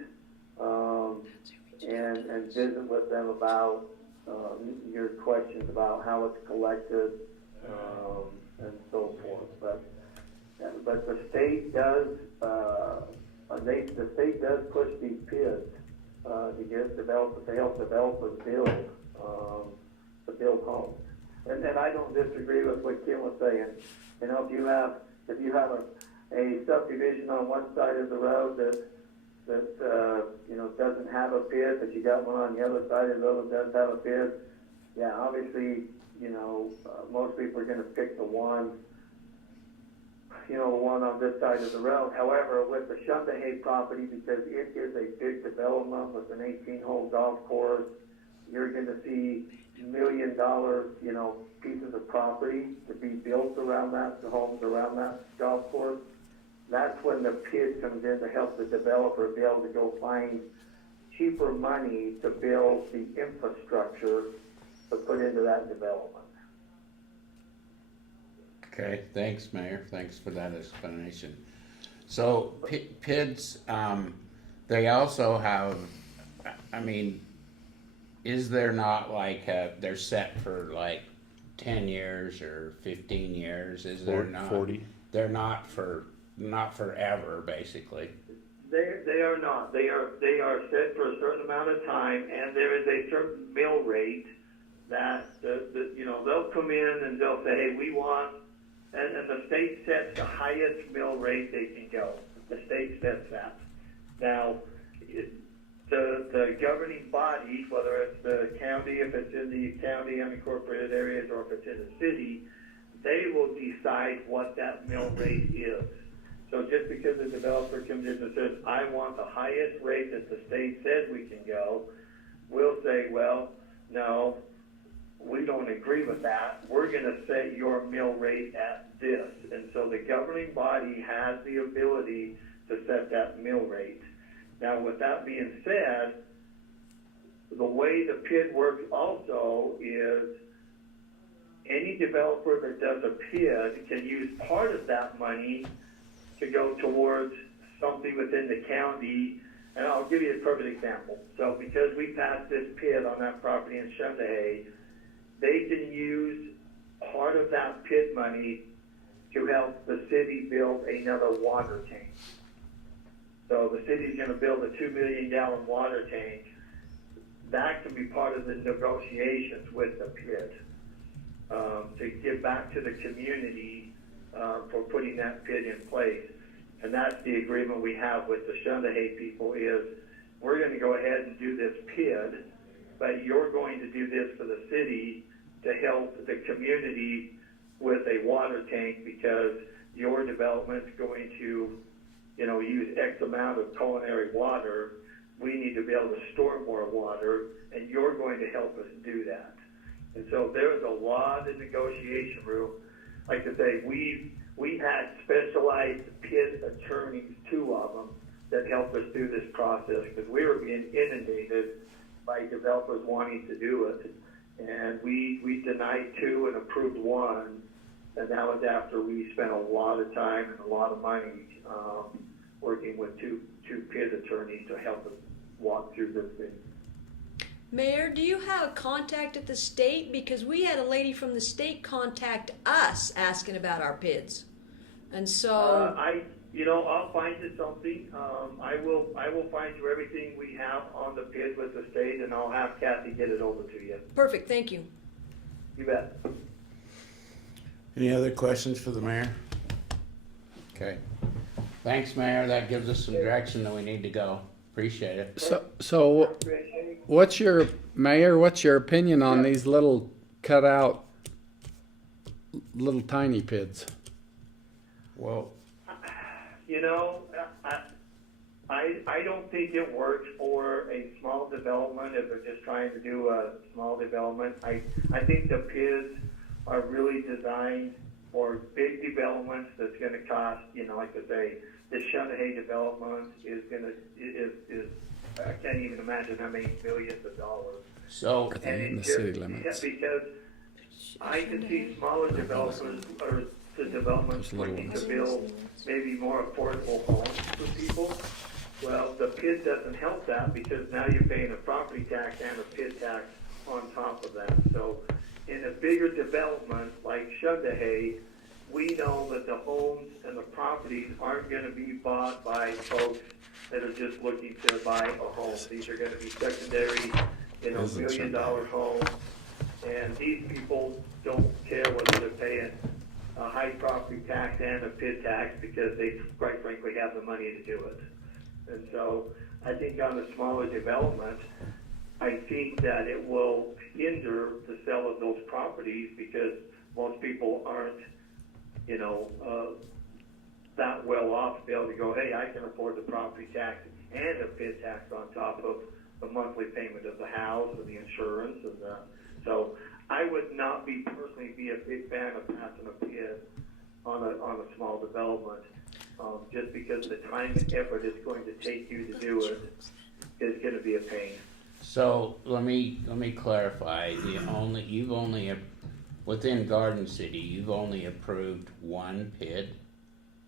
and visit with them about your questions about how it's collected and so forth. But the state does the state does push these PIDs to get developers to help developers build homes. And I don't disagree with what Kim was saying. You know, if you have a subdivision on one side of the road that doesn't have a PID, but you got one on the other side of the road that does have a PID, yeah, obviously, most people are going to pick the one on this side of the road. However, with the Shundahay property, because it is a big development with an 18-hole golf course, you're going to see $1 million, pieces of property to be built around that, the homes around that golf course. That's when the PID comes in to help the developer be able to go find cheaper money to build the infrastructure to put into that development. Okay, thanks, Mayor. Thanks for that explanation. So PIDs, they also have, is there not they're set for 10 years or 15 years? Is there not? 40. They're not forever, basically. They are not. They are set for a certain amount of time, and there is a certain mill rate that they'll come in and they'll say, hey, we want, and the state sets the highest mill rate they can go. The state sets that. Now, the governing body, whether it's the county, if it's in the county unincorporated areas, or if it's in the city, they will decide what that mill rate is. So just because the developer comes in and says, I want the highest rate that the state said we can go, we'll say, well, no, we don't agree with that. We're going to set your mill rate at this. And so the governing body has the ability to set that mill rate. Now, with that being said, the way the PID works also is any developer that does a PID can use part of that money to go towards something within the county. And I'll give you a perfect example. So because we passed this PID on that property in Shundahay, they can use part of that PID money to help the city build another water tank. So the city's going to build a 2 million gallon water tank. That can be part of the negotiations with the PID to give back to the community for putting that PID in place. And that's the agreement we have with the Shundahay people is we're going to go ahead and do this PID, but you're going to do this for the city to help the community with a water tank because your development's going to, use X amount of culinary water. We need to be able to store more water, and you're going to help us do that. And so there's a lot of negotiation room. Like I say, we had specialized PID attorneys, 2 of them, that helped us through this process because we were being inundated by developers wanting to do it. And we denied 2 and approved 1. And that was after we spent a lot of time and a lot of money working with two PID attorneys to help us walk through this thing. Mayor, do you have a contact at the state? Because we had a lady from the state contact us asking about our PIDs. And so... I'll find you something. I will find you everything we have on the PID with the state, and I'll have Kathy get it over to you. Perfect, thank you. You bet. Any other questions for the mayor? Okay. Thanks, Mayor. That gives us some direction that we need to go. Appreciate it. So what's your opinion on these little cut out little tiny PIDs? Well, I don't think it works for a small development if they're just trying to do a small development. I think the PIDs are really designed for big developments that's going to cost, like I say, the Shundahay development is I can't even imagine how many millions of dollars. So, in the city limits. Because I can see smaller developers or the developments looking to build maybe more affordable homes for people. Well, the PID doesn't help that because now you're paying a property tax and a PID tax on top of that. So in a bigger development like Shundahay, we know that the homes and the properties aren't going to be bought by folks that are just looking to buy a home. These are going to be secondary, $1 million homes. And these people don't care whether they're paying a high property tax and a PID tax because they, quite frankly, have the money to do it. And so I think on the smaller development, I think that it will hinder the sale of those properties because most people aren't, that well off to be able to go, hey, I can afford the property tax and a PID tax on top of the monthly payment of the house and the insurance and that. So I would not personally be a big fan of passing a PID on a small development, just because the time and effort it's going to take you to do it is going to be a pain. So let me clarify. Within Garden City, you've only approved 1 PID.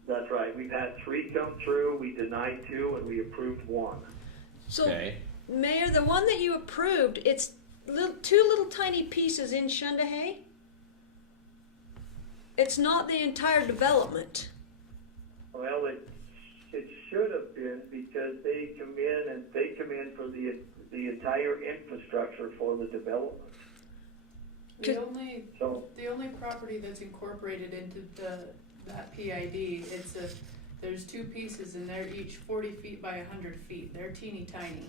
That's right. We've had 3 come through. We denied 2, and we approved 1. So, okay. Mayor, the one that you approved, it's 2 little tiny pieces in Shundahay. It's not the entire development. Well, it should have been because they come in for the entire infrastructure for the development. The only property that's incorporated into that PID, there's 2 pieces and they're each 40 feet by 100 feet. They're teeny tiny.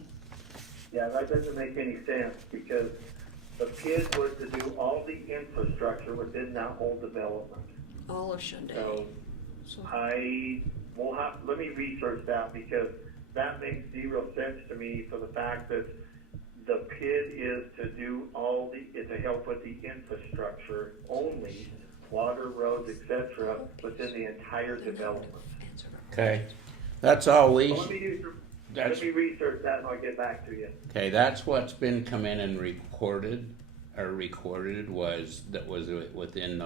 Yeah, that doesn't make any sense because the PID was to do all the infrastructure within that whole development. All of Shunday. So So let me research that because that makes zero sense to me for the fact that the PID is to do is to help with the infrastructure only, water, roads, etc., within the entire development. Okay, that's all we, Well, let me research that and I'll get back to you. okay, that's what's been come in and recorded was within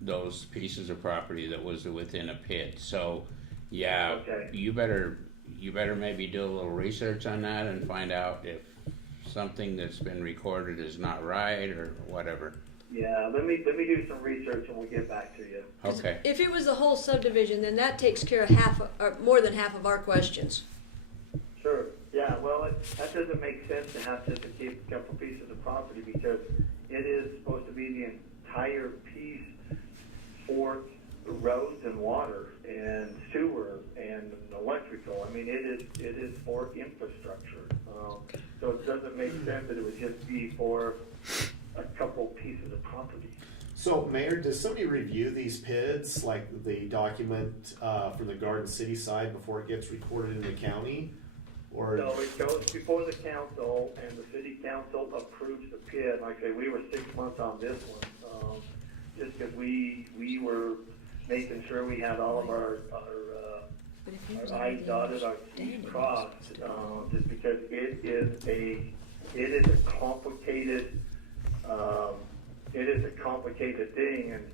those pieces of property that was within a PID. So, yeah, Okay. you better maybe do a little research on that and find out if something that's been recorded is not right or whatever. Yeah, let me do some research and we'll get back to you. Okay. if it was the whole subdivision, then that takes care of more than half of our questions. Sure. Yeah, well, that doesn't make sense to have just a couple pieces of property because it is supposed to be the entire piece for roads and water and sewer and electrical. I mean, it is for infrastructure. So it doesn't make sense that it would just be for a couple pieces of property. So, Mayor, does somebody review these PIDs, like the document from the Garden City side, before it gets recorded in the county? Or So it goes before the council, and the city council approves the PID. Like I say, we were 6 months on this one, just because we were making sure we had all of our I's dotted, our T's crossed, just because it is a complicated thing. And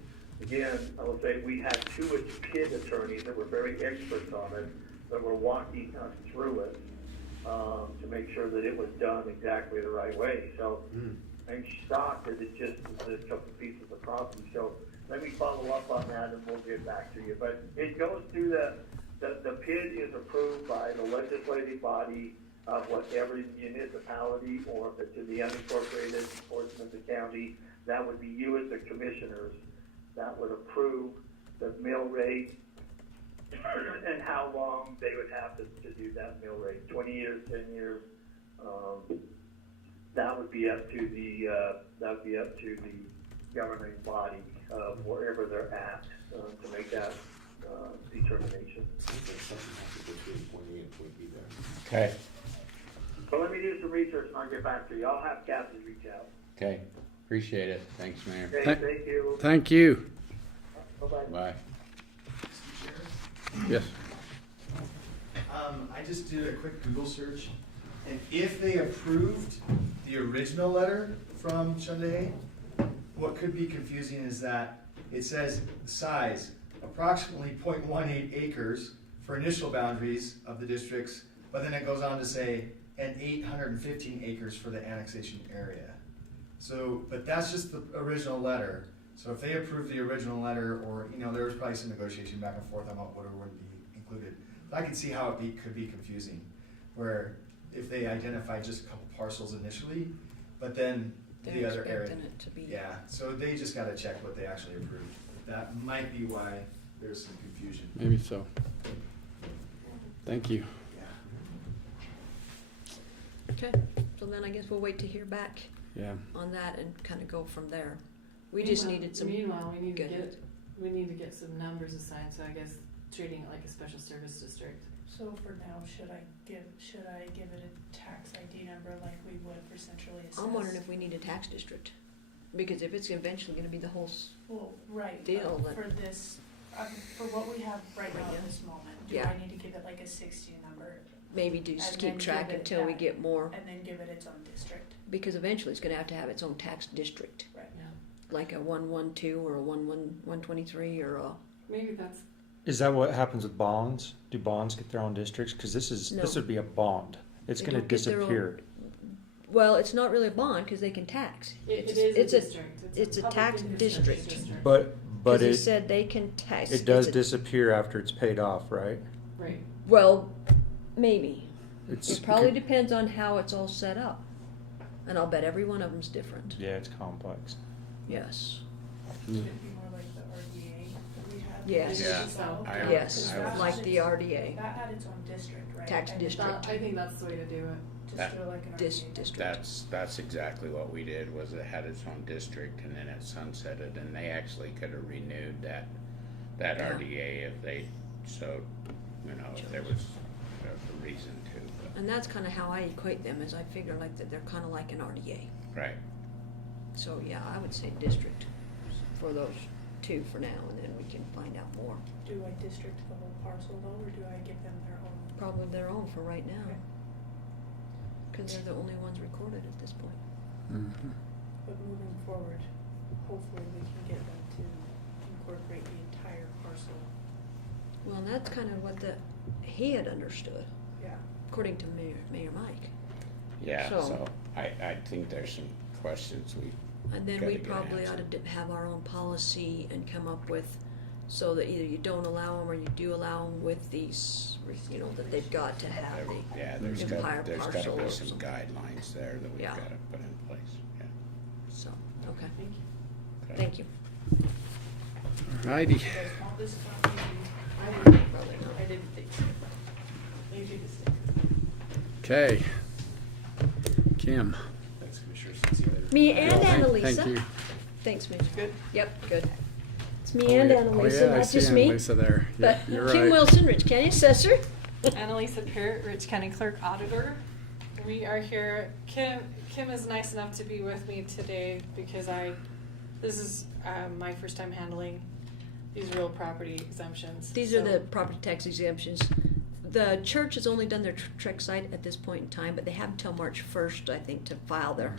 again, I will say we had two PID attorneys that were very experts on it, that were walking us through it to make sure that it was done exactly the right way. So I'm shocked that it just was a couple pieces of property. So let me follow up on that and we'll get back to you. But it goes through the PID is approved by the legislative body of whatever municipality, or if it's in the unincorporated portion of the county, that would be you as the commissioners that would approve the mill rate and how long they would have to do that mill rate, 20 years, 10 years. That would be up to the governing body of wherever they're at to make that determination. Okay. So let me do some research and I'll get back to you. I'll have Kathy reach out. Okay. Appreciate it. Thanks, Mayor. Okay, thank you. Thank you. Bye-bye. Bye. Yes. I just did a quick Google search, and if they approved the original letter from Shunday, what could be confusing is that it says size, approximately 0.18 acres for initial boundaries of the districts, but then it goes on to say, and 815 acres for the annexation area. So, but that's just the original letter. So if they approve the original letter, or, there was probably some negotiation back and forth on what would or wouldn't be included. But I can see how it could be confusing, where if they identify just a couple parcels initially, but then the other area. It to be. Yeah, so they just gotta check what they actually approved. That might be why there's some confusion. Maybe so. Thank you. Okay, so then I guess we'll wait to hear back Yeah. on that and kind of go from there. We just needed some. Meanwhile, we need to good- get some numbers assigned, so I guess treating it like a special service district. So for now, should I give it a tax ID number like we would for centrally assessed? I'm wondering if we need a tax district, because if it's eventually going to be the whole. Well, right, deal but for this, for what we have right now at this moment, do Yeah. I need to give it like a 60 number? Maybe just And keep then track give it until we that- get more, And then give it its own district? because eventually it's going to have its own tax district, Right. Yeah. like a 112 or a 123 or a. Maybe that's, Is that what happens with bonds? Do bonds get their own districts? Because this No. would be a bond. It's They going to don't get their own- disappear. Well, it's not really a bond because they can tax. it is It's a a district. it's a public tax infrastructure district. But Because it it said they can tax. it does it's a- disappear after it's paid off, right? Right. Well, maybe. It's It probably depends on how it's all set up, and I'll bet every one of them's different. Yeah, it's complex. Yes. Should it be more like the RDA that we had? Yes. Yeah, So, I- Yes, I was- like the RDA, That had its own district, right? tax And district. I think that's the way to do it. Just do it like an Dis- RDA. district. That's exactly what we did, was it had its own district and then it sunsetted, and they actually could have renewed that Yeah. RDA if they, so, you know, if there was a reason to, but, And that's kind of how I equate them, is I figure like that they're kind of like an RDA. right. So yeah, I would say district for those two for now, and then we can find out more. Do I district the whole parcel though, or do I give them their own? Probably their own for right now, Okay. because they're the only ones recorded at this point. Mhm. But moving forward, hopefully we can get them to incorporate the entire parcel. Well, and that's kind of what he had understood, Yeah. according to Mayor Mike. Yeah, So- so I think there's some questions we, And then Gotta we get probably ought answered. to have our own policy and come up with, so that either you don't allow them or you do allow them with these, you know, that they've got to have the yeah, empire there's gotta parcel be or some something. guidelines there that we've Yeah. gotta put in place, yeah. So, okay, Okay. thank you. Alrighty. You guys want this copy? I didn't, Probably not. I didn't think so. Maybe the sticker. Okay. Kim. Thanks, Commissioner. See you later. Me and Thank Anneliesa. you. Thanks, Mitch. Good. Yep, good. It's me and Oh, Anneliesa, yeah, I not see just me. Anneliesa there. Yeah, But you're Kim right. Wilson, Rich County Assessor. Anneliesa Peart, Rich County Clerk Auditor. We are here, Kim is nice enough to be with me today because this is my first time handling these real property exemptions. These are the property tax exemptions. The church has only done their trek site at this point in time, but they have until March 1st, I think, to file their,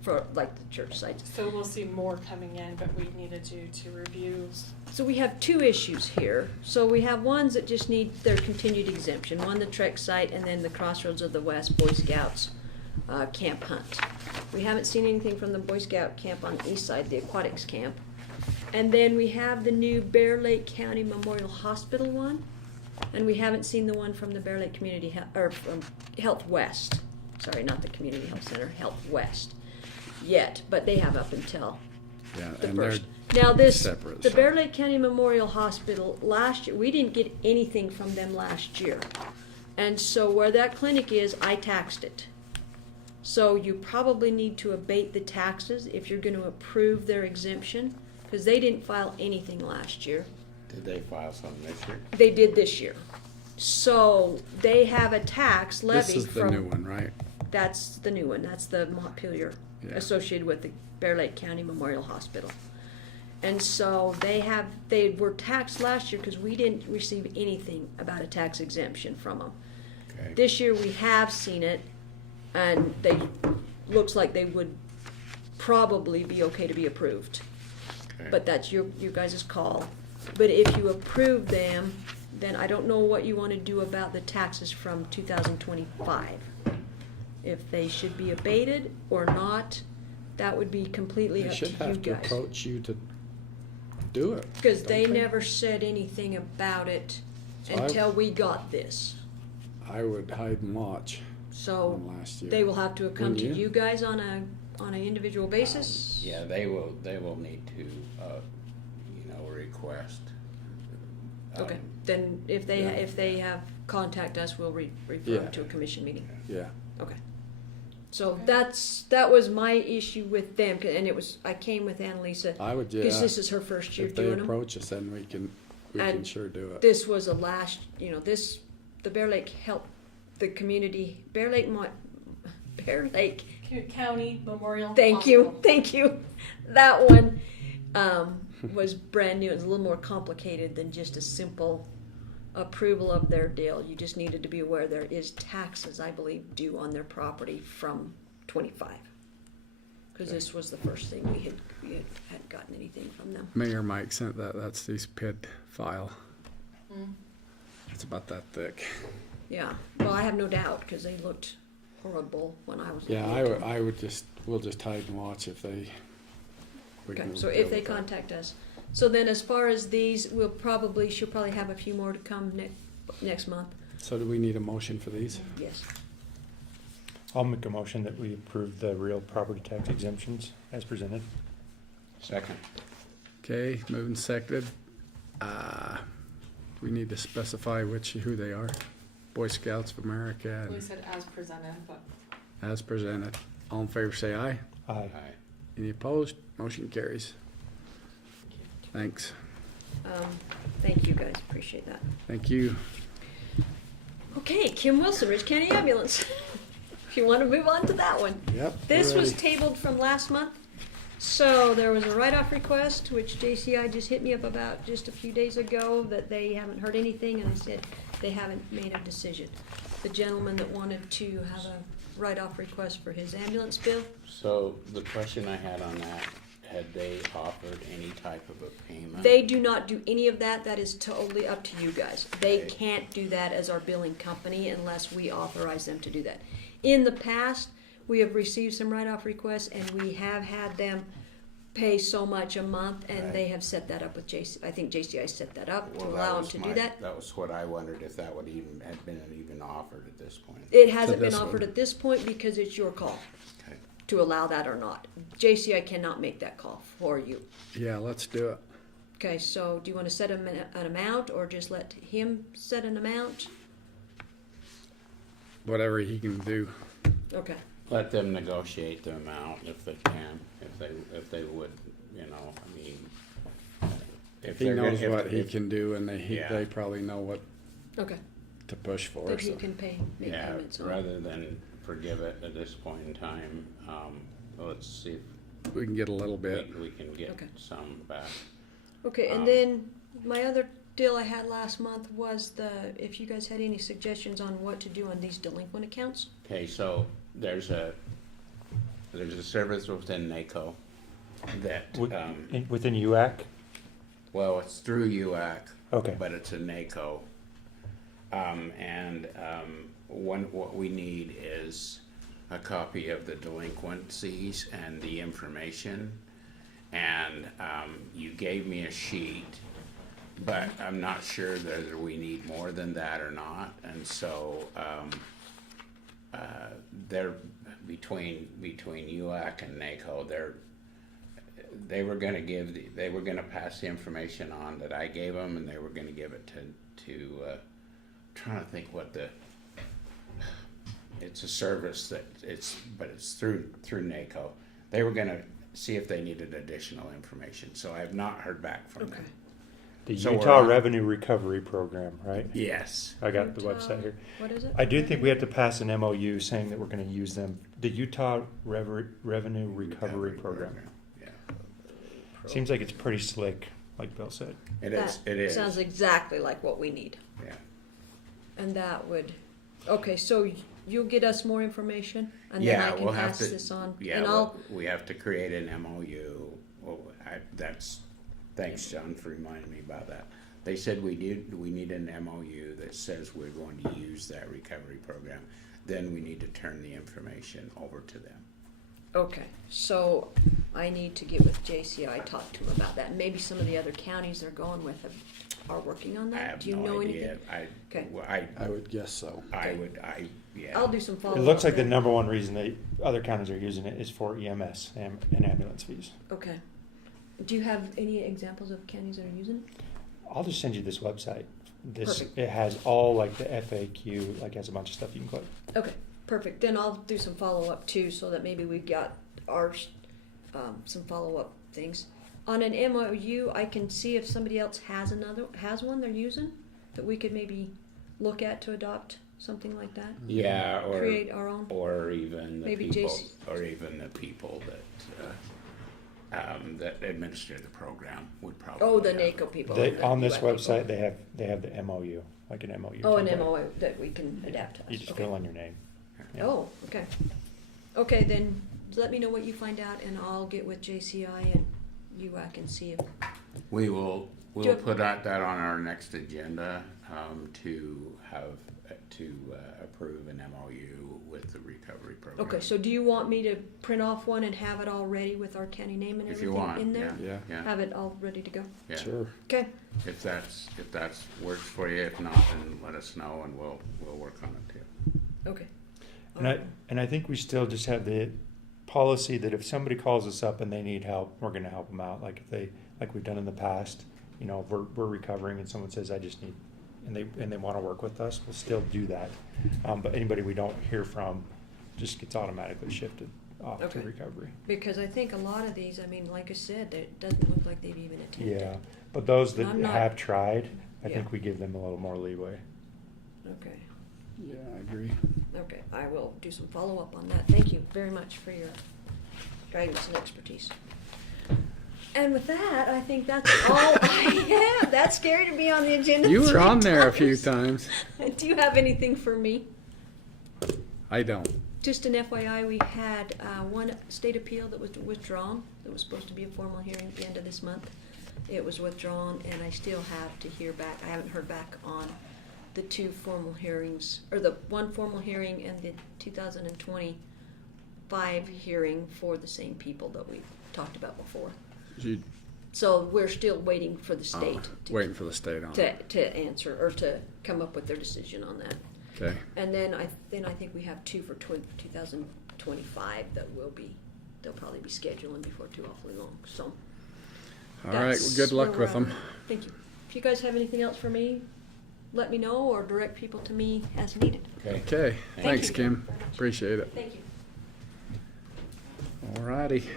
for like the church sites. So we'll see more coming in, but we needed you to review. So we have two issues here. So we have ones that just need their continued exemption. One, the trek site, and then the Crossroads of the West Boy Scouts camp hunt. We haven't seen anything from the Boy Scout camp on the east side, the aquatics camp. And then we have the new Bear Lake County Memorial Hospital one. And we haven't seen the one from the Bear Lake Community from Health West. Sorry, not the Community Health Center, Health West yet, but they have up until Yeah, the and first. they're Now this, separate, the so- Bear Lake County Memorial Hospital, last year, we didn't get anything from them last year. And so where that clinic is, I taxed it. So you probably need to abate the taxes if you're gonna approve their exemption, because they didn't file anything last year. Did they file something this year? They did this year. So they have a tax This levied is the from. new one, right? That's the new one. That's the Montpelier Yeah. associated with the Bear Lake County Memorial Hospital. And so they were taxed last year because we didn't receive anything about a tax exemption from them. Okay. This year we have seen it, and looks like they would probably be okay to be approved. Okay. But that's your guys' call. But if you approve them, then I don't know what you want to do about the taxes from 2025. If they should be abated or not, that would be completely They up to should you have to guys. approach you to do it. Because don't they never said anything about it So I- until we got this. I would hide and watch So from last year. they will have to come Wouldn't to you? you guys on an individual basis? Yeah, they will need to, request. Okay, then if they, yeah. if they have, contact us, we'll refer Yeah. them to a commission meeting. Yeah. Okay. So that was my issue with them, and I came with Anneliesa, I would, yeah. because this is her first year If they doing them. approach us, then we can And sure do it. This was the last, the Bear Lake helped the community, Bear Lake County Memorial Thank you, Hospital. thank you. That one was brand new. It was a little more complicated than just a simple approval of their deal. You just needed to be aware there is taxes, I believe, due on their property from 25. Because this was the first thing we hadn't gotten anything from them. Mayor Mike sent that's this PID file. Mm. It's about that thick. Yeah, well, I have no doubt, because they looked horrible when I was Yeah, looking at them. we'll just hide and watch if they. we Okay, can so deal if they with that. contact us. So then as far as these, she'll probably have a few more to come next month. So do we need a motion for these? Yes. I'll make a motion that we approve the real property tax exemptions as presented. Second. Okay, moving seconded. we need to specify who they are. Boy Scouts of America We and said as presented, but as presented. All in favor say aye. Aye. Aye. Any opposed? Motion carries. Thanks. Thank you guys, appreciate that. Thank you. Okay, Kim Wilson, Rich County Ambulance. If you want to move on to that one. Yep. This we're was ready. tabled from last month. So there was a write-off request, which JCI just hit me up about just a few days ago, that they haven't heard anything, and I said they haven't made a decision. The gentleman that wanted to have a write-off request for his ambulance bill, So the question I had on that, had they offered any type of a payment? they do not do any of that. That is totally up to you guys. They Okay. can't do that as our billing company unless we authorize them to do that. In the past, we have received some write-off requests, and we have had them pay so much a month, and Right. they have set that up with JC. I think JCI set that up to Well, that allow them was to my- do that. That was what I wondered, if that would even, had been even offered at this point. It hasn't been this offered one. at this point because it's your call Okay. to allow that or not. JCI cannot make that call for you. Yeah, let's do it. Okay, so do you want to set an amount, or just let him set an amount? Whatever he can do. Okay. Let them negotiate the amount if they can, if they would, you know, I mean. If He they're gonna- knows if- what he if- can do, and Yeah. they probably know what Okay. to push for. That he So. can make Yeah, payments on. rather than forgive it at this point in time, let's see if We can get a little bit. we can get Okay. some back. Okay, and Um, then my other deal I had last month was if you guys had any suggestions on what to do on these delinquent accounts. Okay, so there's a service within NACO that, Within UAC? well, it's through UAC. Okay. But it's a NACO. What we need is a copy of the delinquencies and the information. And you gave me a sheet, but I'm not sure whether we need more than that or not. And so they're between UAC and NACO. They were going to pass the information on that I gave them, and they were going to give it to trying to think what it's a service but it's through NACO. They were going to see if they needed additional information. So I have not heard back from them. The So Utah we're- Revenue Recovery Program, right? Yes. I got the Utah- website here. What is it? I do think we have to pass an MOU saying that we're going to use them. The Utah Revenue Recovery Program. Yeah. Seems like it's pretty slick, like Bill said. It is. That It is. sounds exactly like what we need. Yeah. And that would, okay, so you'll get us more information, and then Yeah, I can we'll have pass to. this on. Yeah, And I'll, we have to create an MOU. Well, thanks, John, for reminding me about that. They said we need an MOU that says we're going to use that recovery program. Then we need to turn the information over to them. okay, so I need to get with JCI, talk to him about that. And maybe some of the other counties they're going with are working on I that. have Do you no know idea. anything? Okay. I would guess so. Yeah. I'll do some follow-up. It looks like the then. number one reason that other counties are using it is for EMS and ambulance fees. Okay. Do you have any examples of counties that are using it? I'll just send you this website. Perfect. It has all like the FAQ, like has a bunch of stuff you can click. Okay, perfect. Then I'll do some follow-up too, so that maybe we've got some follow-up things. On an MOU, I can see if somebody else has one they're using, that we could maybe look at to adopt something like that. Yeah, or create our own. or even the Maybe people, Jaycee. or even the people that administer the program would probably. Oh, the have- NACO people. They, the on this UAC website, people. they have the MOU, like an MOU. Oh, an template. MOU that we can adapt to us. You just Okay. fill in your name. Yeah. Oh, okay. Okay, then let me know what you find out, and I'll get with JCI and UAC and see if. We'll Do- put that on our next agenda to approve an MOU with the recovery program. Okay, so do you want me to print off one and have it all ready with our county name and If you everything want, in there? yeah. Have it all ready to go? Yeah. Sure. Okay. If that's works for you, if not, then let us know and we'll work on it too. Okay. And I think we still just have the policy that if somebody calls us up and they need help, we're going to help them out. Like we've done in the past, you know, if we're recovering and someone says, I just need, and they wanna work with us, we'll still do that. But anybody we don't hear from just gets automatically shifted off to Okay. recovery. Because I think a lot of these, I mean, like I said, it doesn't look like they've even attempted. Yeah, but those that I'm not- have tried, I Yeah. think we give them a little more leeway. Okay, Yeah, I agree. okay, I will do some follow-up on that. Thank you very much for your guidance and expertise. And with that, I think that's all I have. That's scary to be on the agenda. You were 3 on there a few times. times. Do you have anything for me? I don't. Just an FYI, we had one state appeal that was withdrawn. That was supposed to be a formal hearing at the end of this month. It was withdrawn, and I still have to hear back. I haven't heard back on the 2 formal hearings, or the 1 formal hearing and the 2025 hearing for the same people that we talked about before. You So we're still waiting for the state waiting for the state on it. to answer or to come up with their decision on that. Okay. And then I think we have 2 for 2025 that they'll probably be scheduling before too awfully long. So. All right. Well, good luck with them. Thank you. If you guys have anything else for me, let me know or direct people to me as needed. Okay. Thanks, you. Kim. Appreciate it. Thank you. All righty.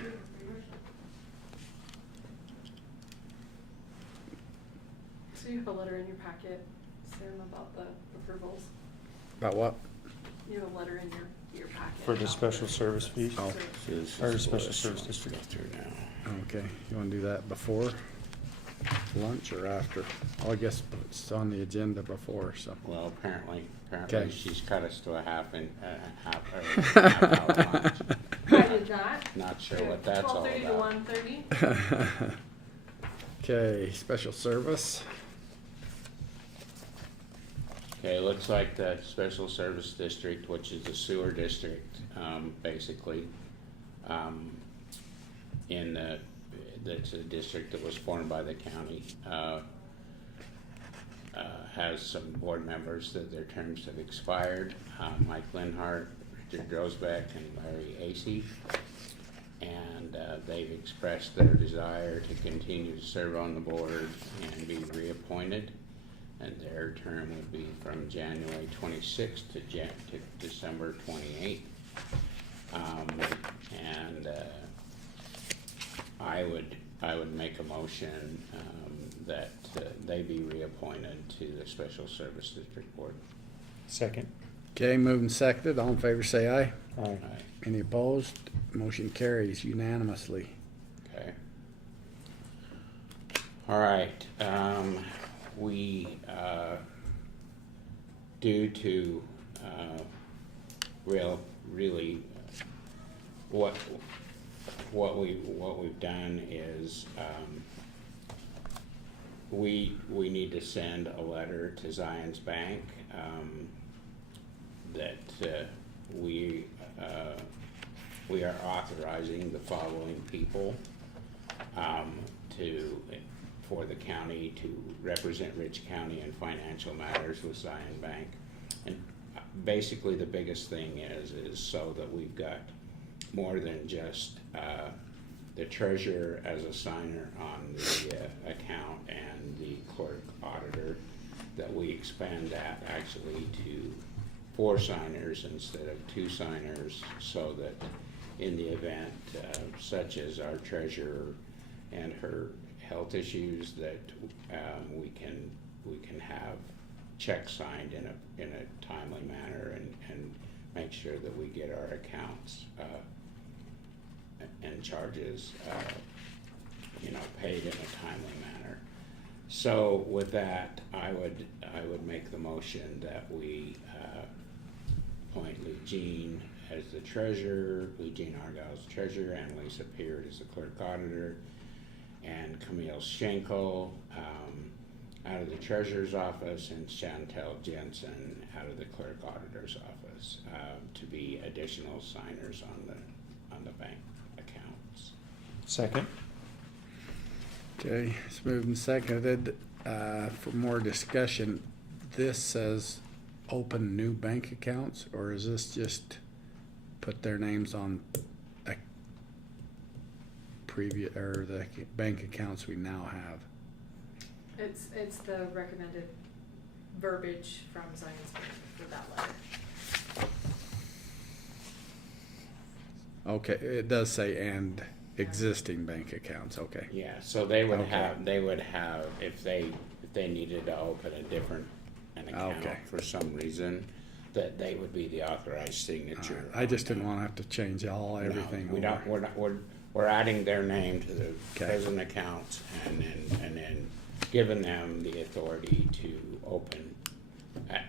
So you have a letter in your packet, Sam, about the approvals. About what? You have a letter in your packet. For the about special service fees? Oh. Or special service district. Okay. You want to do that before lunch or after? Well, I guess it's on the agenda before, so. Well, apparently Okay. she's cut us to a half hour lunch. I did that. Not sure what that's all 12:30 to about. 1:30. Okay, special service. Okay, looks like the special service district, which is the sewer district, basically, that's a district that was formed by the county, has some board members that their terms have expired, Mike Linhart, Richard Grosbeck, and Larry Acey. And they've expressed their desire to continue to serve on the board and be reappointed. And their term would be from January 26th to December 28th. I would make a motion that they be reappointed to the Special Service District Board. Second. Okay, moving seconded. All in favor say aye. Aye. Aye. Any opposed? Motion carries unanimously. Okay. All right, we, due to, really, what we've done is, we need to send a letter to Zions Bank, that, we are authorizing the following people for the county to represent Rich County in financial matters with Zion Bank. And basically the biggest thing is so that we've got more than just the treasurer as a signer on the account and the clerk auditor, that we expand that actually to 4 signers instead of 2 signers, so that in the event such as our treasurer and her health issues, that we can have checks signed in a timely manner and make sure that we get our accounts and charges paid in a timely manner. So with that, I would make the motion that we appoint Reganne as the treasurer, Reganne Argyle's treasurer, Anneliesa Peart as the clerk auditor, and Camille Schenkel out of the treasurer's office, and Chantel Jensen out of the clerk auditor's office to be additional signers on the bank accounts. Second. Okay, it's moved and seconded. For more discussion, this says open new bank accounts, or is this just put their names on a previous or the bank accounts we now have? It's the recommended verbiage from Zion's Bank for that letter. Okay, it does say and existing bank accounts, okay. Yeah, so they would Okay. have, if they needed to open an account Okay. for some reason, that they would be the authorized signature. I just didn't wanna have to change everything No, we don't, over. we're adding their name to the Okay. present accounts and then giving them the authority to open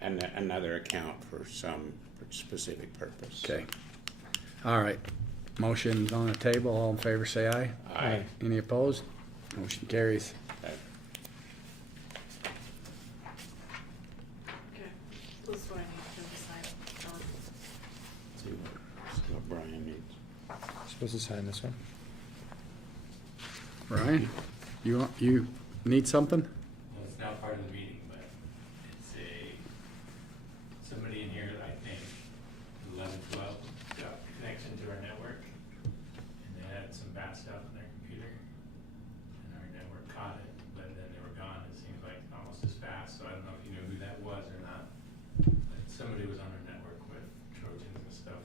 another account for some specific purpose. Okay. All right. Motion's on the table. All in favor, say aye. Aye. Any opposed? Motion carries. Okay. Okay, this is what I need to sign. See what Brian needs. Supposed to sign this one? Brian, you need something? Well, it's not part of the meeting, but it's somebody in here, I think, 1112, got connection to our network, and they had some bad stuff on their computer, and our network caught it, but then they were gone, it seems like almost as fast, so I don't know if you know who that was or not, but somebody was on our network with Trojans and stuff,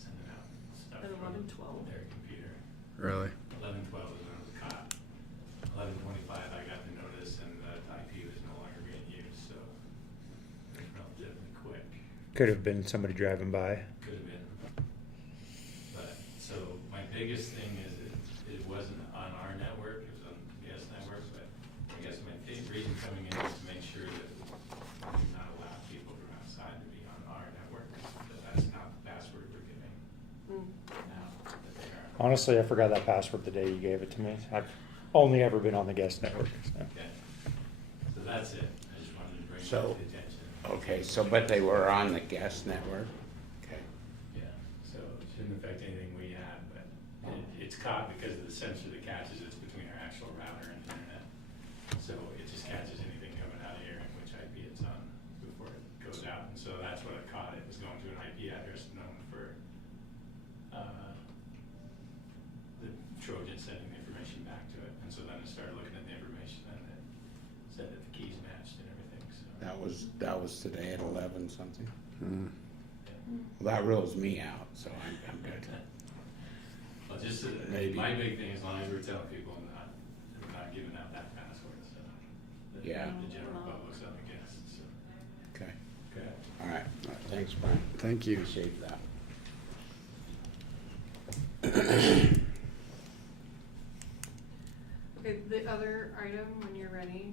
sending out stuff At from 1112? their computer. Really? 1112 is when it was caught. 1125, I got the notice, and the IP was no longer being used, so it was relatively quick. Could have been somebody driving by. Could have been. But, so my biggest thing is it wasn't on our network, it was on the guest network, but I guess my reason coming in is to make sure that we do not allow people from outside to be on our network, but that's not the password we're giving now that they are. Honestly, I forgot that password the day you gave it to me. I've only ever been on the guest network. So. Okay. So that's it. I just wanted to bring that So, to the attention. okay, but they were on the guest network? Okay. Yeah, so it shouldn't affect anything we have, but it's caught because of the sensor that catches it's between our actual router and the internet. So it just catches anything coming out of here and which IP it's on before it goes out. And so that's what it caught. It was going to an IP address known for the Trojan sending the information back to it. And so then it started looking at the information and it said that the keys matched and everything, so. That was today at 11 something. Mm. Well, that rules me out, so I'm good. Well, just, Maybe. my big thing, as long as we're telling people not giving out that password, so. that Yeah. The general public's up against, so. Okay. Okay. All right. Thanks, Brian. Thank you. Appreciate that. Okay, the other item, when you're ready,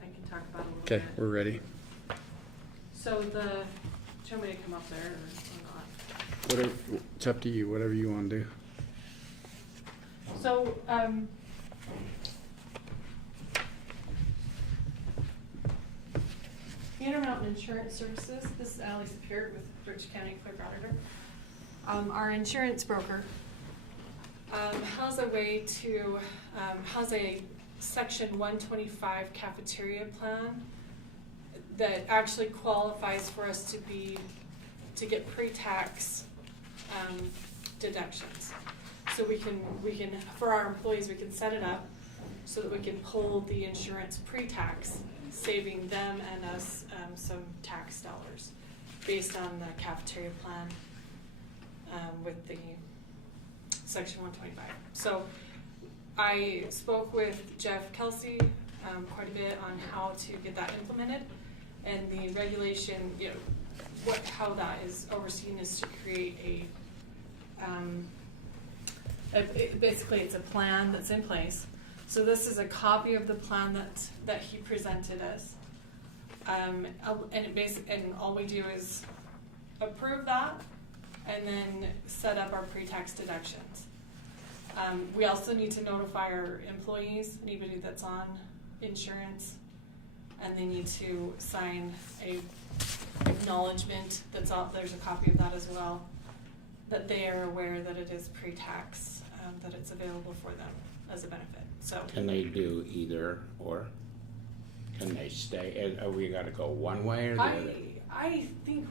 I can talk about a little Okay, bit. we're ready. So do you want me to come up there or not? Whatever, it's up to you, whatever you wanna do. So, Intermountain Insurance Services, this is Anneliesa Peart with Rich County Clerk Auditor. Our insurance broker has a way to, has a Section 125 cafeteria plan that actually qualifies for us to get pre-tax deductions. So we can, for our employees, we can set it up so that we can pull the insurance pre-tax, saving them and us some tax dollars based on the cafeteria plan with the Section 125. So I spoke with Jeff Kelsey quite a bit on how to get that implemented, and the regulation, how that is overseen is to create basically it's a plan that's in place. So this is a copy of the plan that he presented us, and all we do is approve that, and then set up our pre-tax deductions. We also need to notify our employees, anybody that's on insurance, and they need to sign a acknowledgement that's out. There's a copy of that as well, that they are aware that it is pre-tax, that it's available for them as a benefit. So Can they do either or? Can they stay? Are we got to go one way or the other? I think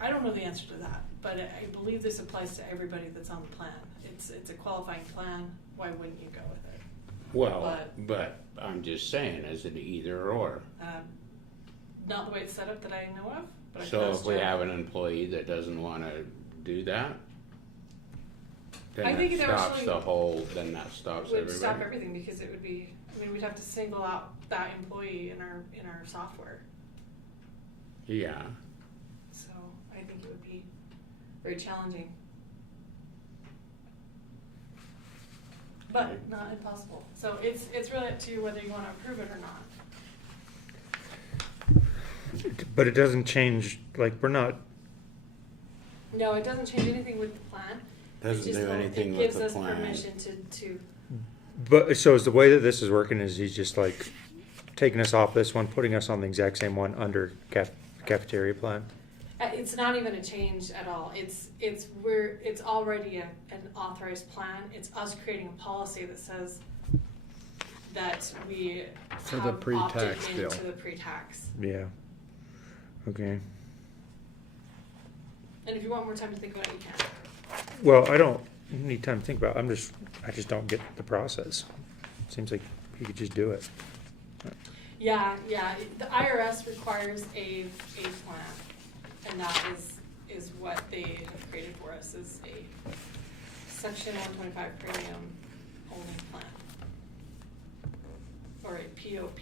I don't know the answer to that, but I believe this applies to everybody that's on the plan. It's a qualifying plan. Why wouldn't you go with it? Well, but I'm just saying, is it either or? Not the way it's set up that I know of, but I can So ask if we Jeff. have an employee that doesn't wanna do that, I then think that it stops actually the whole, then that stops would everybody. stop everything because it would be, I mean, we'd have to single out that employee in our software. Yeah, So I think it would be very challenging. But not impossible. So it's really up to you whether you want to approve it or not. But it doesn't change, like, we're not, No, it doesn't change anything with the plan. Doesn't It just do anything with the It gives us plan. permission to but, so is the way that this is working is he's just like taking us off this one, putting us on the exact same one under cafeteria plan? it's not even a change at all. It's already an authorized plan. It's us creating a policy that says that we For the have pre-tax opted bill. into the pre-tax. Yeah. Okay. And if you want more time to think about it, you can. Well, I don't need time to think about it. I just don't get the process. Seems like you could just do it. Yeah. The IRS requires a plan, and that is what they have created for us, is a Section 125 premium only plan, or a POP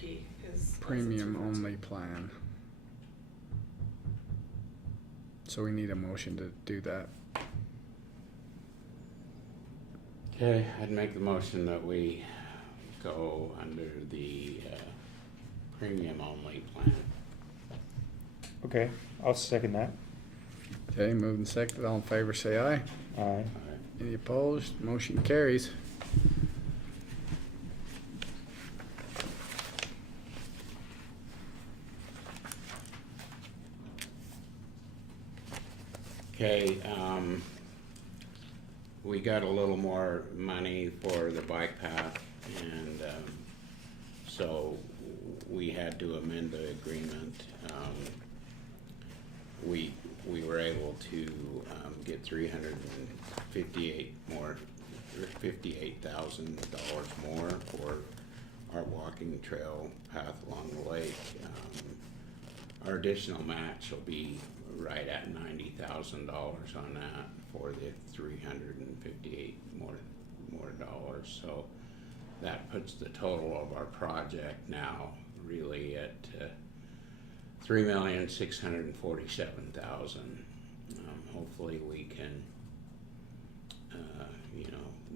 is Premium only plan. So we need a motion to do that. okay, I'd make the motion that we go under the premium only plan. Okay, I'll second that. Okay, moved and seconded. All in favor, say aye. Aye. Any opposed? Motion carries. Okay, we got a little more money for the bike path, and so we had to amend the agreement. We were able to get $58,000 more for our walking trail path along the lake. Our additional match will be right at $90,000 on that for the 358 more dollars. So that puts the total of our project now really at $3,647,000. Hopefully we can,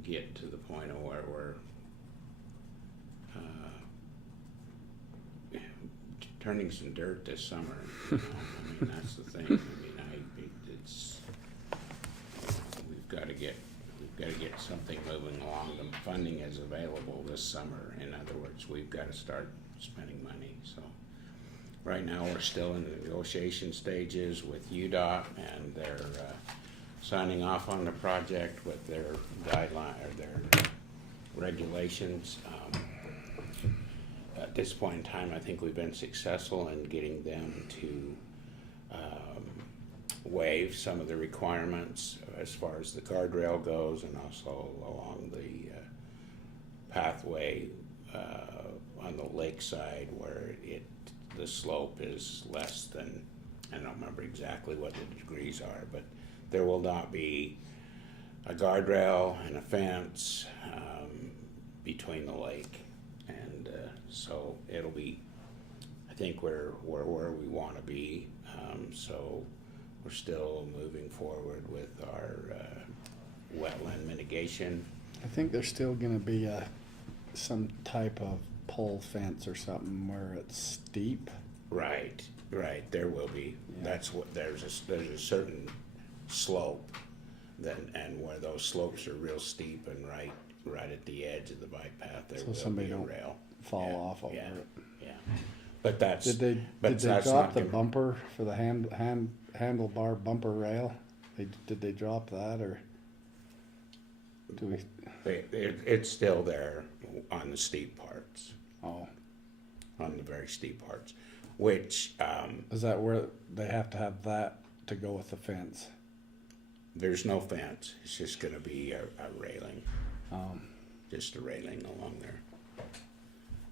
get to the point of where we're turning some dirt this summer. I mean, that's the thing. I mean, we've got to get something moving along. The funding is available this summer. In other words, we've got to start spending money. So right now we're still in the negotiation stages with UDOT, and they're signing off on the project with their guideline or their regulations. At this point in time, I think we've been successful in getting them to waive some of the requirements as far as the guardrail goes, and also along the pathway on the lakeside where the slope is less than, I don't remember exactly what the degrees are, but there will not be a guardrail and a fence between the lake. And so it'll be, I think we're where we want to be. So we're still moving forward with our wetland mitigation. I think there's still gonna be some type of pole fence or something where it's steep. Right, there will be. Yeah. That's what, there's a certain slope and where those slopes are real steep and right at the edge of the bike path, there So will somebody be a don't rail. fall off over yeah, it. Yeah, but that's. Did they that's drop not the gonna- bumper for the handlebar bumper rail? Did they drop that, or do we? It's still there on the steep parts. Oh, on the very steep parts, which is that where they have to have that to go with the fence? There's no fence. It's just going to be a railing, just a railing along there.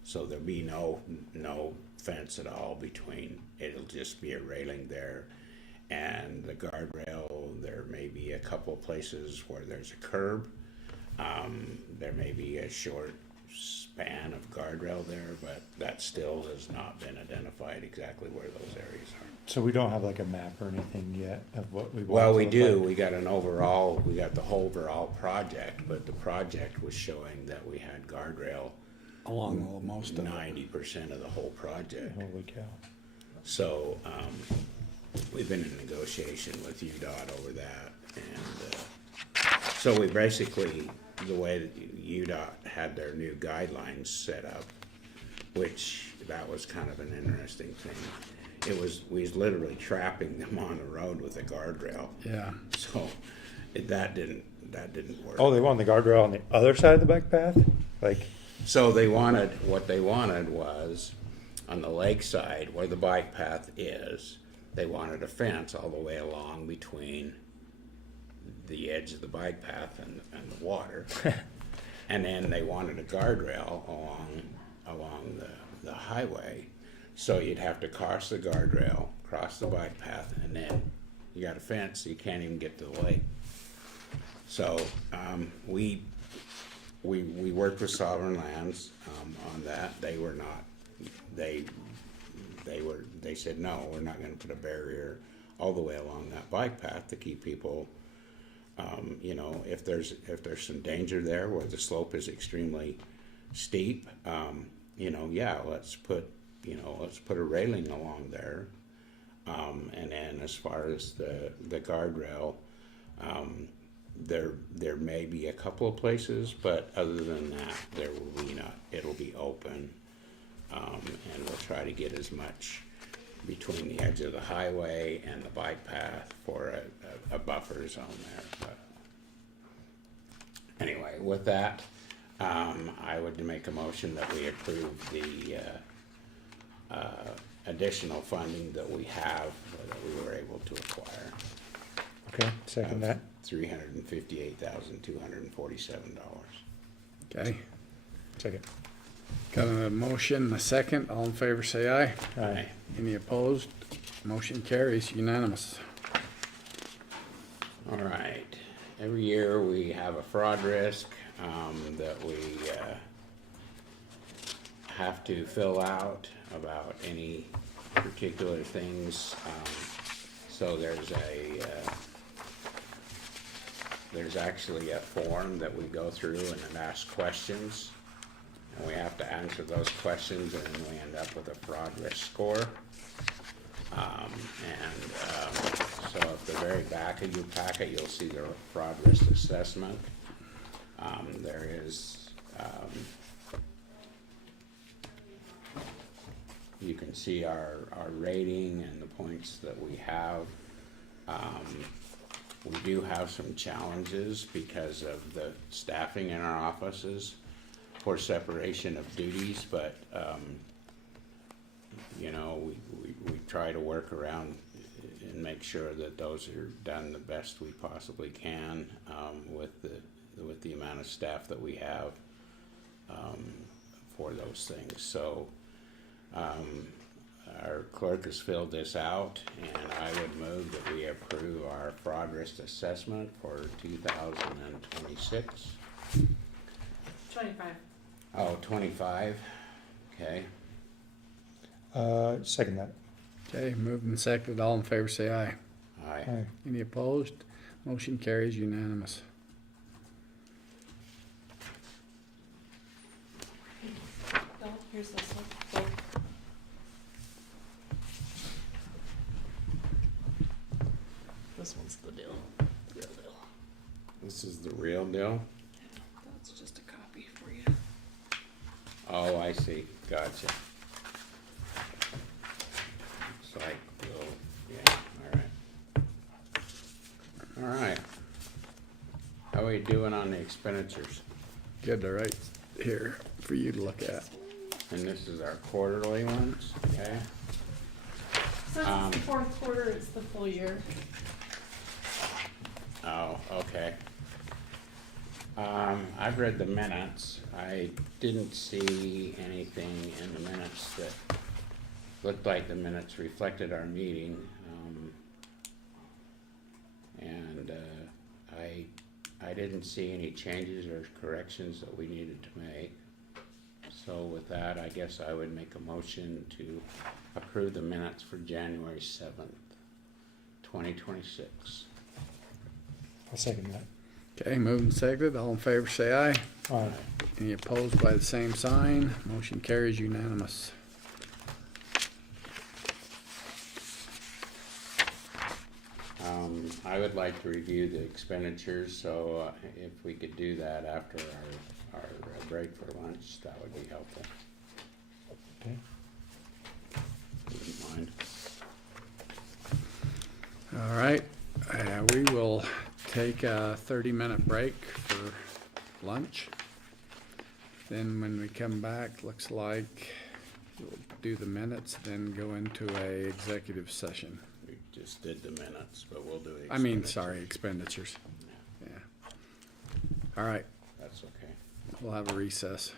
So there'll be no fence at all between, it'll just be a railing there. And the guardrail, there may be a couple places where there's a curb. There may be a short span of guardrail there, but that still has not been identified exactly where those areas are. So we don't have like a map or anything yet of what we want. Well, to we look do. like? We got the whole overall project, but the project was showing that we had guardrail Along most of it. 90% of the whole project. Holy cow. So we've been in negotiation with UDOT over that, and so we basically, the way that UDOT had their new guidelines set up, which that was kind of an interesting thing. We was literally trapping them on the road with a guardrail. Yeah. So that didn't work. Oh, they want the guardrail on the other side of the bike path? Like, So what they wanted was, on the lakeside where the bike path is, they wanted a fence all the way along between the edge of the bike path and the water. And then they wanted a guardrail along the highway. So you'd have to cross the guardrail, cross the bike path, and then you got a fence, so you can't even get to the lake. So we worked with Sovereign Lands on that. They were not. They said no. We're not going to put a barrier all the way along that bike path to keep people. If there's some danger there where the slope is extremely steep, let's put a railing along there. And then as far as the guardrail, there may be a couple of places, but other than that, there will be not. It'll be open, and we'll try to get as much between the edge of the highway and the bike path for a buffer zone there. But anyway, with that, I would make a motion that we approve the additional funding that we have, that we were able to acquire. okay, second that. $358,247. Okay. Second. Got a motion, a second. All in favor, say aye. Aye. Any opposed? Motion carries unanimous. All right. Every year we have a fraud risk that we have to fill out about any particular things. So there's actually a form that we go through and then ask questions. And we have to answer those questions, and then we end up with a fraud risk score. So at the very back of your packet, you'll see the fraud risk assessment. There is, you can see our rating and the points that we have. We do have some challenges because of the staffing in our offices for separation of duties, but we try to work around and make sure that those are done the best we possibly can with the amount of staff that we have for those things. So our clerk has filled this out, and I would move that we approve our fraud risk assessment for 2026. 25. Oh, 25, okay. Second that. Okay, moved and seconded. All in favor, say aye. Aye. Aye. Any opposed? Motion carries unanimous. Bill, here's this one. Bill. This one's the deal. The real deal. This is the real deal? That's just a copy for you. Oh, I see, gotcha. So yeah, all right. How are we doing on the expenditures? Good, they're right here for you to look at. And this is our quarterly ones, okay? Since it's the fourth quarter, it's the full year. Oh, okay. I've read the minutes. I didn't see anything in the minutes that looked like the minutes reflected our meeting. And I didn't see any changes or corrections that we needed to make. So with that, I guess I would make a motion to approve the minutes for January 7th, 2026. I'll second that. Okay, moved and seconded. All in favor, say aye. Aye. Any opposed by the same sign? Motion carries unanimous. I would like to review the expenditures, so if we could do that after our break for lunch, that would be helpful. Okay. Wouldn't mind. All right, we will take a 30-minute break for lunch. Then when we come back, looks like we'll do the minutes, then go into a executive session. We just did the minutes, but we'll do I mean, sorry, expenditures. Yeah. All right, That's okay. we'll have a recess.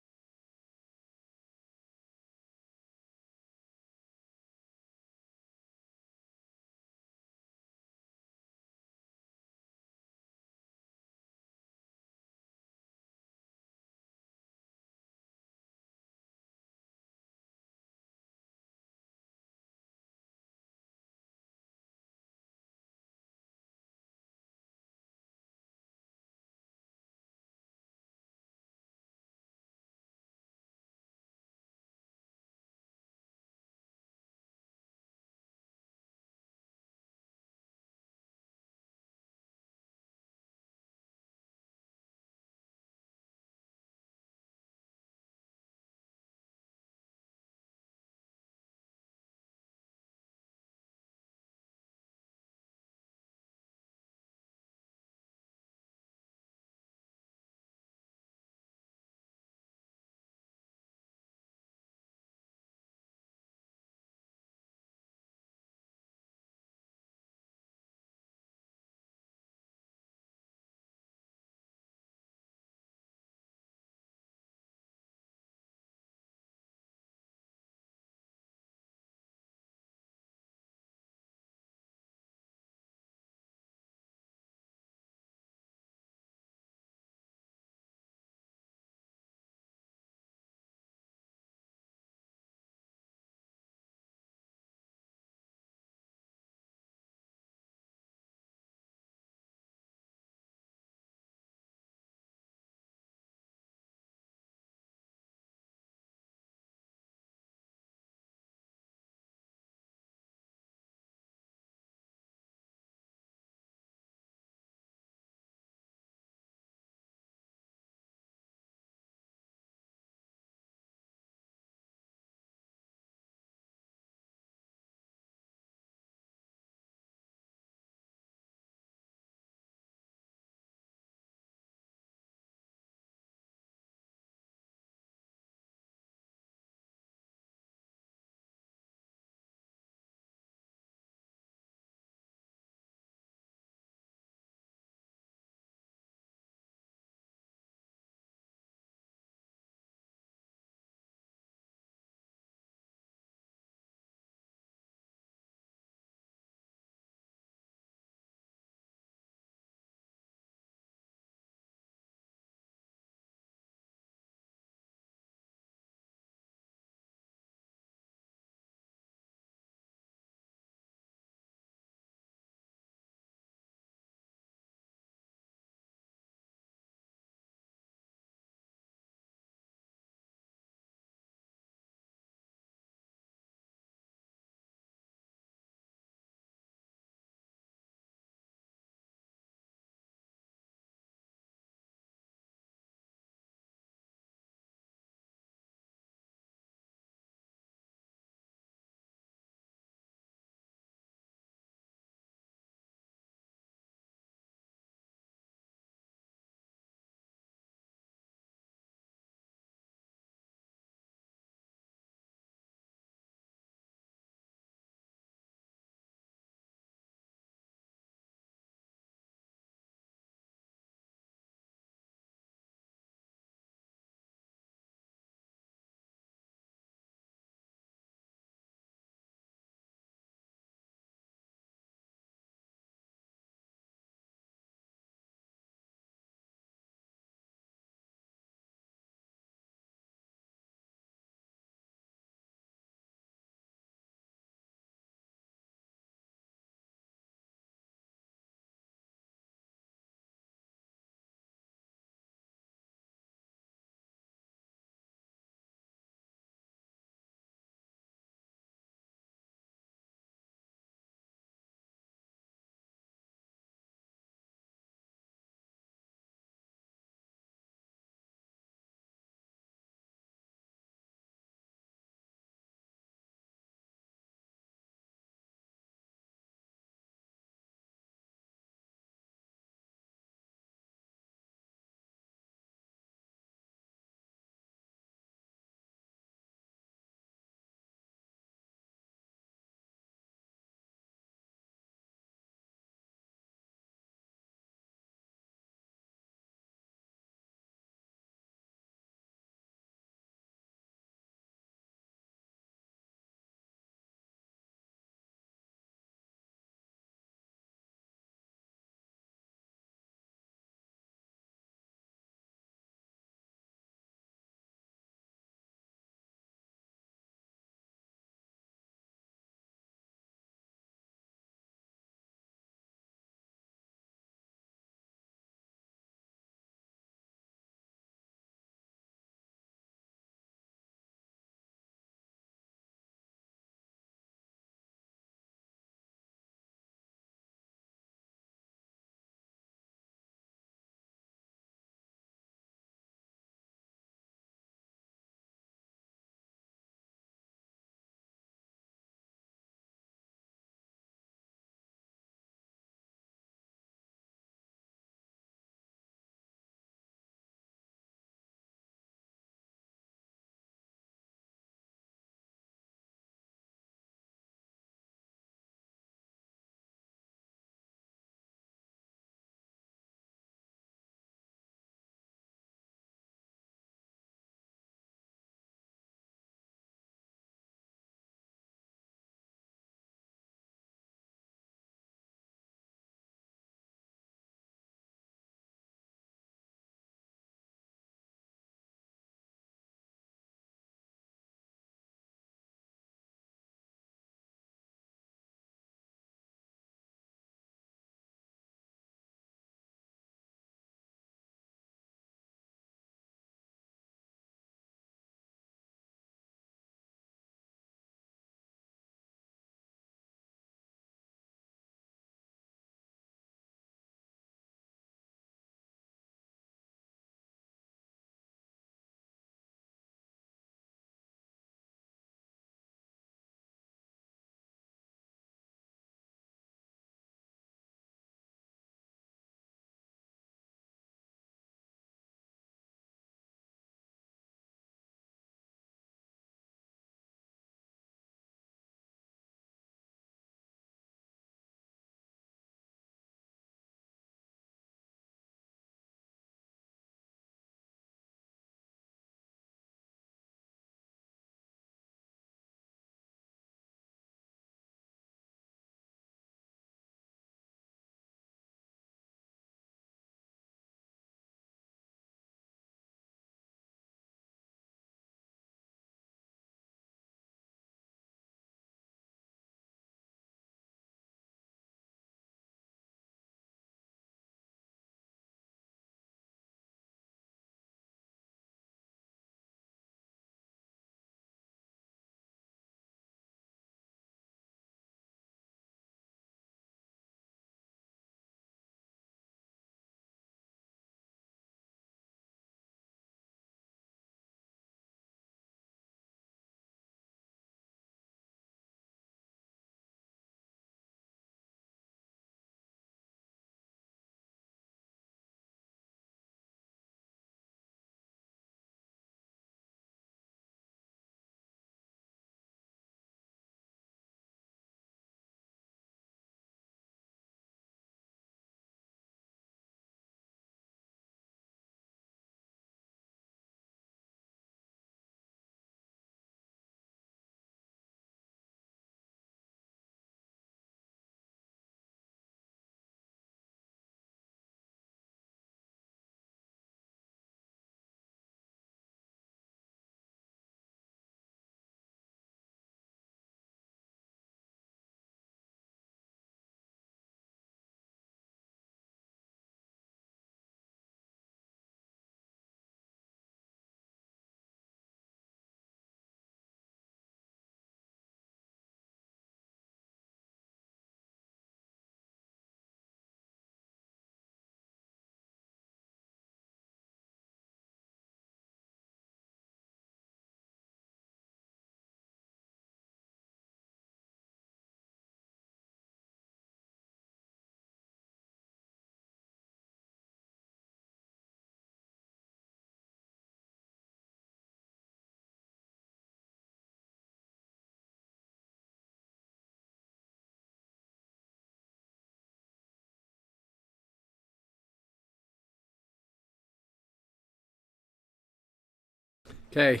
Okay,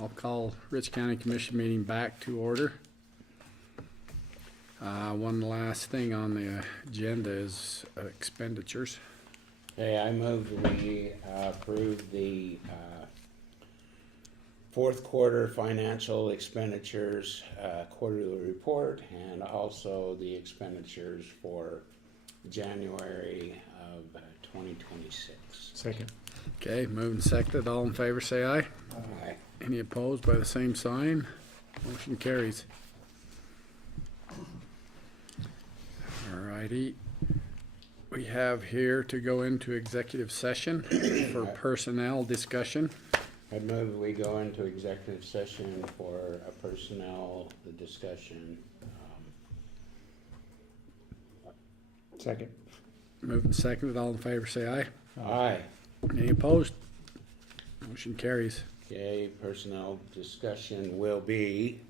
I'll call Rich County Commission meeting back to order. One last thing on the agenda is expenditures. Okay, I move we approve the fourth quarter financial expenditures quarterly report and also the expenditures for January of 2026. Second. Okay, moving seconded. All in favor, say aye. Aye. Any opposed by the same sign? Motion carries. Alrighty. We have here to go into executive session for personnel discussion. I move we go into executive session for a personnel discussion. Second. Moving seconded. All in favor, say aye. Aye. Any opposed? Motion carries. Okay, personnel discussion will be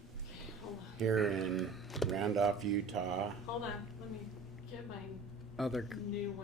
here in Randolph, Utah. Hold on, let me get my Other new one.